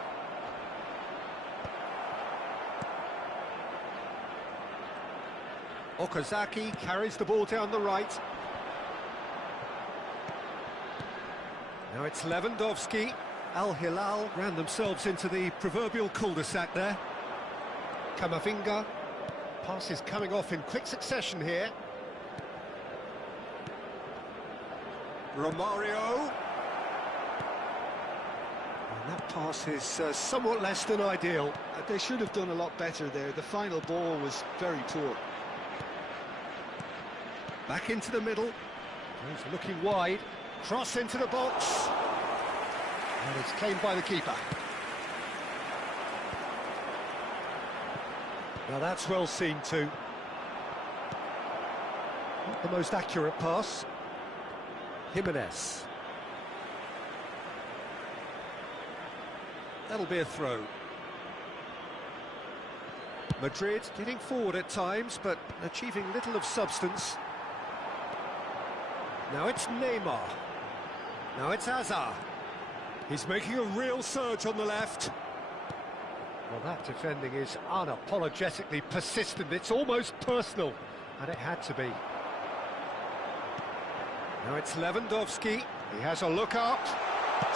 Okazaki carries the ball down the right. Now it's Lewandowski. Al Hilal ran themselves into the proverbial cul-de-sac there. Camavinga. Passes coming off in quick succession here. Romario. And that pass is somewhat less than ideal. They should have done a lot better there. The final ball was very poor. Back into the middle. He's looking wide. Cross into the box. And it's claimed by the keeper. Now that's well seen too. Not the most accurate pass. Jimenez. That'll be a throw. Madrid getting forward at times, but achieving little of substance. Now it's Neymar. Now it's Hazard. He's making a real surge on the left. Well, that defending is unapologetically persistent. It's almost personal, and it had to be. Now it's Lewandowski. He has a look up.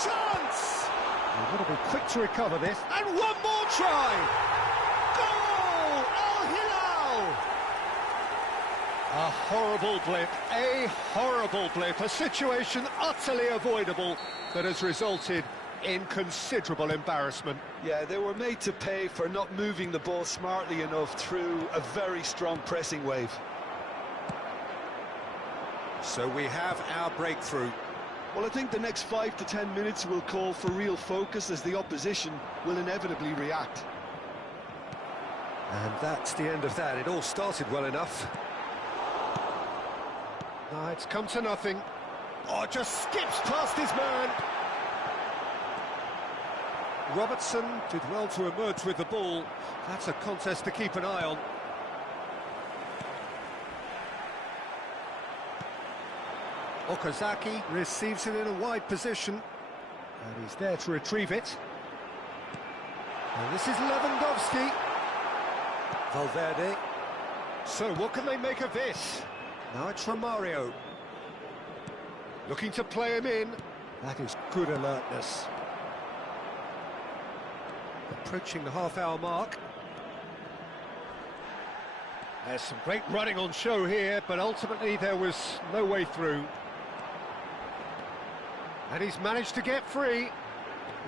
Chance! He's got to be quick to recover this. And one more try! Goal! Al Hilal! A horrible blip, a situation utterly avoidable that has resulted in considerable embarrassment. Yeah, they were made to pay for not moving the ball smartly enough through a very strong pressing wave. So we have our breakthrough. Well, I think the next 5 to 10 minutes will call for real focus as the opposition will inevitably react. And that's the end of that. It all started well enough. Now it's come to nothing. Oh, just skips past his man. Robertson did well to emerge with the ball. That's a contest to keep an eye on. Okazaki receives it in a wide position. And he's there to retrieve it. And this is Lewandowski. Valverde. So what can they make of this? Now it's Romario. Looking to play him in. That is good alertness. Approaching the half-hour mark. There's some great running on show here, but ultimately there was no way through. And he's managed to get free.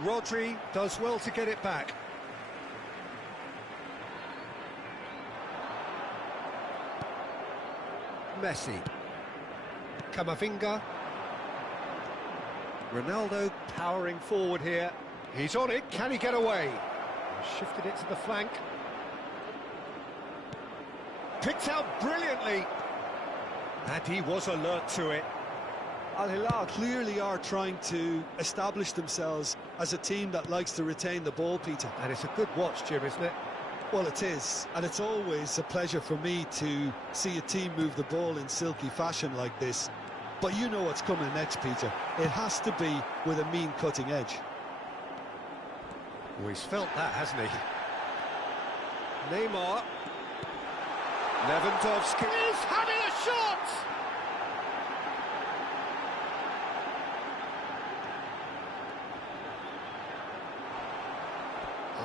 Rodri does well to get it back. Messi. Camavinga. Ronaldo powering forward here. He's on it, can he get away? Shifted it to the flank. Picked out brilliantly. And he was alert to it. Al Hilal clearly are trying to establish themselves as a team that likes to retain the ball, Peter. And it's a good watch, Jim, isn't it? Well, it is, and it's always a pleasure for me to see a team move the ball in silky fashion like this. But you know what's coming next, Peter. It has to be with a mean cutting edge. Oh, he's felt that, hasn't he? Neymar. Lewandowski is having a shot!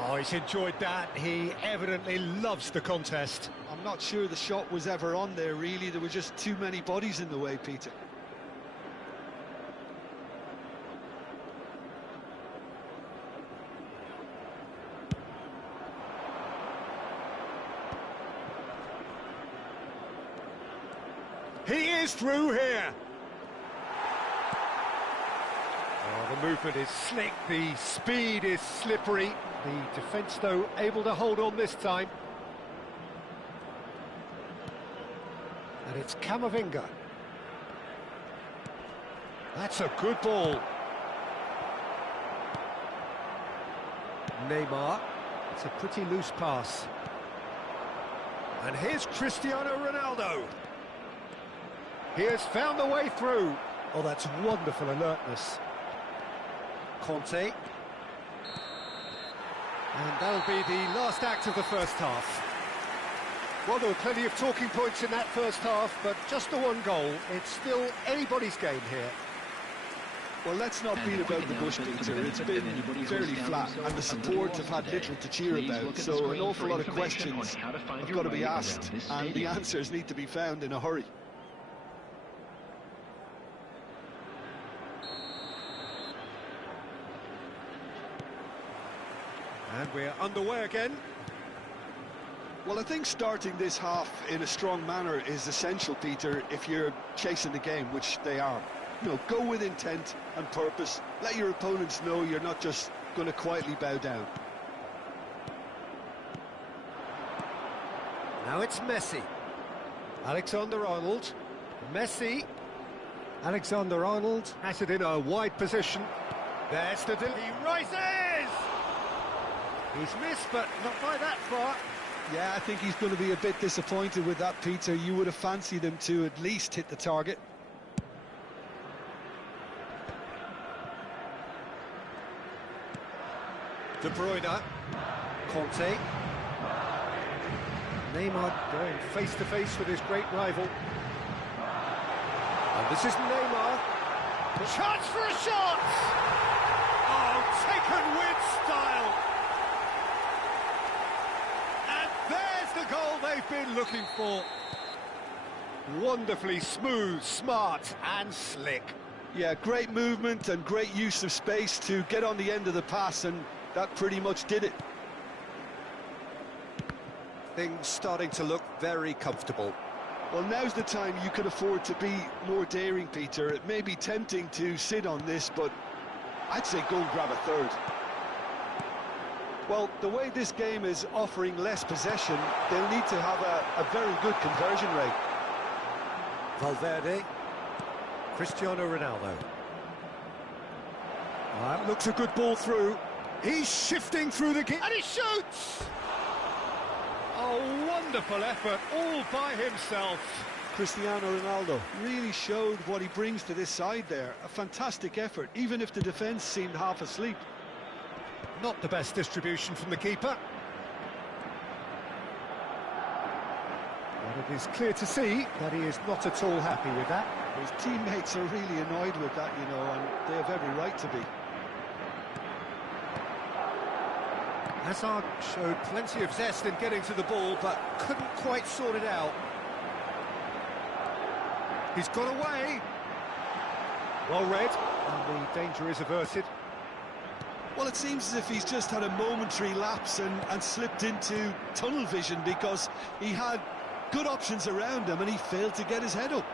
Oh, he's enjoyed that. He evidently loves the contest. I'm not sure the shot was ever on there, really. There were just too many bodies in the way, Peter. He is through here. Oh, the movement is slick, the speed is slippery. The defence, though, able to hold on this time. And it's Camavinga. That's a good ball. Neymar. It's a pretty loose pass. And here's Cristiano Ronaldo. He has found the way through. Oh, that's wonderful alertness. Conte. And that'll be the last act of the first half. Well, there were plenty of talking points in that first half, but just the one goal. It's still anybody's game here. Well, let's not beat about the bush, Peter. It's been fairly flat, and the support have had little to cheer about, so an awful lot of questions have got to be asked, and the answers need to be found in a hurry. And we're underway again. Well, I think starting this half in a strong manner is essential, Peter, if you're chasing the game, which they are. You know, go with intent and purpose. Let your opponents know you're not just going to quietly bow down. Now it's Messi. Alexander-Arnold. Messi. Alexander-Arnold has it in a wide position. There's the... He rises! He's missed, but not by that far. Yeah, I think he's going to be a bit disappointed with that, Peter. You would have fancied him to at least hit the target. De Bruyne. Conte. Neymar going face-to-face with his great rival. And this is Neymar. Chance for a shot! Oh, taken with style! And there's the goal they've been looking for. Wonderfully smooth, smart and slick. Yeah, great movement and great use of space to get on the end of the pass, and that pretty much did it. Things starting to look very comfortable. Well, now's the time you could afford to be more daring, Peter. It may be tempting to sit on this, but I'd say go and grab a third. Well, the way this game is offering less possession, they'll need to have a very good conversion rate. Valverde. Cristiano Ronaldo. That looks a good ball through. He's shifting through the game, and he shoots! A wonderful effort, all by himself. Cristiano Ronaldo really showed what he brings to this side there. A fantastic effort, even if the defence seemed half asleep. Not the best distribution from the keeper. But it is clear to see that he is not at all happy with that. His teammates are really annoyed with that, you know, and they have every right to be. Hazard showed plenty of zest in getting to the ball, but couldn't quite sort it out. He's got away. Well read, and the danger is averted. Well, it seems as if he's just had a momentary lapse and slipped into tunnel vision, because he had good options around him and he failed to get his head up.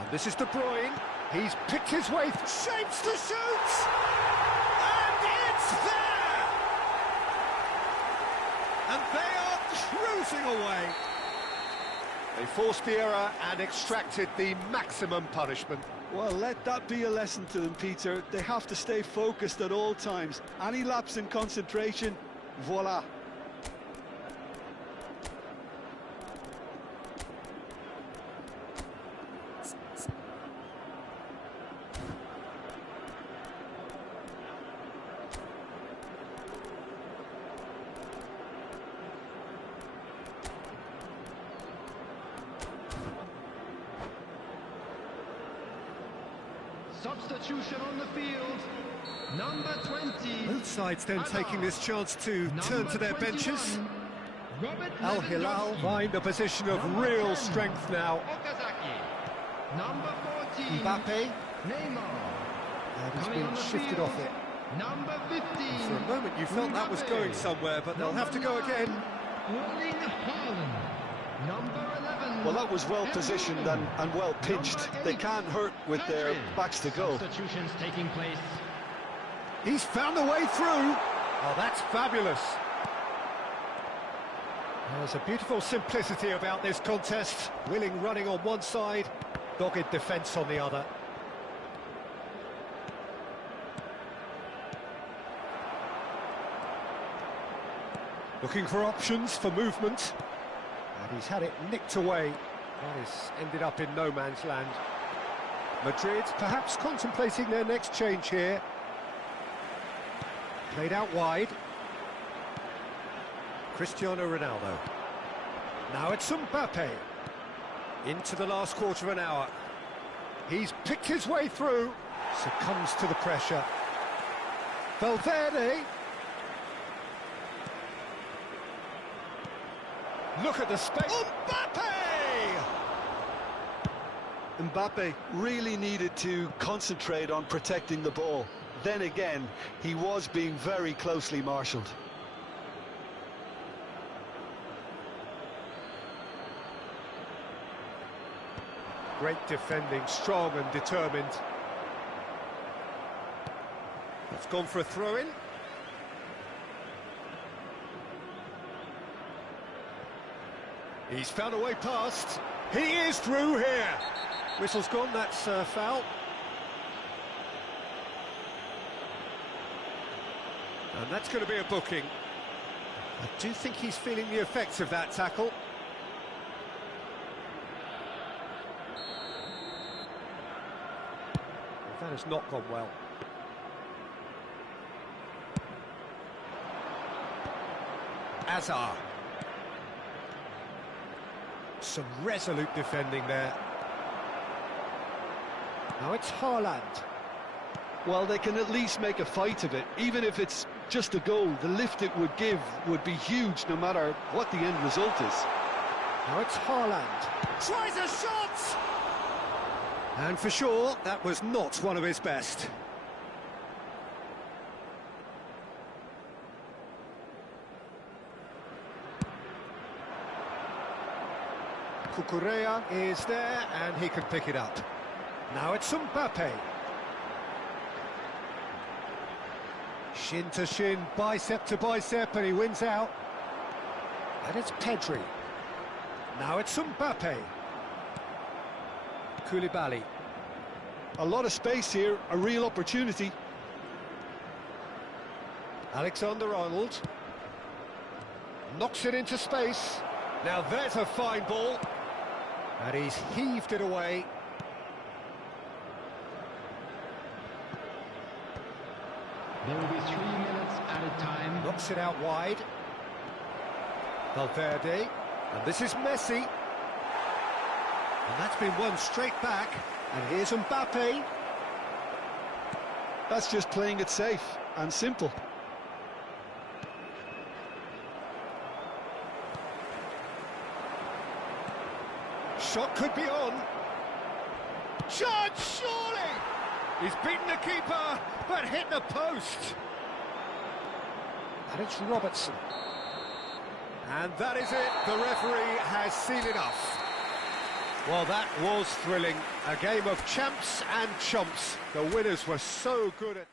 And this is De Bruyne. He's picked his way, shapes to shoot! It's there! And they are cruising away. They forced the error and extracted the maximum punishment. Well, let that be a lesson to them, Peter. They have to stay focused at all times. Any lapse in concentration, voila. Substitution on the field. Number 20. Both sides then taking this chance to turn to their benches. Al Hilal find a position of real strength now. Okazaki. Number 14. Mbappe. Neymar. And he's Coming on been the shifted field. off it. Number 15. For a moment you felt that was going somewhere, but they'll have to go again. Erling Haaland. Number 11. Well, that was well positioned and well pitched. They can't hurt with their backs to goal. Substitutions taking place. He's found a way through. Oh, that's fabulous. There's a beautiful simplicity about this contest. Willing running on one side, dogged defence on the other. Looking for options for movement. And he's had it nicked away. That has ended up in no man's land. Madrid perhaps contemplating their next change here. Played out wide. Cristiano Ronaldo. Now it's Mbappe. Into the last quarter of an hour. He's picked his way through. Succumbs to the pressure. Valverde. Look at the space. Mbappe! Mbappe really needed to concentrate on protecting the ball. Then again, he was being very closely marshalled. Great defending, strong and determined. It's gone for a throw-in. He's found a way past. He is through here. Whistle's gone, that's foul. And that's going to be a booking. I do think he's feeling the effects of that tackle. That has not gone well. Azar. Some resolute defending there. Now it's Haaland. Well, they can at least make a fight of it. Even if it's just a goal, the lift it would give would be huge no matter what the end result is. Now it's Haaland. Tries a shot! And for sure, that was not one of his best. Cucurella is there, and he can pick it up. Now it's Mbappe. Shin to shin, bicep to bicep, and he wins out. And it's Pedri. Now it's Mbappe. Koulibaly. A lot of space here, a real opportunity. Alexander-Arnold. Knocks it into space. Now there's a fine ball. And he's heaved it away. There will be 3 minutes added time. Knocks it out wide. Valverde. And this is Messi. And that's been won straight back. And here's Mbappe. That's just playing it safe and simple. Shot could be on. Shot, surely! He's beaten the keeper, but hit the post. And it's Robertson. And that is it. The referee has seen enough. Well, that was thrilling. A game of champs and chumps. The winners were so good at...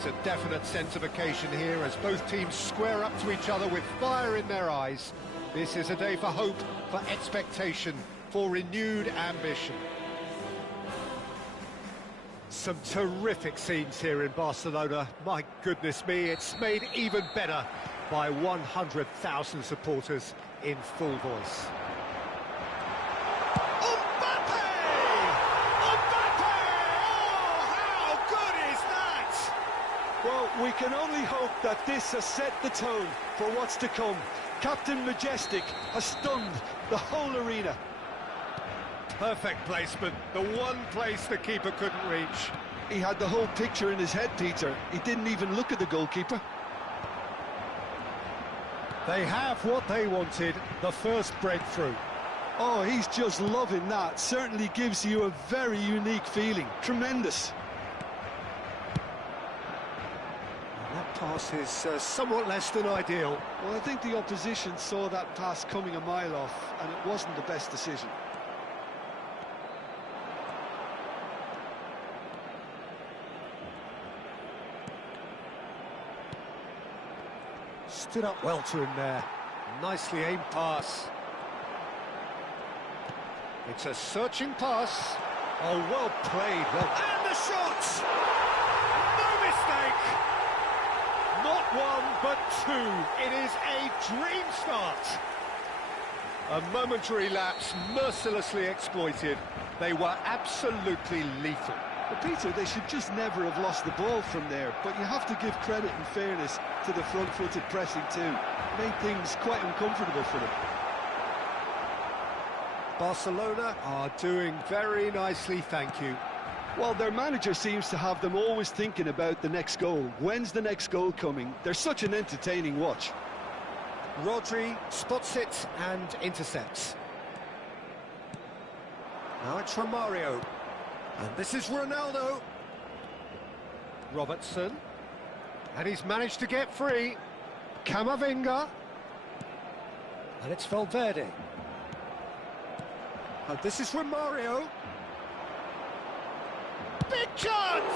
is a definite sense of occasion here as both teams square up to each other with fire in their eyes. This is a day for hope, for expectation, for renewed ambition. Some terrific scenes here in Barcelona. My goodness me, it's made even better by 100,000 supporters in full voice. Mbappe! Mbappe! Oh, how good is that? Well, we can only hope that this has set the tone for what's to come. Captain Majestic has stunned the whole arena. Perfect placement, the one place the keeper couldn't reach. He had the whole picture in his head, Peter. He didn't even look at the goalkeeper. They have what they wanted, the first breakthrough. Oh, he's just loving that. Certainly gives you a very unique feeling. Tremendous. And that pass is somewhat less than ideal. Well, I think the opposition saw that pass coming a mile off, and it wasn't the best decision. Stood up well to him there. Nicely aimed pass. It's a searching pass. Oh, well played. Well, and the shot! No mistake! Not one, but two. It is a dream start. A momentary lapse, mercilessly exploited. They were absolutely lethal. But Peter, they should just never have lost the ball from there, but you have to give credit and fairness to the front-footed pressing too. Made things quite uncomfortable for them. Barcelona are doing very nicely, thank you. Well, their manager seems to have them always thinking about the next goal. When's the next goal coming? They're such an entertaining watch. Rodri spots it and intercepts. Now it's Romario. And this is Ronaldo. Robertson. And he's managed to get free. Camavinga. And it's Valverde. And this is Romario. Big chance!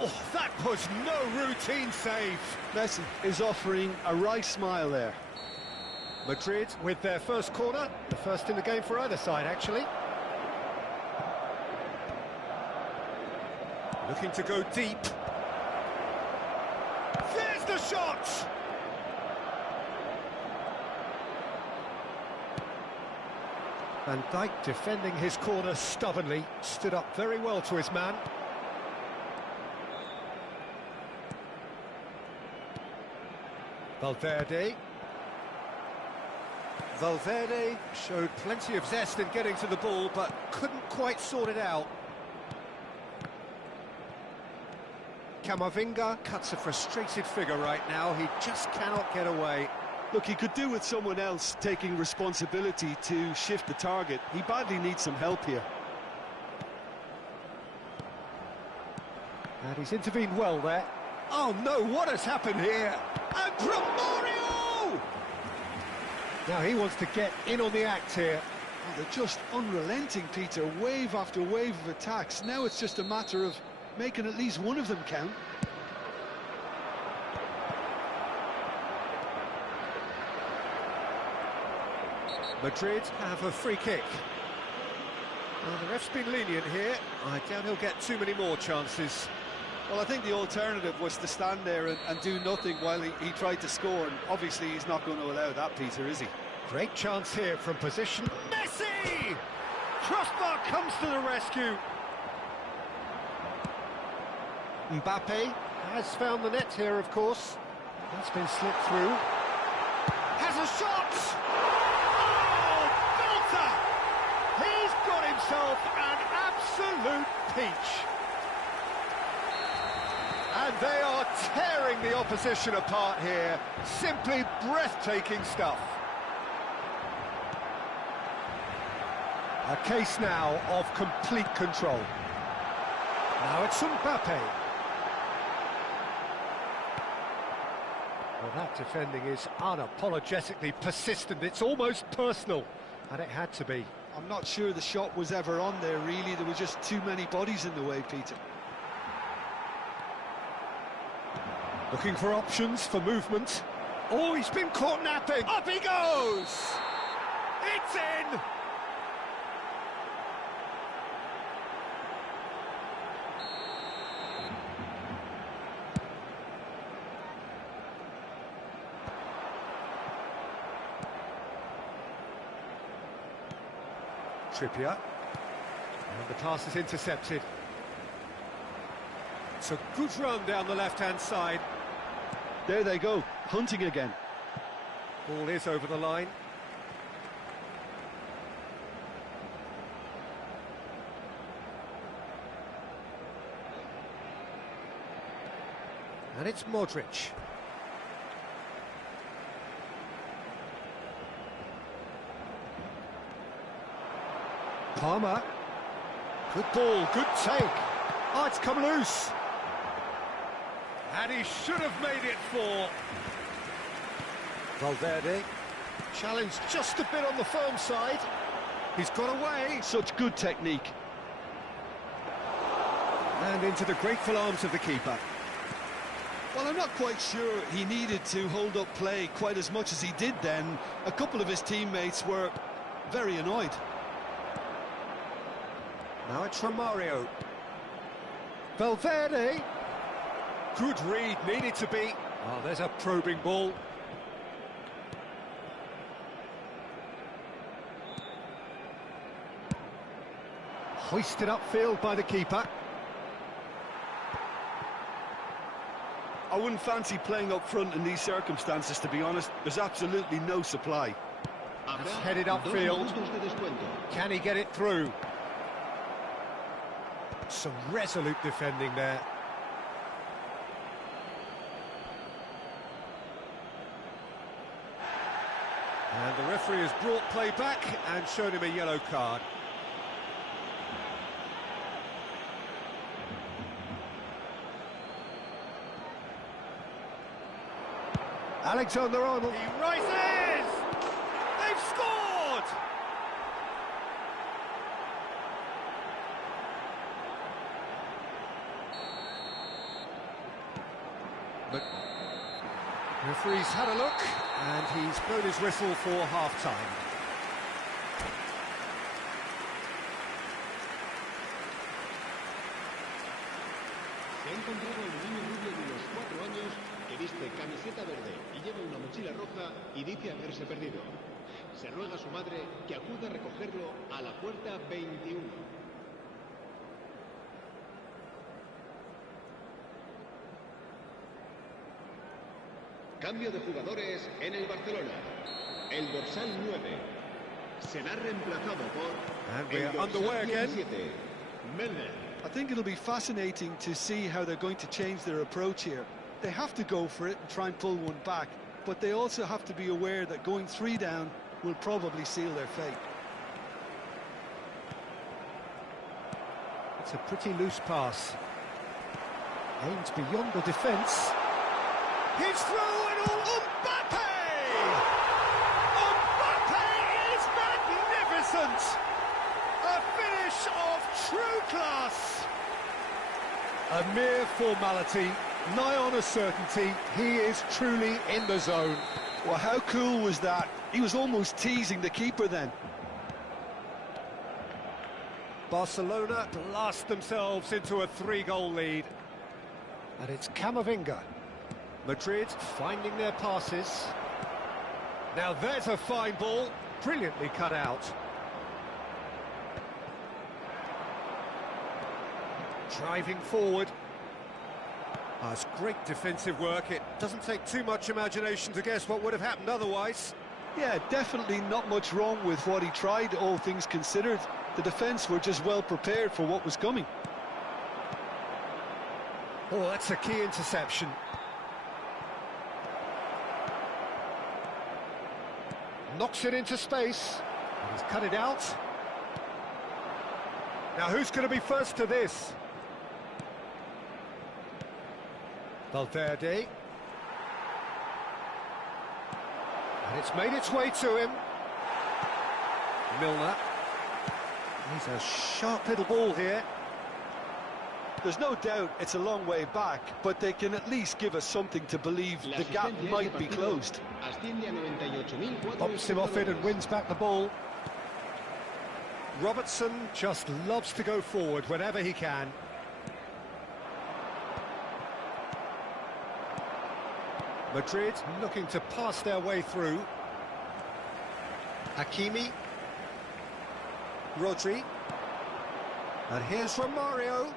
Oh, that was no routine save. Messi is offering a wry smile there. Madrid with their first corner. The first in the game for either side, actually. Looking to go deep. There's the shot! Van Dijk defending his corner stubbornly, stood up very well to his man. Valverde. Valverde showed plenty of zest in getting to the ball, but couldn't quite sort it out. Camavinga cuts a frustrated figure right now. He just cannot get away. Look, he could do with someone else taking responsibility to shift the target. He badly needs some help here. And he's intervened well there. Oh no, what has happened here? And Romario! Now he wants to get in on the act here. Oh, they're just unrelenting, Peter. Wave after wave of attacks. Now it's just a matter of making at least one of them count. Madrid have a free kick. Well, the ref's been lenient here. I doubt he'll get too many more chances. Well, I think the alternative was to stand there and do nothing while he tried to score, and obviously he's not going to allow that, Peter, is he? Great chance here from position. Messi! Crossbar comes to the rescue. Mbappe has found the net here, of course. That's been slipped through. Has a shot! Oh, belter! He's got himself an absolute peach. And they are tearing the opposition apart here. Simply breathtaking stuff. A case now of complete control. Now it's Mbappe. Well, that defending is unapologetically persistent. It's almost personal, and it had to be. I'm not sure the shot was ever on there, really. There were just too many bodies in the way, Peter. Looking for options for movement. Oh, he's been caught napping. Up he goes! It's in! Trippier. And the pass is intercepted. It's a good run down the left-hand side. There they go, hunting again. Ball is over the line. And it's Modric. Palmer. Good ball, good take. Oh, it's come loose. And he should have made it for Valverde. Challenged just a bit on the firm side. He's got away. Such good technique. And into the grateful arms of the keeper. Well, I'm not quite sure he needed to hold up play quite as much as he did then. A couple of his teammates were very annoyed. Now it's Romario. Valverde. Good read, needed to be. Oh, there's a probing ball. Hoisted upfield by the keeper. I wouldn't fancy playing up front in these circumstances, to be honest. There's absolutely no supply. It's headed upfield. Can he get it through? Some resolute defending there. And the referee has brought play back and shown him a yellow card. Alexander-Arnold. He rises! They've scored! But referee's had a look, and he's blown his whistle for half-time. Se ha encontrado el niño rubio de unos 4 años que viste camiseta verde y lleva una mochila roja y dice haberse perdido. Se ruega a su madre que acuda a recogerlo a la puerta 21. Cambio de jugadores en el Barcelona. El dorsal 9 será reemplazado por el dorsal 17, Milner. I think it'll be fascinating to see how they're going to change their approach here. They have to go for it and try and pull one back, but they also have to be aware that going 3 down will probably seal their fate. It's a pretty loose pass. Aims beyond the defence. He's through and all. Mbappe! Mbappe is magnificent! A finish of true class! A mere formality, nigh on a certainty. He is truly in the zone. Well, how cool was that? He was almost teasing the keeper then. Barcelona blast themselves into a 3-goal lead. And it's Camavinga. Madrid finding their passes. Now there's a fine ball, brilliantly cut out. Driving forward. Oh, it's great defensive work. It doesn't take too much imagination to guess what would have happened otherwise. Yeah, definitely not much wrong with what he tried, all things considered. The defence were just well prepared for what was coming. Oh, that's a key interception. Knocks it into space. He's cut it out. Now who's going to be first to this? Valverde. And it's made its way to him. Milner. He's a sharp little ball here. There's no doubt it's a long way back, but they can at least give us something to believe the gap might be closed. Bumps him off it and wins back the ball. Robertson just loves to go forward whenever he can. Madrid looking to pass their way through. Hakimi. Rodri. And here's Romario.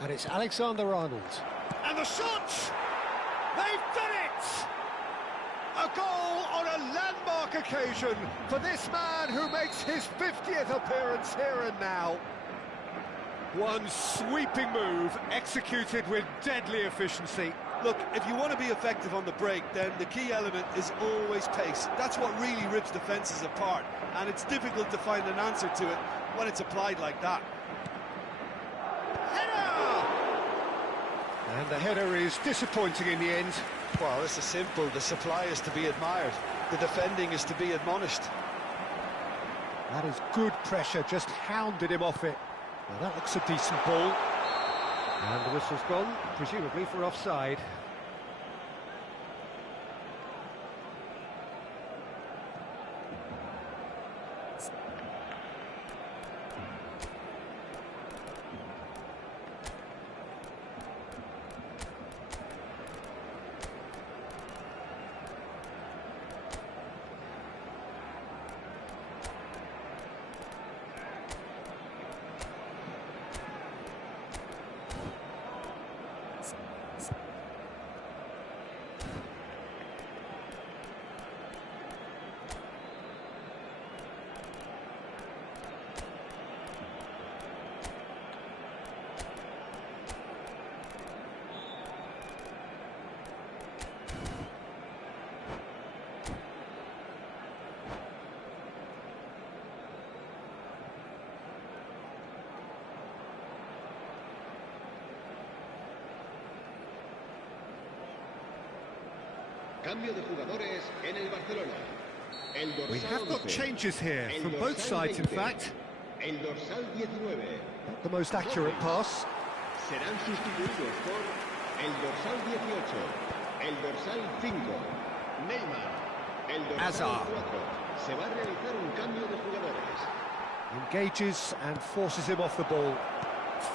And it's Alexander-Arnold. And the shot! They've done it! A goal on a landmark occasion for this man who makes his 50th appearance here and now. One sweeping move executed with deadly efficiency. Look, if you want to be effective on the break, then the key element is always pace. That's what really rips defences apart, and it's difficult to find an answer to it when it's applied like that. And the header is disappointing in the end. Well, this is simple. The supply is to be admired. The defending is to be admonished. That is good pressure, just hounded him off it. Well, that looks a decent ball. And the whistle's gone, presumably for offside. Cambio de jugadores en el Barcelona. El dorsal We have got 11. changes here, El from both dorsal sides in 20. fact. El dorsal 19. Not the most accurate pass. Serán sustituidos por el dorsal 18. El dorsal 5. Neymar. El dorsal Hazard. 4. Se va a realizar un cambio de jugadores. Engages and forces him off the ball.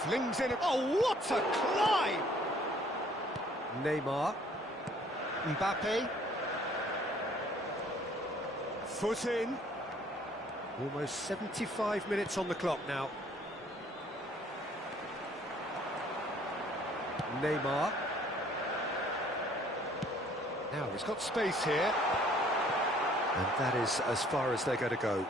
Flings in. Oh, what a climb! Neymar. Mbappe. Foot in. Almost 75 minutes on the clock now. Neymar. Now he's got space here. And that is as far as they're going to go.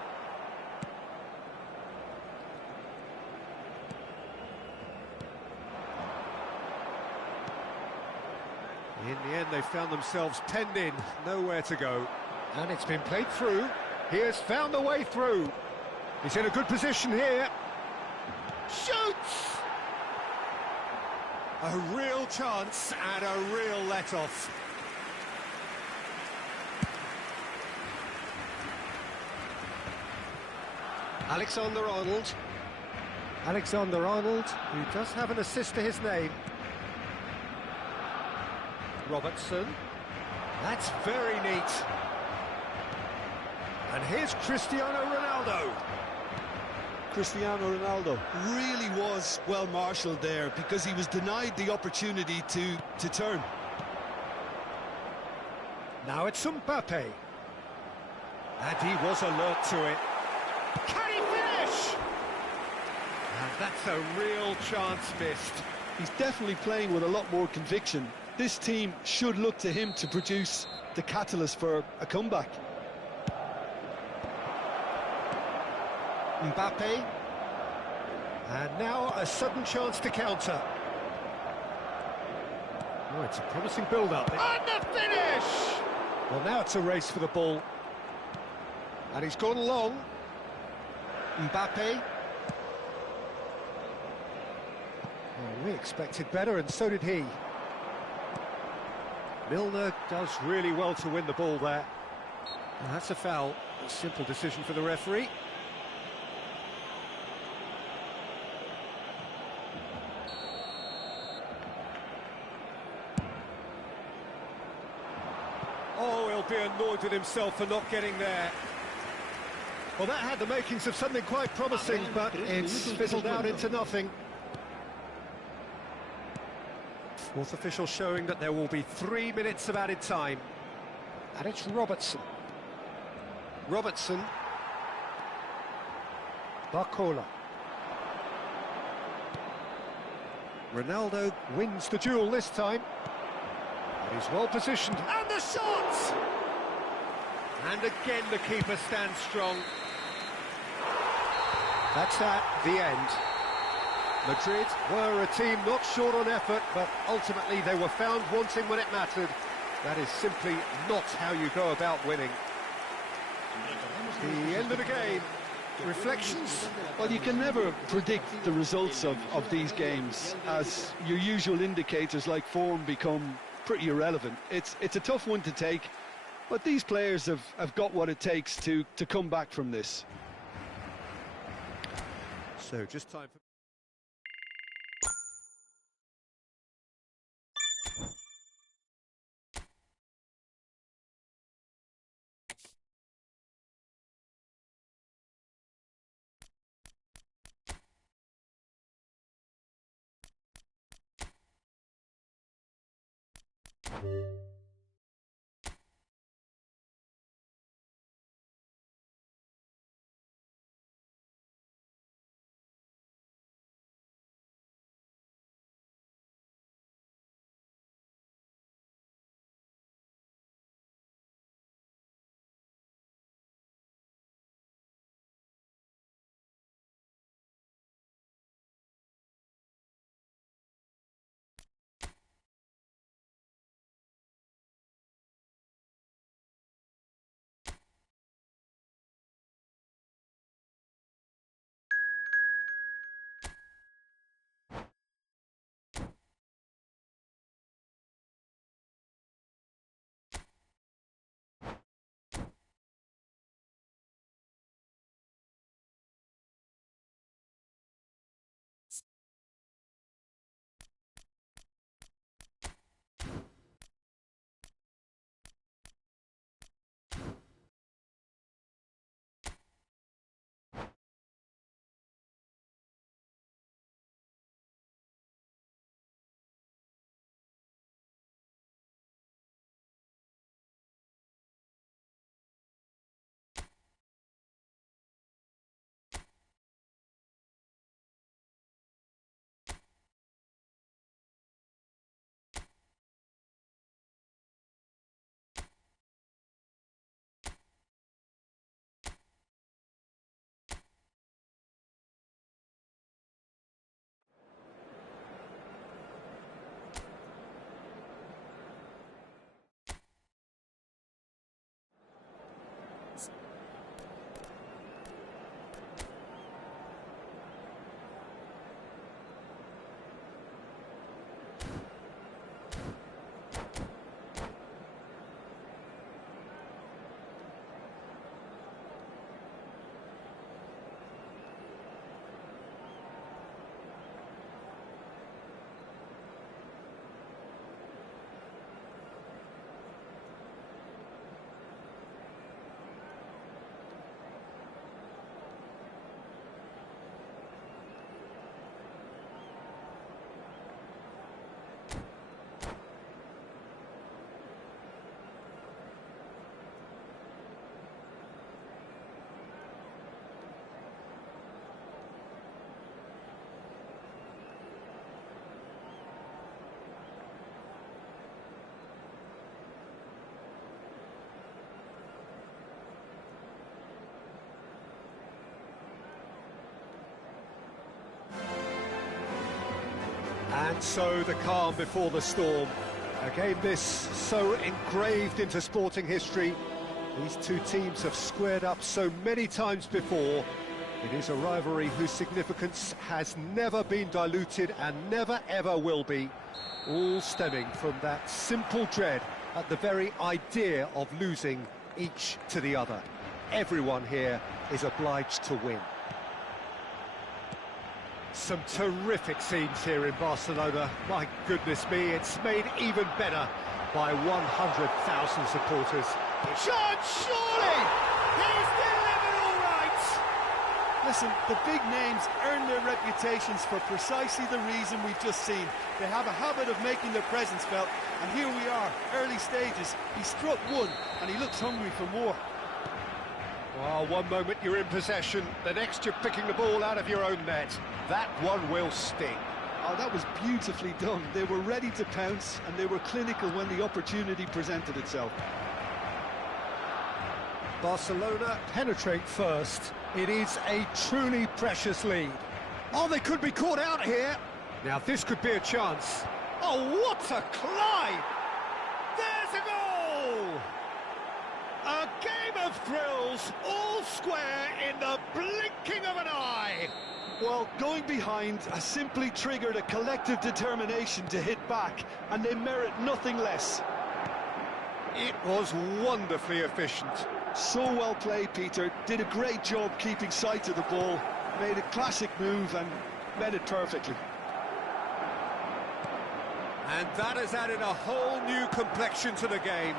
In the end, they found themselves penned in, nowhere to go. And it's been played through. He has found the way through. He's in a good position here. Shoots! A real chance and a real let-off. Alexander-Arnold. Alexander-Arnold, who does have an assist to his name. Robertson. That's very neat. And here's Cristiano Ronaldo. Cristiano Ronaldo really was well marshalled there because he was denied the opportunity to turn. Now it's Mbappe. And he was alert to it. Can he finish? And that's a real chance missed. He's definitely playing with a lot more conviction. This team should look to him to produce the catalyst for a comeback. Mbappe. And now a sudden chance to counter. Oh, it's a promising build-up. And the finish! Well, now it's a race for the ball. And he's gone long. Mbappe. Oh, we expected better, and so did he. Milner does really well to win the ball there. And that's a foul. A simple decision for the referee. Oh, he'll be annoyed with himself for not getting there. Well, that had the makings of something quite promising, but it's fizzled out into nothing. Fourth official showing that there will be 3 minutes of added time. And it's Robertson. Robertson. Barcola. Ronaldo wins the duel this time. And he's well positioned. And the shot! And again the keeper stands strong. That's at the end. Madrid were a team not short on effort, but ultimately they were found wanting when it mattered. That is simply not how you go about winning. The end of the game. Reflections? Well, you can never predict the results of these games, as your usual indicators like form become pretty irrelevant. It's a tough one to take, but these players have got what it takes to come back from this. So just time for... And so the calm before the storm. A game this so engraved into sporting history. These two teams have squared up so many times before. It is a rivalry whose significance has never been diluted and never ever will be. All stemming from that simple dread at the very idea of losing each to the other. Everyone here is obliged to win. Some terrific scenes here in Barcelona. My goodness me, it's made even better by 100,000 supporters. Shot, surely! He's delivered all right! Listen, the big names earn their reputations for precisely the reason we've just seen. They have a habit of making their presence felt, and here we are, early stages. He struck one, and he looks hungry for more. Well, one moment you're in possession, the next you're picking the ball out of your own net. That one will sting. Oh, that was beautifully done. They were ready to pounce, and they were clinical when the opportunity presented itself. Barcelona penetrate first. It is a truly precious lead. Oh, they could be caught out here. Now, this could be a chance. Oh, what a climb! There's a goal! A game of thrills, all square in the blinking of an eye. Well, going behind has simply triggered a collective determination to hit back, and they merit nothing less. It was wonderfully efficient. So well played, Peter. Did a great job keeping sight of the ball, made a classic move and met it perfectly. And that has added a whole new complexion to the game.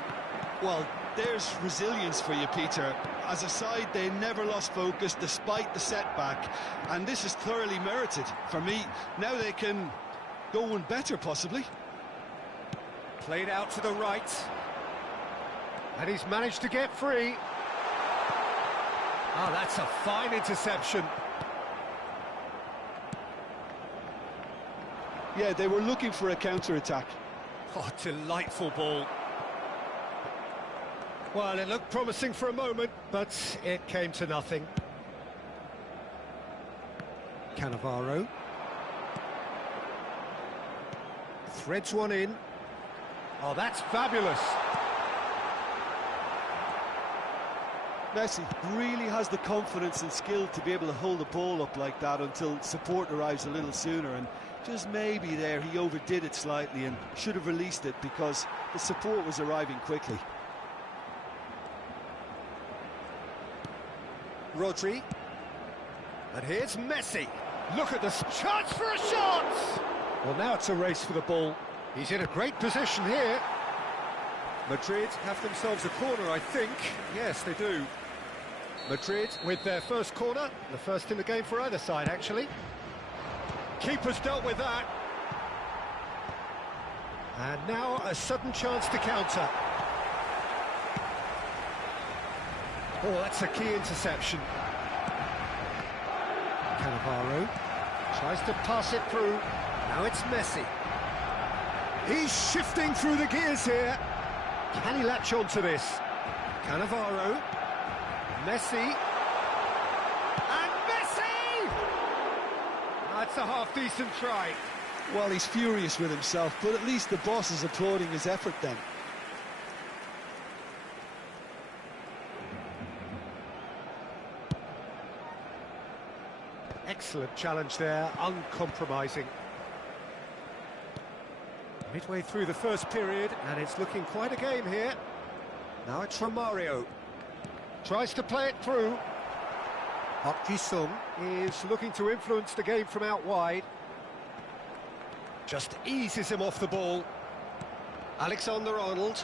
Well, there's resilience for you, Peter. As a side, they never lost focus despite the setback, and this is thoroughly merited. For me, now they can go one better, possibly. Played out to the right. And he's managed to get free. Oh, that's a fine interception. Yeah, they were looking for a counter-attack. Oh, delightful ball. Well, it looked promising for a moment, but it came to nothing. Cannavaro. Threads one in. Oh, that's fabulous. Messi really has the confidence and skill to be able to hold the ball up like that until support arrives a little sooner, and just maybe there he overdid it slightly and should have released it because the support was arriving quickly. Rodri. And here's Messi. Look at this chance for a shot! Well, now it's a race for the ball. He's in a great position here. Madrid have themselves a corner, I think. Yes, they do. Madrid with their first corner, the first in the game for either side, actually. Keeper's dealt with that. And now a sudden chance to counter. Oh, that's a key interception. Cannavaro tries to pass it through. Now it's Messi. He's shifting through the gears here. Can he latch on to this? Cannavaro. Messi. And Messi! That's a half-decent try. Well, he's furious with himself, but at least the boss is applauding his effort then. Excellent challenge there, uncompromising. Midway through the first period, and it's looking quite a game here. Now it's Romario. Tries to play it through. Park Ji-sung is looking to influence the game from out wide. Just eases him off the ball. Alexander-Arnold.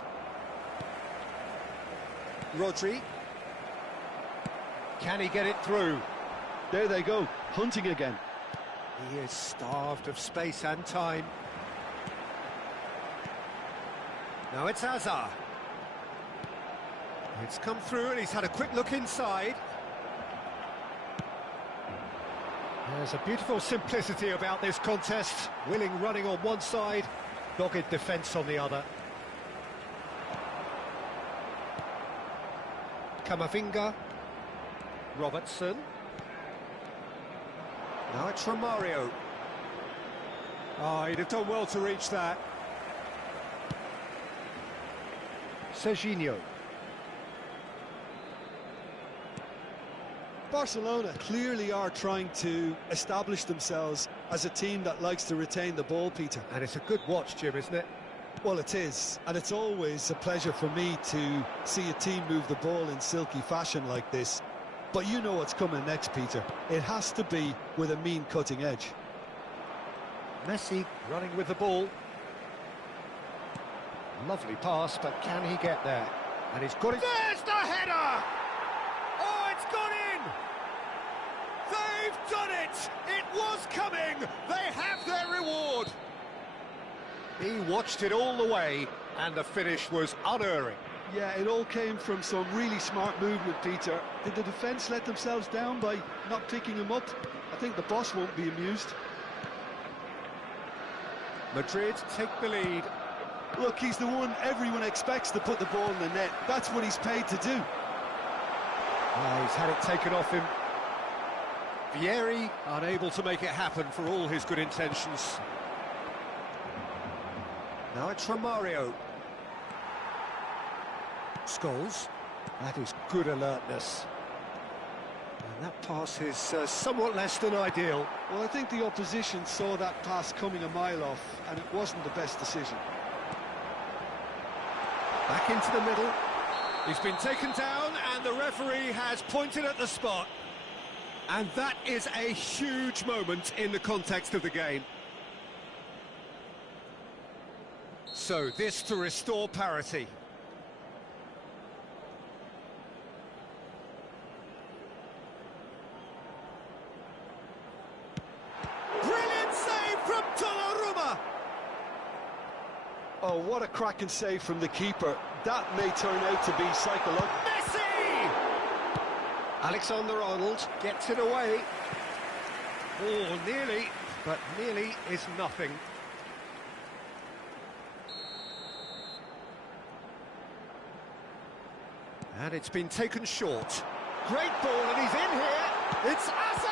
Rodri. Can he get it through? There they go, hunting again. He is starved of space and time. Now it's Hazard. It's come through and he's had a quick look inside. There's a beautiful simplicity about this contest. Willing running on one side, dogged defence on the other. Camavinga. Robertson. Now it's Romario. Oh, he'd have done well to reach that. Serginho. Barcelona clearly are trying to establish themselves as a team that likes to retain the ball, Peter. And it's a good watch, Jim, isn't it? Well, it is, and it's always a pleasure for me to see a team move the ball in silky fashion like this. But you know what's coming next, Peter. It has to be with a mean cutting edge. Messi running with the ball. Lovely pass, but can he get there? And he's got it. There's the header! Oh, it's gone in! They've done it! It was coming! They have their reward! He watched it all the way, and the finish was unerring. Yeah, it all came from some really smart movement, Peter. Did the defence let themselves down by not picking him up? I think the boss won't be amused. Madrid take the lead. Look, he's the one everyone expects to put the ball in the net. That's what he's paid to do. He's had it taken off him. Vieri unable to make it happen for all his good intentions. Now it's Romario. Scholes. That is good alertness. And that pass is somewhat less than ideal. Well, I think the opposition saw that pass coming a mile off, and it wasn't the best decision. Back into the middle. He's been taken down, and the referee has pointed at the spot. And that is a huge moment in the context of the game. So this to restore parity. Brilliant save from Donnarumma. Oh, what a cracking save from the keeper. That may turn out to be psychological. Messi! Alexander-Arnold gets it away. Oh, nearly, but nearly is nothing. And it's been taken short. Great ball, and he's in here. It's Asa!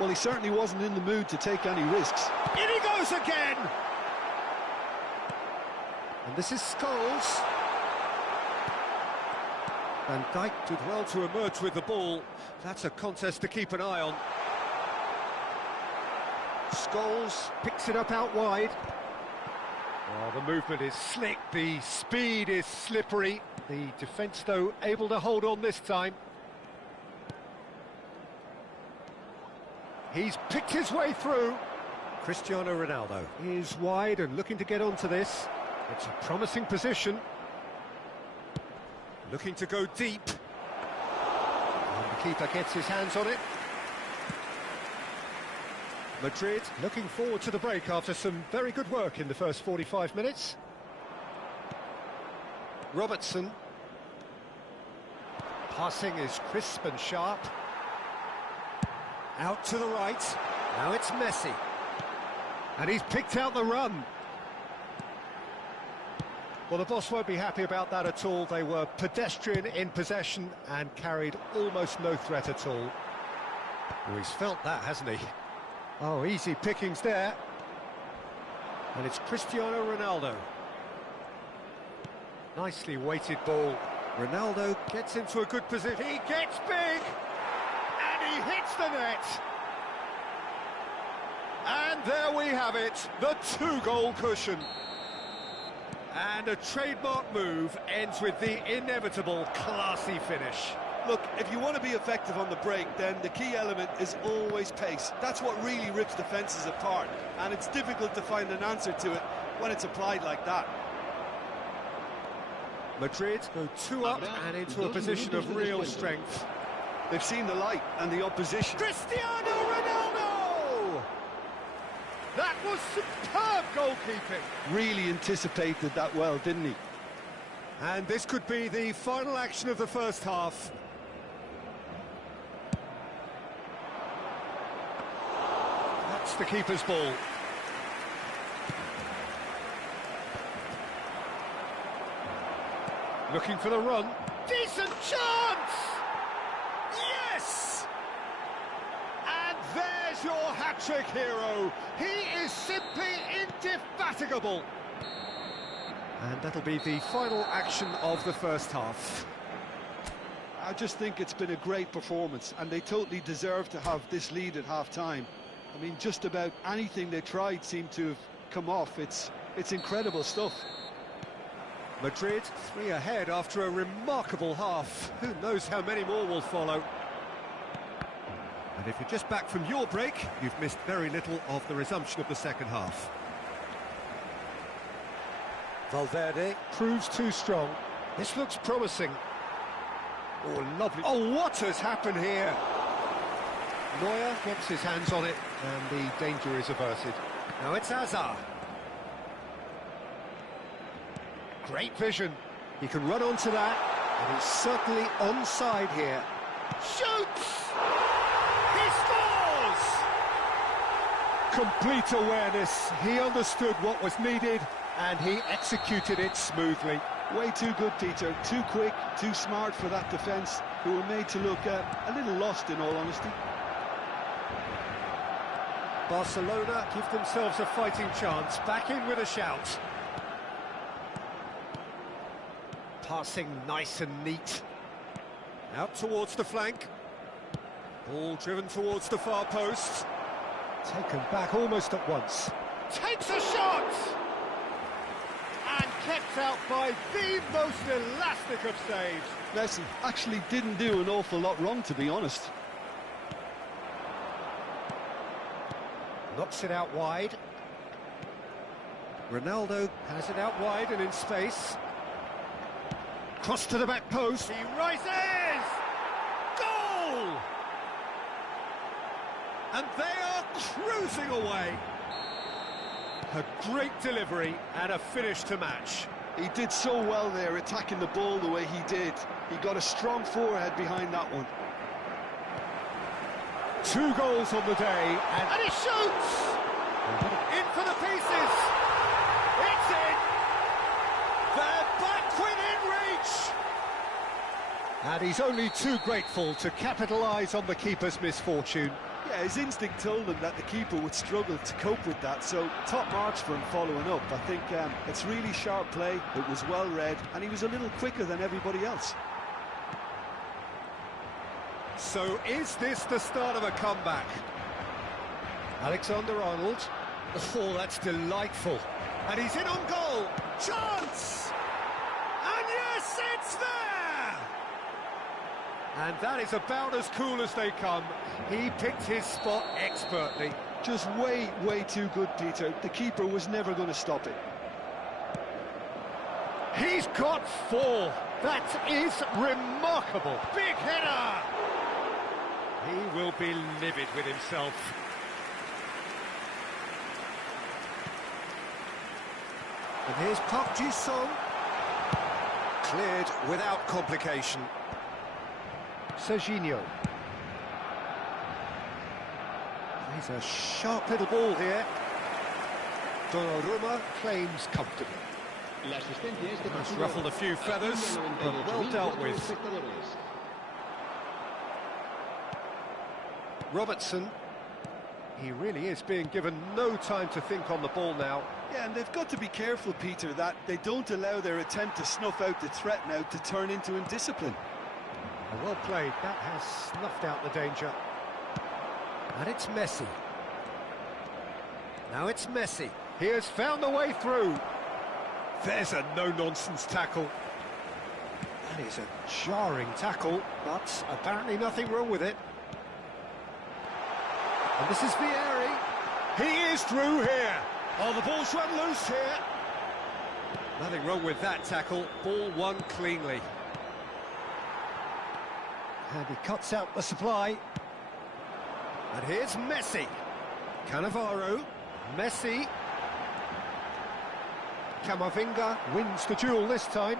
Well, he certainly wasn't in the mood to take any risks. In he goes again! And this is Scholes. Van Dijk did well to emerge with the ball. That's a contest to keep an eye on. Scholes picks it up out wide. Oh, the movement is slick, the speed is slippery. The defence, though, able to hold on this time. He's picked his way through. Cristiano Ronaldo is wide and looking to get onto this. It's a promising position. Looking to go deep. And the keeper gets his hands on it. Madrid looking forward to the break after some very good work in the first 45 minutes. Robertson. Passing is crisp and sharp. Out to the right. Now it's Messi. And he's picked out the run. Well, the boss won't be happy about that at all. They were pedestrian in possession and carried almost no threat at all. Oh, he's felt that, hasn't he? Oh, easy pickings there. And it's Cristiano Ronaldo. Nicely weighted ball. Ronaldo gets into a good position. He gets big! And he hits the net! And there we have it, the two-goal cushion. And a trademark move ends with the inevitable classy finish. Look, if you want to be effective on the break, then the key element is always pace. That's what really rips defences apart, and it's difficult to find an answer to it when it's applied like that. Madrid go two up and into a position of real strength. They've seen the light and the opposition. Cristiano Ronaldo! That was superb goalkeeping. Really anticipated that well, didn't he? And this could be the final action of the first half. That's the keeper's ball. Looking for the run. Decent chance! Yes! And there's your hat-trick hero. He is simply indefatigable. And that'll be the final action of the first half. I just think it's been a great performance, and they totally deserve to have this lead at half-time. I mean, just about anything they tried seemed to have come off. It's incredible stuff. Madrid 3 ahead after a remarkable half. Who knows how many more will follow. And if you're just back from your break, you've missed very little of the resumption of the second half. Valverde proves too strong. This looks promising. Oh, lovely. Oh, what has happened here? Neuer gets his hands on it, and the danger is averted. Now it's Hazard. Great vision. He can run onto that, and he's certainly onside here. Shoots! He scores! Complete awareness. He understood what was needed, and he executed it smoothly. Way too good, Peter. Too quick, too smart for that defence, who were made to look a little lost, in all honesty. Barcelona give themselves a fighting chance. Back in with a shout. Passing nice and neat. Out towards the flank. Ball driven towards the far post. Taken back almost at once. Takes a shot! And kept out by the most elastic of saves. Messi actually didn't do an awful lot wrong, to be honest. Knocks it out wide. Ronaldo has it out wide and in space. Cross to the back post. He rises! Goal! And they are cruising away. A great delivery and a finish to match. He did so well there, attacking the ball the way he did. He got a strong forehead behind that one. 2 goals on the day, and he shoots! In for the pieces! It's in! They're back within reach! And he's only too grateful to capitalise on the keeper's misfortune. Yeah, his instinct told him that the keeper would struggle to cope with that, so top marks for him following up. I think it's really sharp play, it was well read, and he was a little quicker than everybody else. So is this the start of a comeback? Alexander-Arnold. Oh, that's delightful. And he's in on goal. Chance! And yes, it's there! And that is about as cool as they come. He picked his spot expertly. Just way too good, Peter. The keeper was never going to stop it. He's got 4. That is remarkable. Big header! He will be livid with himself. And here's Park Ji-sung. Cleared without complication. Serginho. He's a sharp little ball here. Donnarumma claims comfortably. That's ruffled a few feathers, but well dealt with. Robertson, he really is being given no time to think on the ball now. Yeah, and they've got to be careful, Peter, that they don't allow their attempt to snuff out the threat now to turn into indiscipline. Well played, that has snuffed out the danger. And it's Messi. Now it's Messi. He has found a way through. There's a no-nonsense tackle. That is a jarring tackle, but apparently nothing wrong with it. And this is Vieri. He is through here. Oh, the ball's run loose here. Nothing wrong with that tackle. Ball won cleanly. And he cuts out the supply. And here's Messi. Cannavaro. Messi. Camavinga wins the duel this time.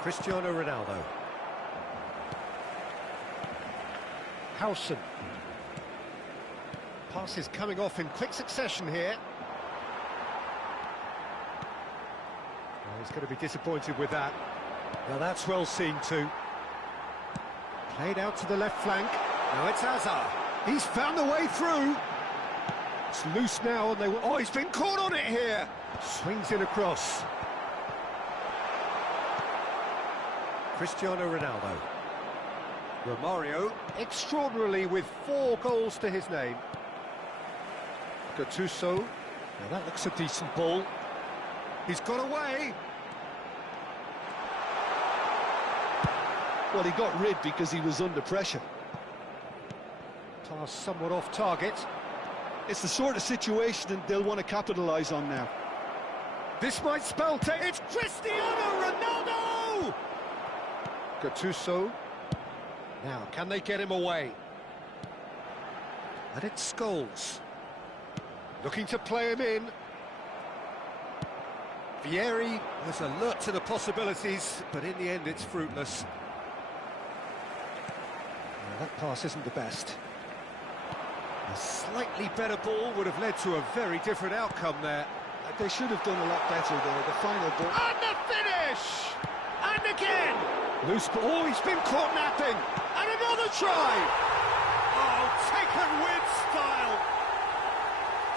Cristiano Ronaldo. Howson. Passes coming off in quick succession here. Oh, he's going to be disappointed with that. Now that's well seen too. Played out to the left flank. Now it's Hazard. He's found a way through. It's loose now and they will... Oh, he's been caught on it here. Swings in across. Cristiano Ronaldo. Romario, extraordinarily with 4 goals to his name. Gattuso. Now that looks a decent ball. He's got away. Well, he got rid because he was under pressure. Pass somewhat off target. It's the sort of situation that they'll want to capitalise on now. This might spell it's Cristiano Ronaldo! Gattuso. Now, can they get him away? And it's Scholes. Looking to play him in. Vieri was alert to the possibilities, but in the end it's fruitless. Now, that pass isn't the best. A slightly better ball would have led to a very different outcome there. They should have done a lot better there, the final ball. And the finish! And again! Loose ball. Oh, he's been caught napping. And another try! Oh, taken with style.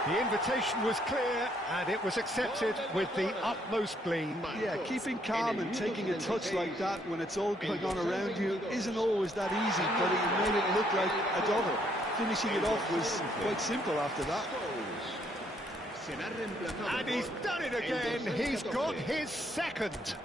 The invitation was clear, and it was accepted with the utmost glee. Yeah, keeping calm and taking a touch like that when it's all going on around you isn't always that easy, but he made it look like a dollar. Finishing it off was quite simple after that. And he's done it again. He's got his second.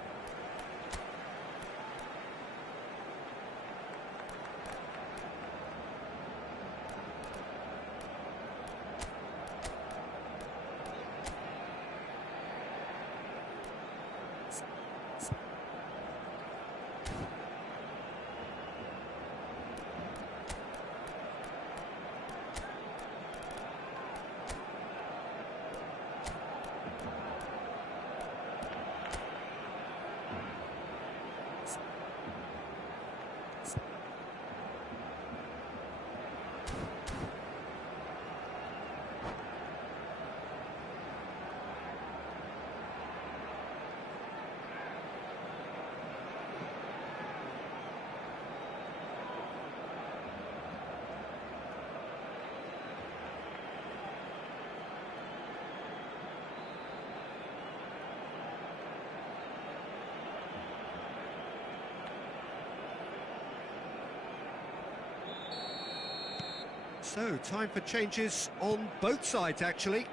So, time for changes on both sides, actually.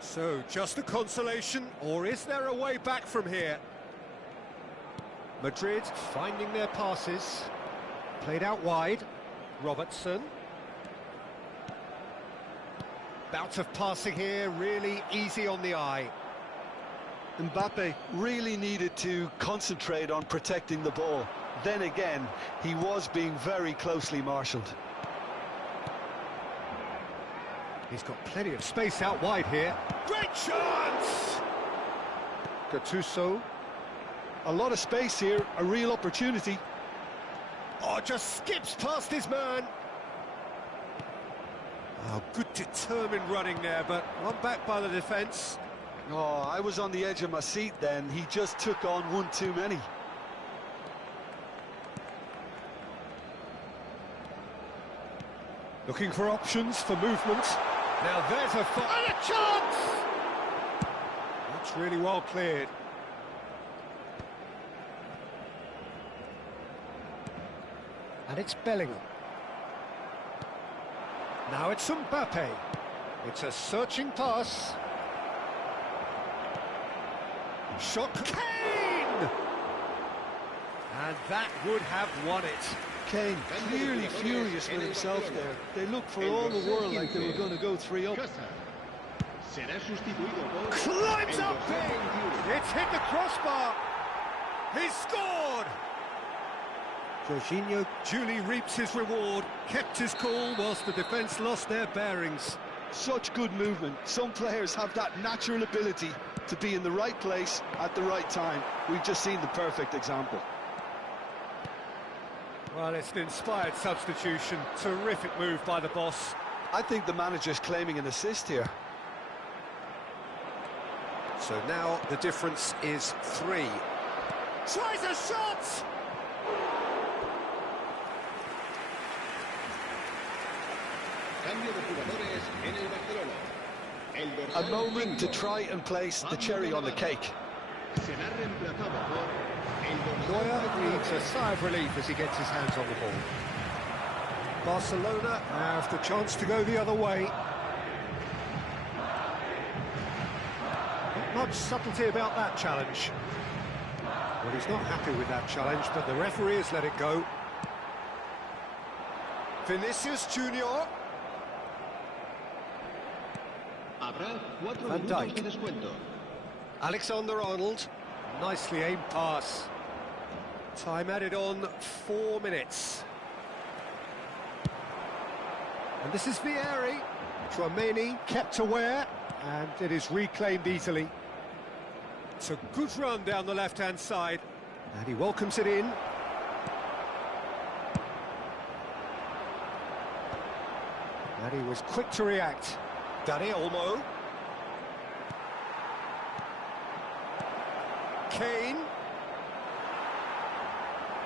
So, just a consolation, or is there a way back from here? Madrid finding their passes. Played out wide. Robertson. Bout of passing here, really easy on the eye. Mbappe really needed to concentrate on protecting the ball. Then again, he was being very closely marshalled. He's got plenty of space out wide here. Great chance! Gattuso. A lot of space here, a real opportunity. Oh, just skips past his man. Oh, good determined running there, but one back by the defence. Oh, I was on the edge of my seat then. He just took on one too many. Looking for options for movement. Now there's a and a chance! That's really well cleared. And it's Bellingham. Now it's Mbappe. It's a searching pass. Shot. Kane! And that would have won it. Kane clearly furious with himself there. They looked for all the world like they were going to go 3-up. Climbs up big! It's hit the crossbar! He scored! Jorginho duly reaps his reward, kept his cool whilst the defence lost their bearings. Such good movement. Some players have that natural ability to be in the right place at the right time. We've just seen the perfect example. Well, it's an inspired substitution. Terrific move by the boss. I think the manager's claiming an assist here. So now the difference is 3. Tries a shot! A moment to try and place the cherry on the cake. Neuer needs a sigh of relief as he gets his hands on the ball. Barcelona have the chance to go the other way. Not much subtlety about that challenge. Well, he's not happy with that challenge, but the referee has let it go. Vinicius Junior. Habrá 4 Van minutos Dijk. de descuento. Alexander-Arnold, nicely aimed pass. Time added on 4 minutes. And this is Vieri. Tchouaméni kept aware, and it is reclaimed easily. It's a good run down the left-hand side, and he welcomes it in. And he was quick to react. Dani Olmo. Kane.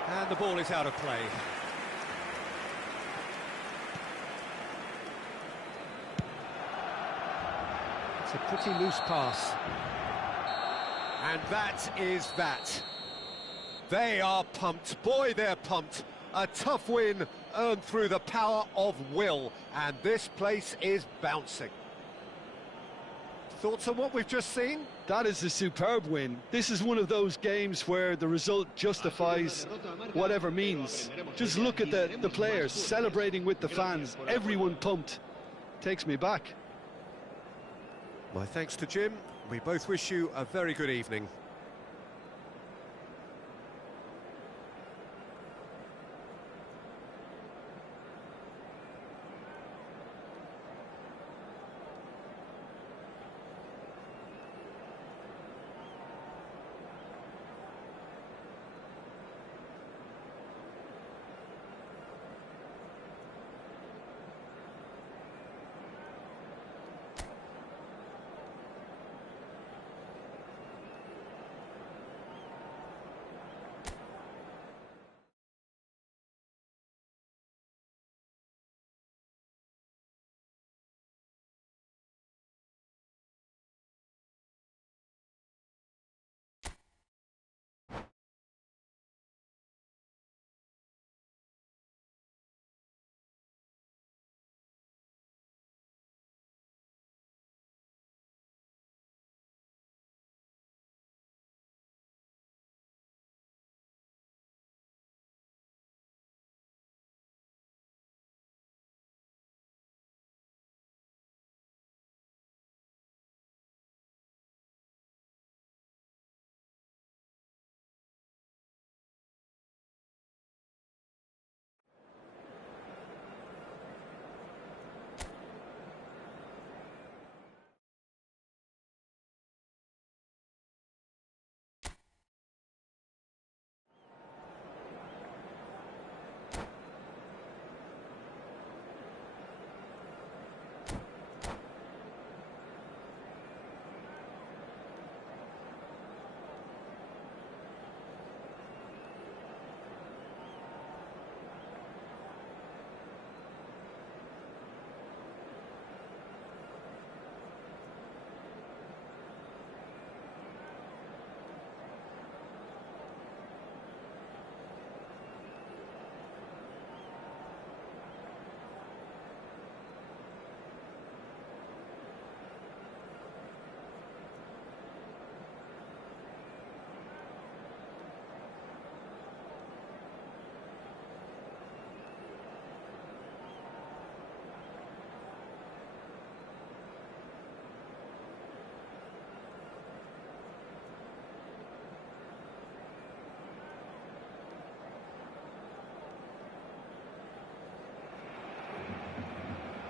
And the ball is out of play. It's a pretty loose pass. And that is that. They are pumped. Boy, they're pumped. A tough win earned through the power of will. And this place is bouncing. Thoughts on what we've just seen? That is a superb win. This is one of those games where the result justifies whatever means. Just look at the players celebrating with the fans. Everyone pumped. Takes me back. My thanks to Jim. We both wish you a very good evening.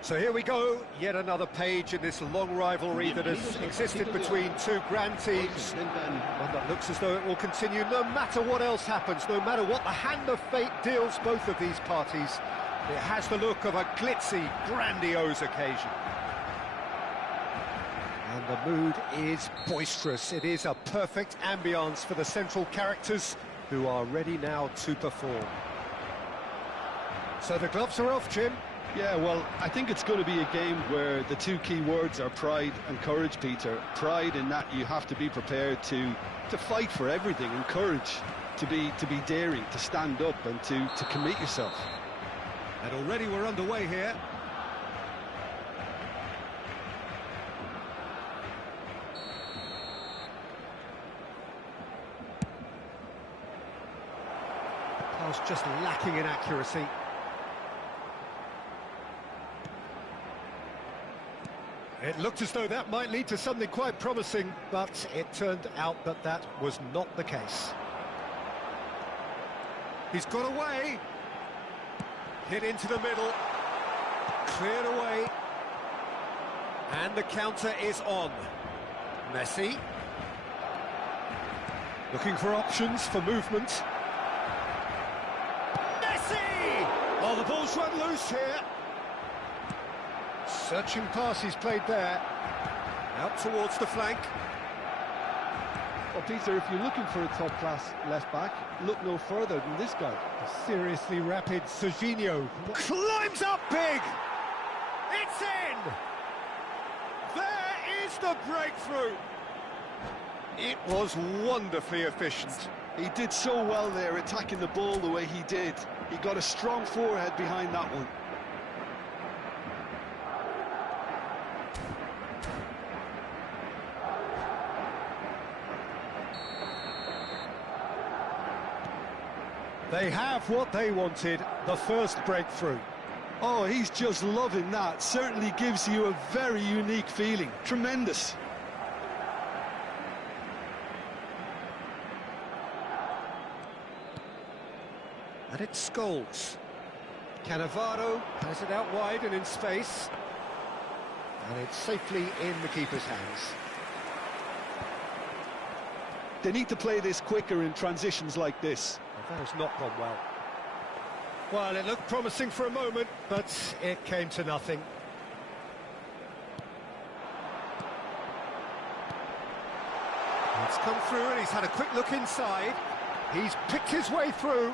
So here we go, yet another page in this long rivalry that has existed between two grand teams. One that looks as though it will continue no matter what else happens, no matter what the hand of fate deals both of these parties. It has the look of a glitzy, grandiose occasion. And the mood is boisterous. It is a perfect ambience for the central characters who are ready now to perform. So the gloves are off, Jim. Yeah, well, I think it's going to be a game where the two key words are pride and courage, Peter. Pride in that you have to be prepared to fight for everything, and courage to be daring, to stand up and to commit yourself. And already we're underway here. Pass just lacking in accuracy. It looked as though that might lead to something quite promising, but it turned out that that was not the case. He's got away. Hit into the middle. Cleared away. And the counter is on. Messi. Looking for options for movement. Messi! Oh, the ball's run loose here. Searching pass he's played there. Out towards the flank. Well, Peter, if you're looking for a top-class left-back, look no further than this guy. A seriously rapid Serginho climbs up big. It's in. There is the breakthrough. It was wonderfully efficient. He did so well there, attacking the ball the way he did. He got a strong forehead behind that one. They have what they wanted, the first breakthrough. Oh, he's just loving that. Certainly gives you a very unique feeling. Tremendous. And it's Scholes. Cannavaro has it out wide and in space. And it's safely in the keeper's hands. They need to play this quicker in transitions like this. Well, that has not gone well. Well, it looked promising for a moment, but it came to nothing. It's come through and he's had a quick look inside. He's picked his way through.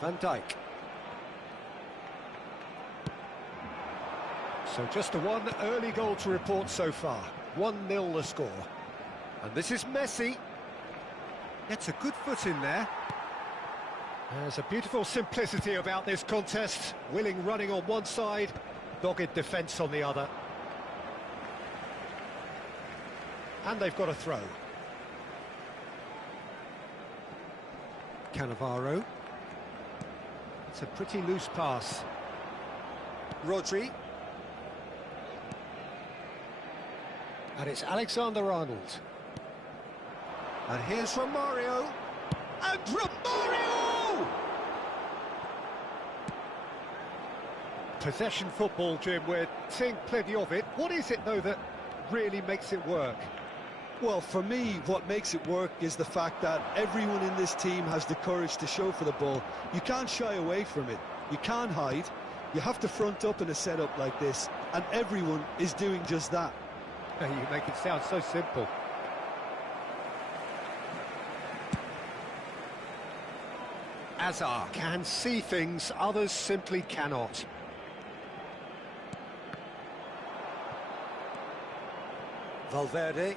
Van Dijk. So just a one early goal to report so far. 1-0 the score. And this is Messi. Gets a good foot in there. There's a beautiful simplicity about this contest. Willing running on one side, dogged defence on the other. And they've got a throw. Cannavaro. It's a pretty loose pass. Rodri. And it's Alexander-Arnold. And here's Romario. And Romario! Possession football, Jim, we're seeing plenty of it. What is it, though, that really makes it work? Well, for me, what makes it work is the fact that everyone in this team has the courage to show for the ball. You can't shy away from it. You can't hide. You have to front up in a setup like this, and everyone is doing just that. You make it sound so simple. Hazard can see things others simply cannot. Valverde.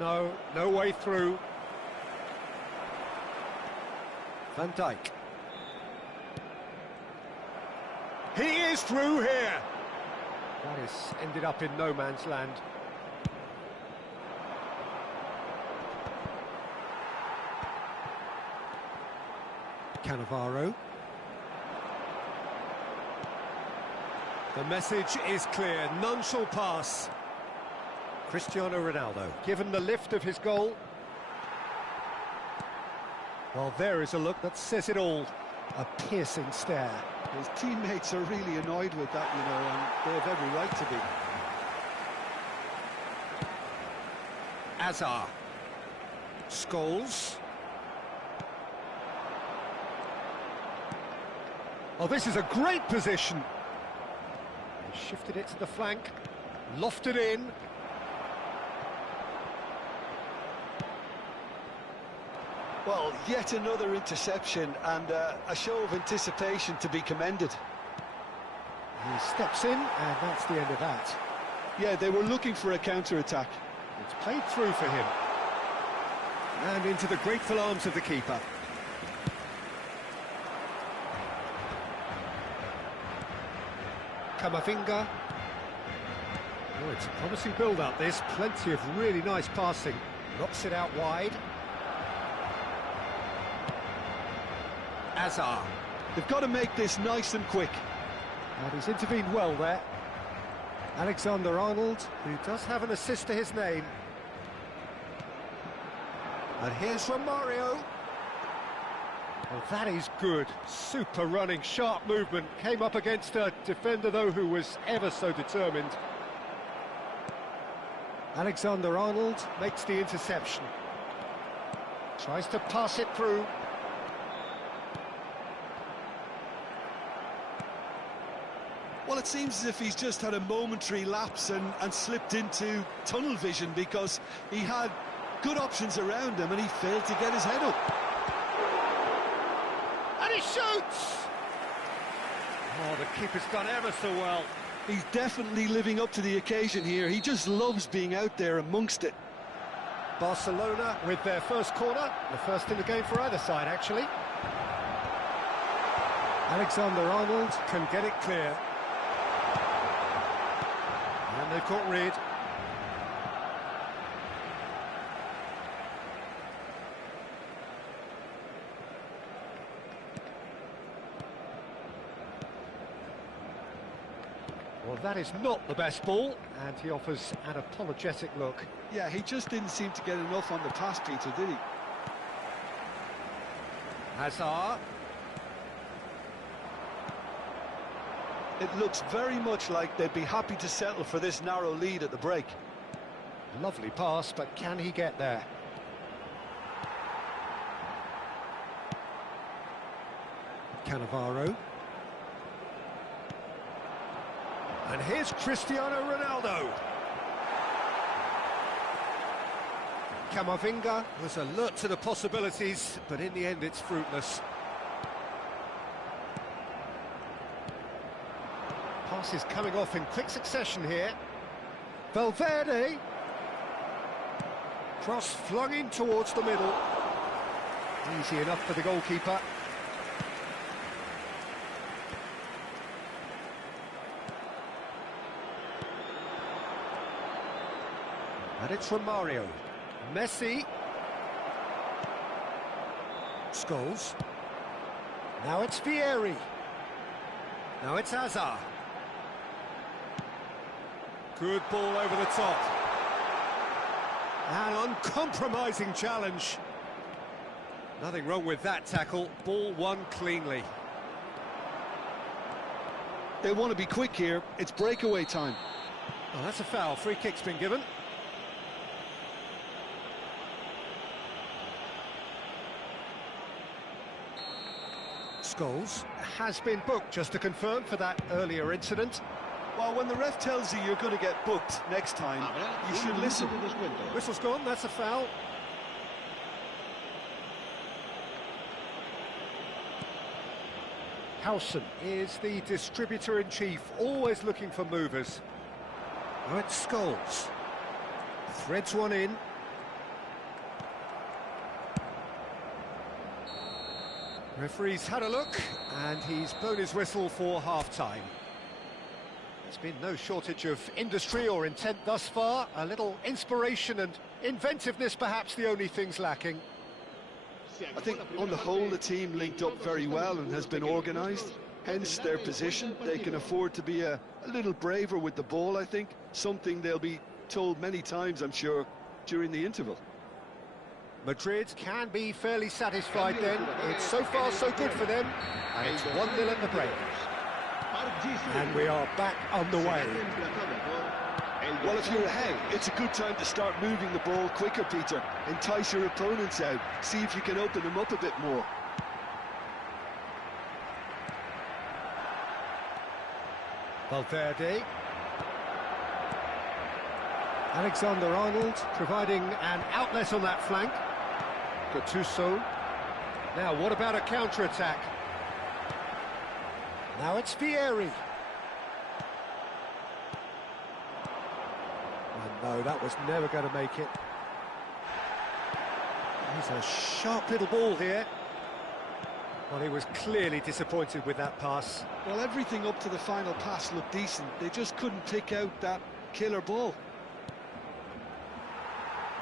No way through. Van Dijk. He is through here. That has ended up in no man's land. Cannavaro. The message is clear, none shall pass. Cristiano Ronaldo, given the lift of his goal. Well, there is a look that says it all. A piercing stare. His teammates are really annoyed with that, you know, and they have every right to be. Hazard. Scholes. Oh, this is a great position. He shifted it to the flank, lofted in. Well, yet another interception and a show of anticipation to be commended. He steps in, and that's the end of that. Yeah, they were looking for a counter-attack. It's played through for him. And into the grateful arms of the keeper. Camavinga. Oh, it's a promising build-up, this. Plenty of really nice passing. Knocks it out wide. Hazard. They've got to make this nice and quick. And he's intervened well there. Alexander-Arnold, who does have an assist to his name. And here's Romario. Oh, that is good. Super running, sharp movement. Came up against a defender, though, who was ever so determined. Alexander-Arnold makes the interception. Tries to pass it through. Well, it seems as if he's just had a momentary lapse and slipped into tunnel vision, because he had good options around him and he failed to get his head up. And he shoots! Oh, the keeper's done ever so well. He's definitely living up to the occasion here. He just loves being out there amongst it. Barcelona with their first corner, the first in the game for either side, actually. Alexander-Arnold can get it clear. And they've caught Reed. Well, that is not the best ball, and he offers an apologetic look. Yeah, he just didn't seem to get enough on the pass, Peter, did he? Hazard. It looks very much like they'd be happy to settle for this narrow lead at the break. Lovely pass, but can he get there? Cannavaro. And here's Cristiano Ronaldo. Camavinga was alert to the possibilities, but in the end it's fruitless. Passes coming off in quick succession here. Valverde. Cross flung in towards the middle. Easy enough for the goalkeeper. And it's Romario. Messi. Scholes. Now it's Vieri. Now it's Hazard. Good ball over the top. An uncompromising challenge. Nothing wrong with that tackle. Ball won cleanly. They want to be quick here. It's breakaway time. Oh, that's a foul. Free kick's been given. Scholes has been booked, just to confirm, for that earlier incident. Well, when the ref tells you you're going to get booked next time, you should listen. Whistle's gone, that's a foul. Howson is the distributor-in-chief, always looking for movers. Now it's Scholes. Threads one in. Referee's had a look, and he's blown his whistle for half-time. There's been no shortage of industry or intent thus far. A little inspiration and inventiveness, perhaps the only things lacking. I think on the whole the team linked up very well and has been organised, hence their position. They can afford to be a little braver with the ball, I think, something they'll be told many times, I'm sure, during the interval. Madrid can be fairly satisfied then. It's so far so good for them, and it's 1-0 at the break. And we are back underway. Well, if you're ahead, it's a good time to start moving the ball quicker, Peter. Entice your opponents out. See if you can open them up a bit more. Valverde. Alexander-Arnold providing an outlet on that flank. Gattuso. Now, what about a counter-attack? Now it's Vieri. Oh, no, that was never going to make it. He's a sharp little ball here. Well, he was clearly disappointed with that pass. Well, everything up to the final pass looked decent. They just couldn't pick out that killer ball.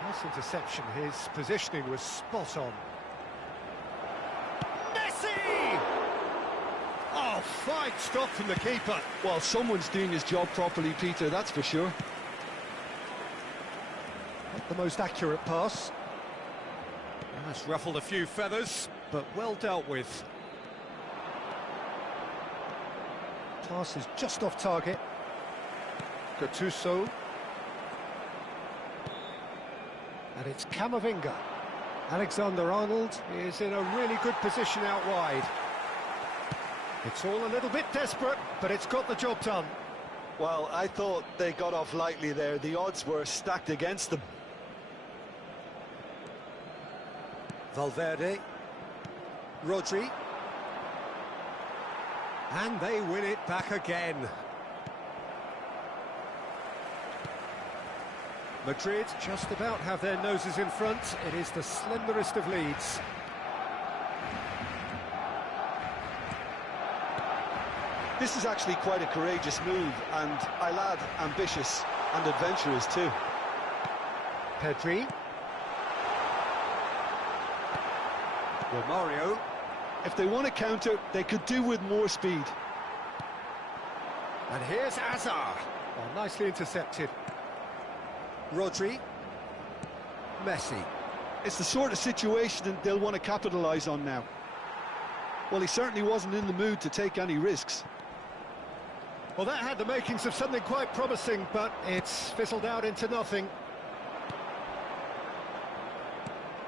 Nice interception. His positioning was spot on. Messi! fine stop from the keeper. Well, someone's doing his job properly, Peter, that's for sure. Not the most accurate pass. That's ruffled a few feathers, but well dealt with. Pass is just off target. Gattuso. And it's Camavinga. Alexander-Arnold is in a really good position out wide. It's all a little bit desperate, but it's got the job done. Well, I thought they got off lightly there. The odds were stacked against them. Valverde. Rodri. And they win it back again. Madrid just about have their noses in front. It is the slenderest of leads. This is actually quite a courageous move, and I'll add ambitious and adventurous too. Pedri. Romario. If they want to counter, they could do with more speed. And here's Hazard. Oh, nicely intercepted. Rodri. Messi. It's the sort of situation that they'll want to capitalise on now. Well, he certainly wasn't in the mood to take any risks. Well, that had the makings of something quite promising, but it's fizzled out into nothing.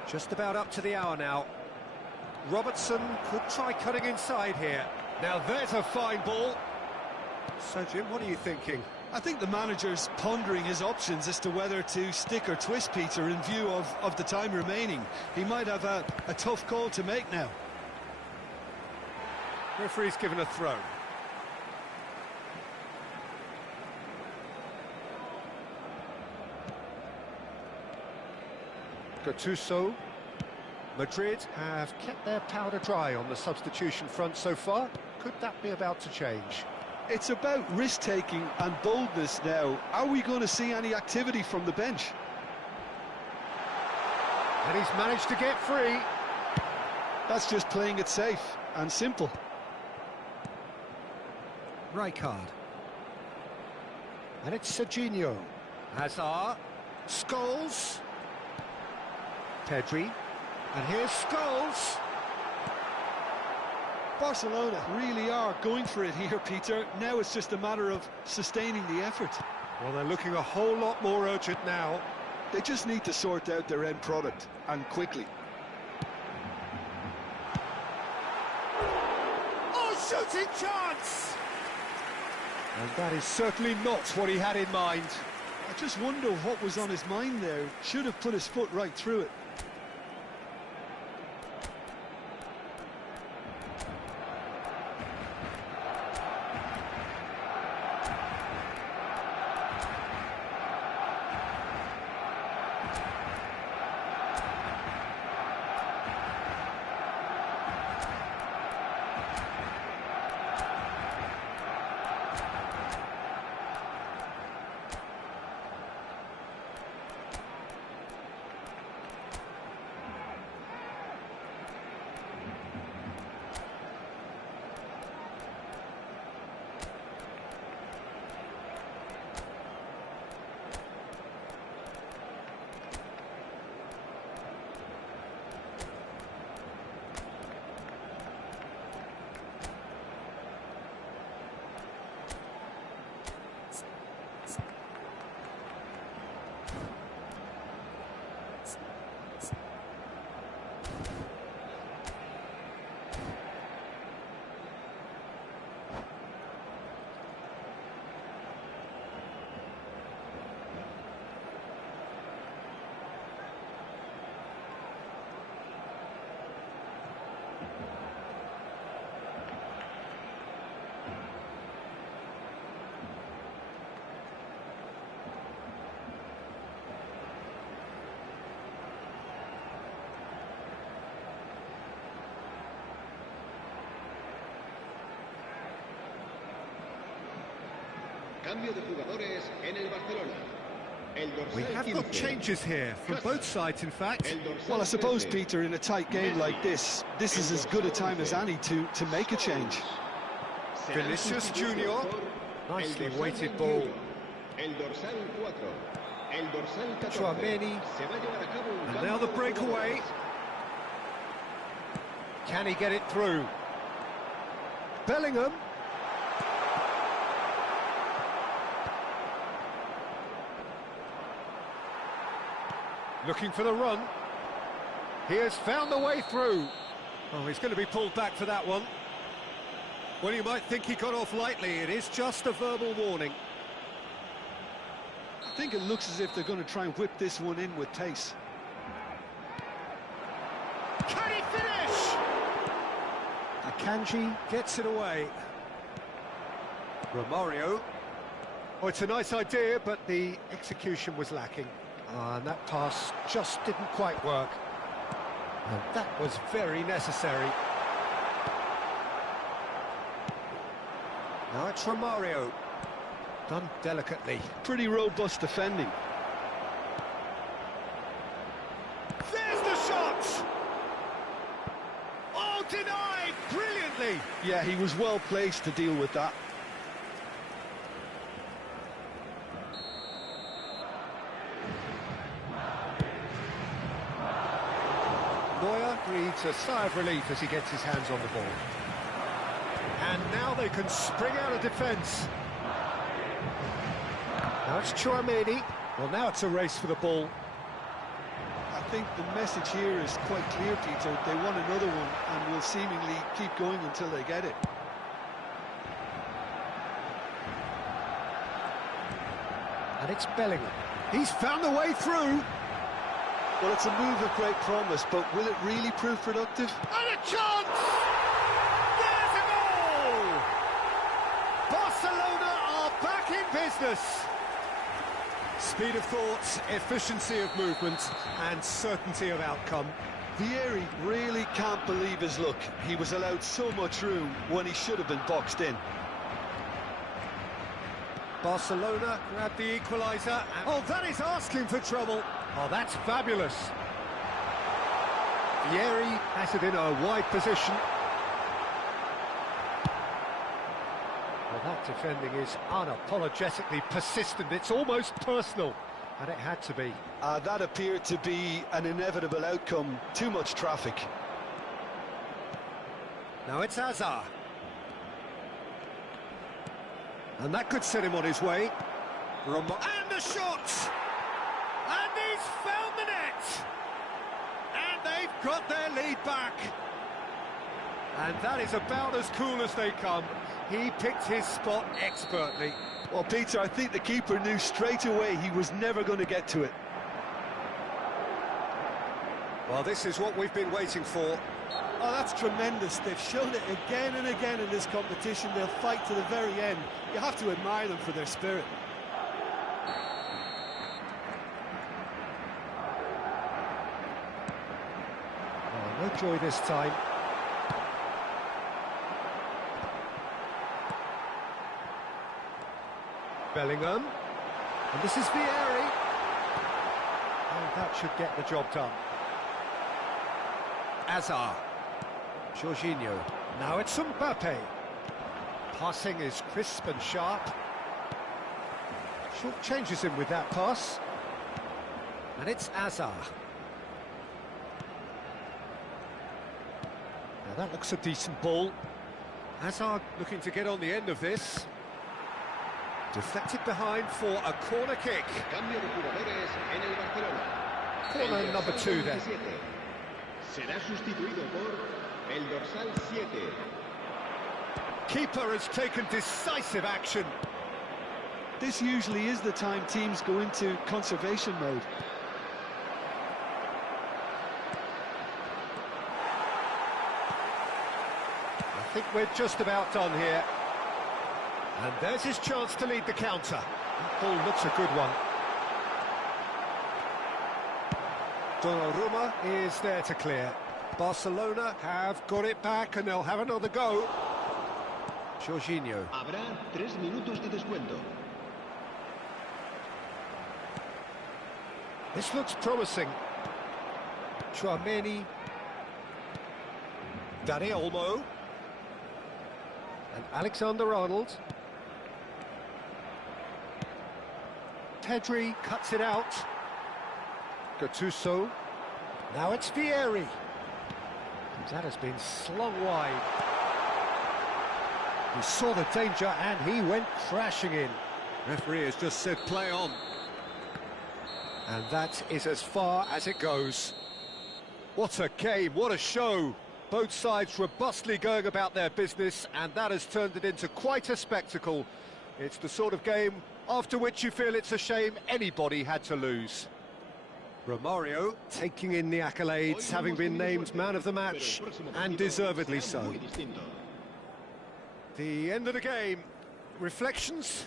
Just about up to the hour now. Robertson could try cutting inside here. Now there's a fine ball. So, Jim, what are you thinking? I think the manager's pondering his options as to whether to stick or twist Peter in view of the time remaining. He might have a tough call to make now. Referee's given a throw. Gattuso. Madrid have kept their powder dry on the substitution front so far. Could that be about to change? It's about risk-taking and boldness now. Are we going to see any activity from the bench? And he's managed to get free. That's just playing it safe and simple. Rijkaard. And it's Serginho. Hazard. Scholes. Pedri. And here's Scholes. Barcelona really are going for it here, Peter. Now it's just a matter of sustaining the effort. Well, they're looking a whole lot more urgent now. They just need to sort out their end product, and quickly. Oh, shooting chance! And that is certainly not what he had in mind. I just wonder what was on his mind there. Should have put his foot right through it. Cambio de jugadores en el Barcelona. El dorsal We have got 15. changes here from both sides, in fact. El dorsal Well, I suppose, 13. Peter, in a tight game like this is as good a time as any to make a change. Vinicius Junior. Nicely weighted ball. El dorsal 4. El dorsal 14. Tchouaméni. Se va a llevar a cabo un And cambio now the de breakaway. jugadores. Can he get it through? Bellingham. Looking for the run. He has found the way through. Oh, he's going to be pulled back for that one. Well, you might think he got off lightly. It is just a verbal warning. I think it looks as if they're going to try and whip this one in with pace. Can he finish? Akanji gets it away. Romario. Oh, it's a nice idea, but the execution was lacking. And that pass just didn't quite work. And that was very necessary. Now it's Romario. Done delicately. Pretty robust defending. There's the shot! Oh, denied brilliantly! Yeah, he was well placed to deal with that. Neuer breathes a sigh of relief as he gets his hands on the ball. And now they can spring out of defence. Now it's Tchouaméni. Well, now it's a race for the ball. I think the message here is quite clear, Peter. They want another one and will seemingly keep going until they get it. And it's Bellingham. He's found a way through. Well, it's a move of great promise, but will it really prove productive? And a chance! There's a goal! Barcelona are back in business. Speed of thought, efficiency of movement, and certainty of outcome. Vieri really can't believe his luck. He was allowed so much room when he should have been boxed in. Barcelona grab the equaliser. Oh, that is asking for trouble. Oh, that's fabulous. Vieri has it in a wide position. Well, that defending is unapologetically persistent. It's almost personal, and it had to be. That appeared to be an inevitable outcome. Too much traffic. Now it's Hazard. And that could set him on his way. And the shot! And he's found the net! And they've got their lead back. And that is about as cool as they come. He picked his spot expertly. Well, Peter, I think the keeper knew straight away he was never going to get to it. Well, this is what we've been waiting for. Oh, that's tremendous. They've shown it again and again in this competition. They'll fight to the very end. You have to admire them for their spirit. Oh, no joy this time. Bellingham. And this is Vieri. And that should get the job done. Hazard. Jorginho. Now it's Mbappe. Passing is crisp and sharp. Short changes him with that pass. And it's Hazard. Now that looks a decent ball. Hazard looking to get on the end of this. Deflected behind for a corner kick. Cambio de jugadores en el Barcelona. Corner number 2 then. Será sustituido por el dorsal 7. Keeper has taken decisive action. This usually is the time teams go into conservation mode. I think we're just about done here. And there's his chance to lead the counter. That ball looks a good one. Donnarumma is there to clear. Barcelona have got it back and they'll have another go. Jorginho. Habrá 3 minutos de descuento. This looks promising. Tchouaméni. Dani Olmo. And Alexander-Arnold. Pedri cuts it out. Gattuso. Now it's Vieri. That has been slung wide. He saw the danger and he went crashing in. Referee has just said play on. And that is as far as it goes. What a game, what a show. Both sides robustly going about their business, and that has turned it into quite a spectacle. It's the sort of game after which you feel it's a shame anybody had to lose. Romario taking in the accolades, having been named man of the match, and deservedly so. The end of the game. Reflections?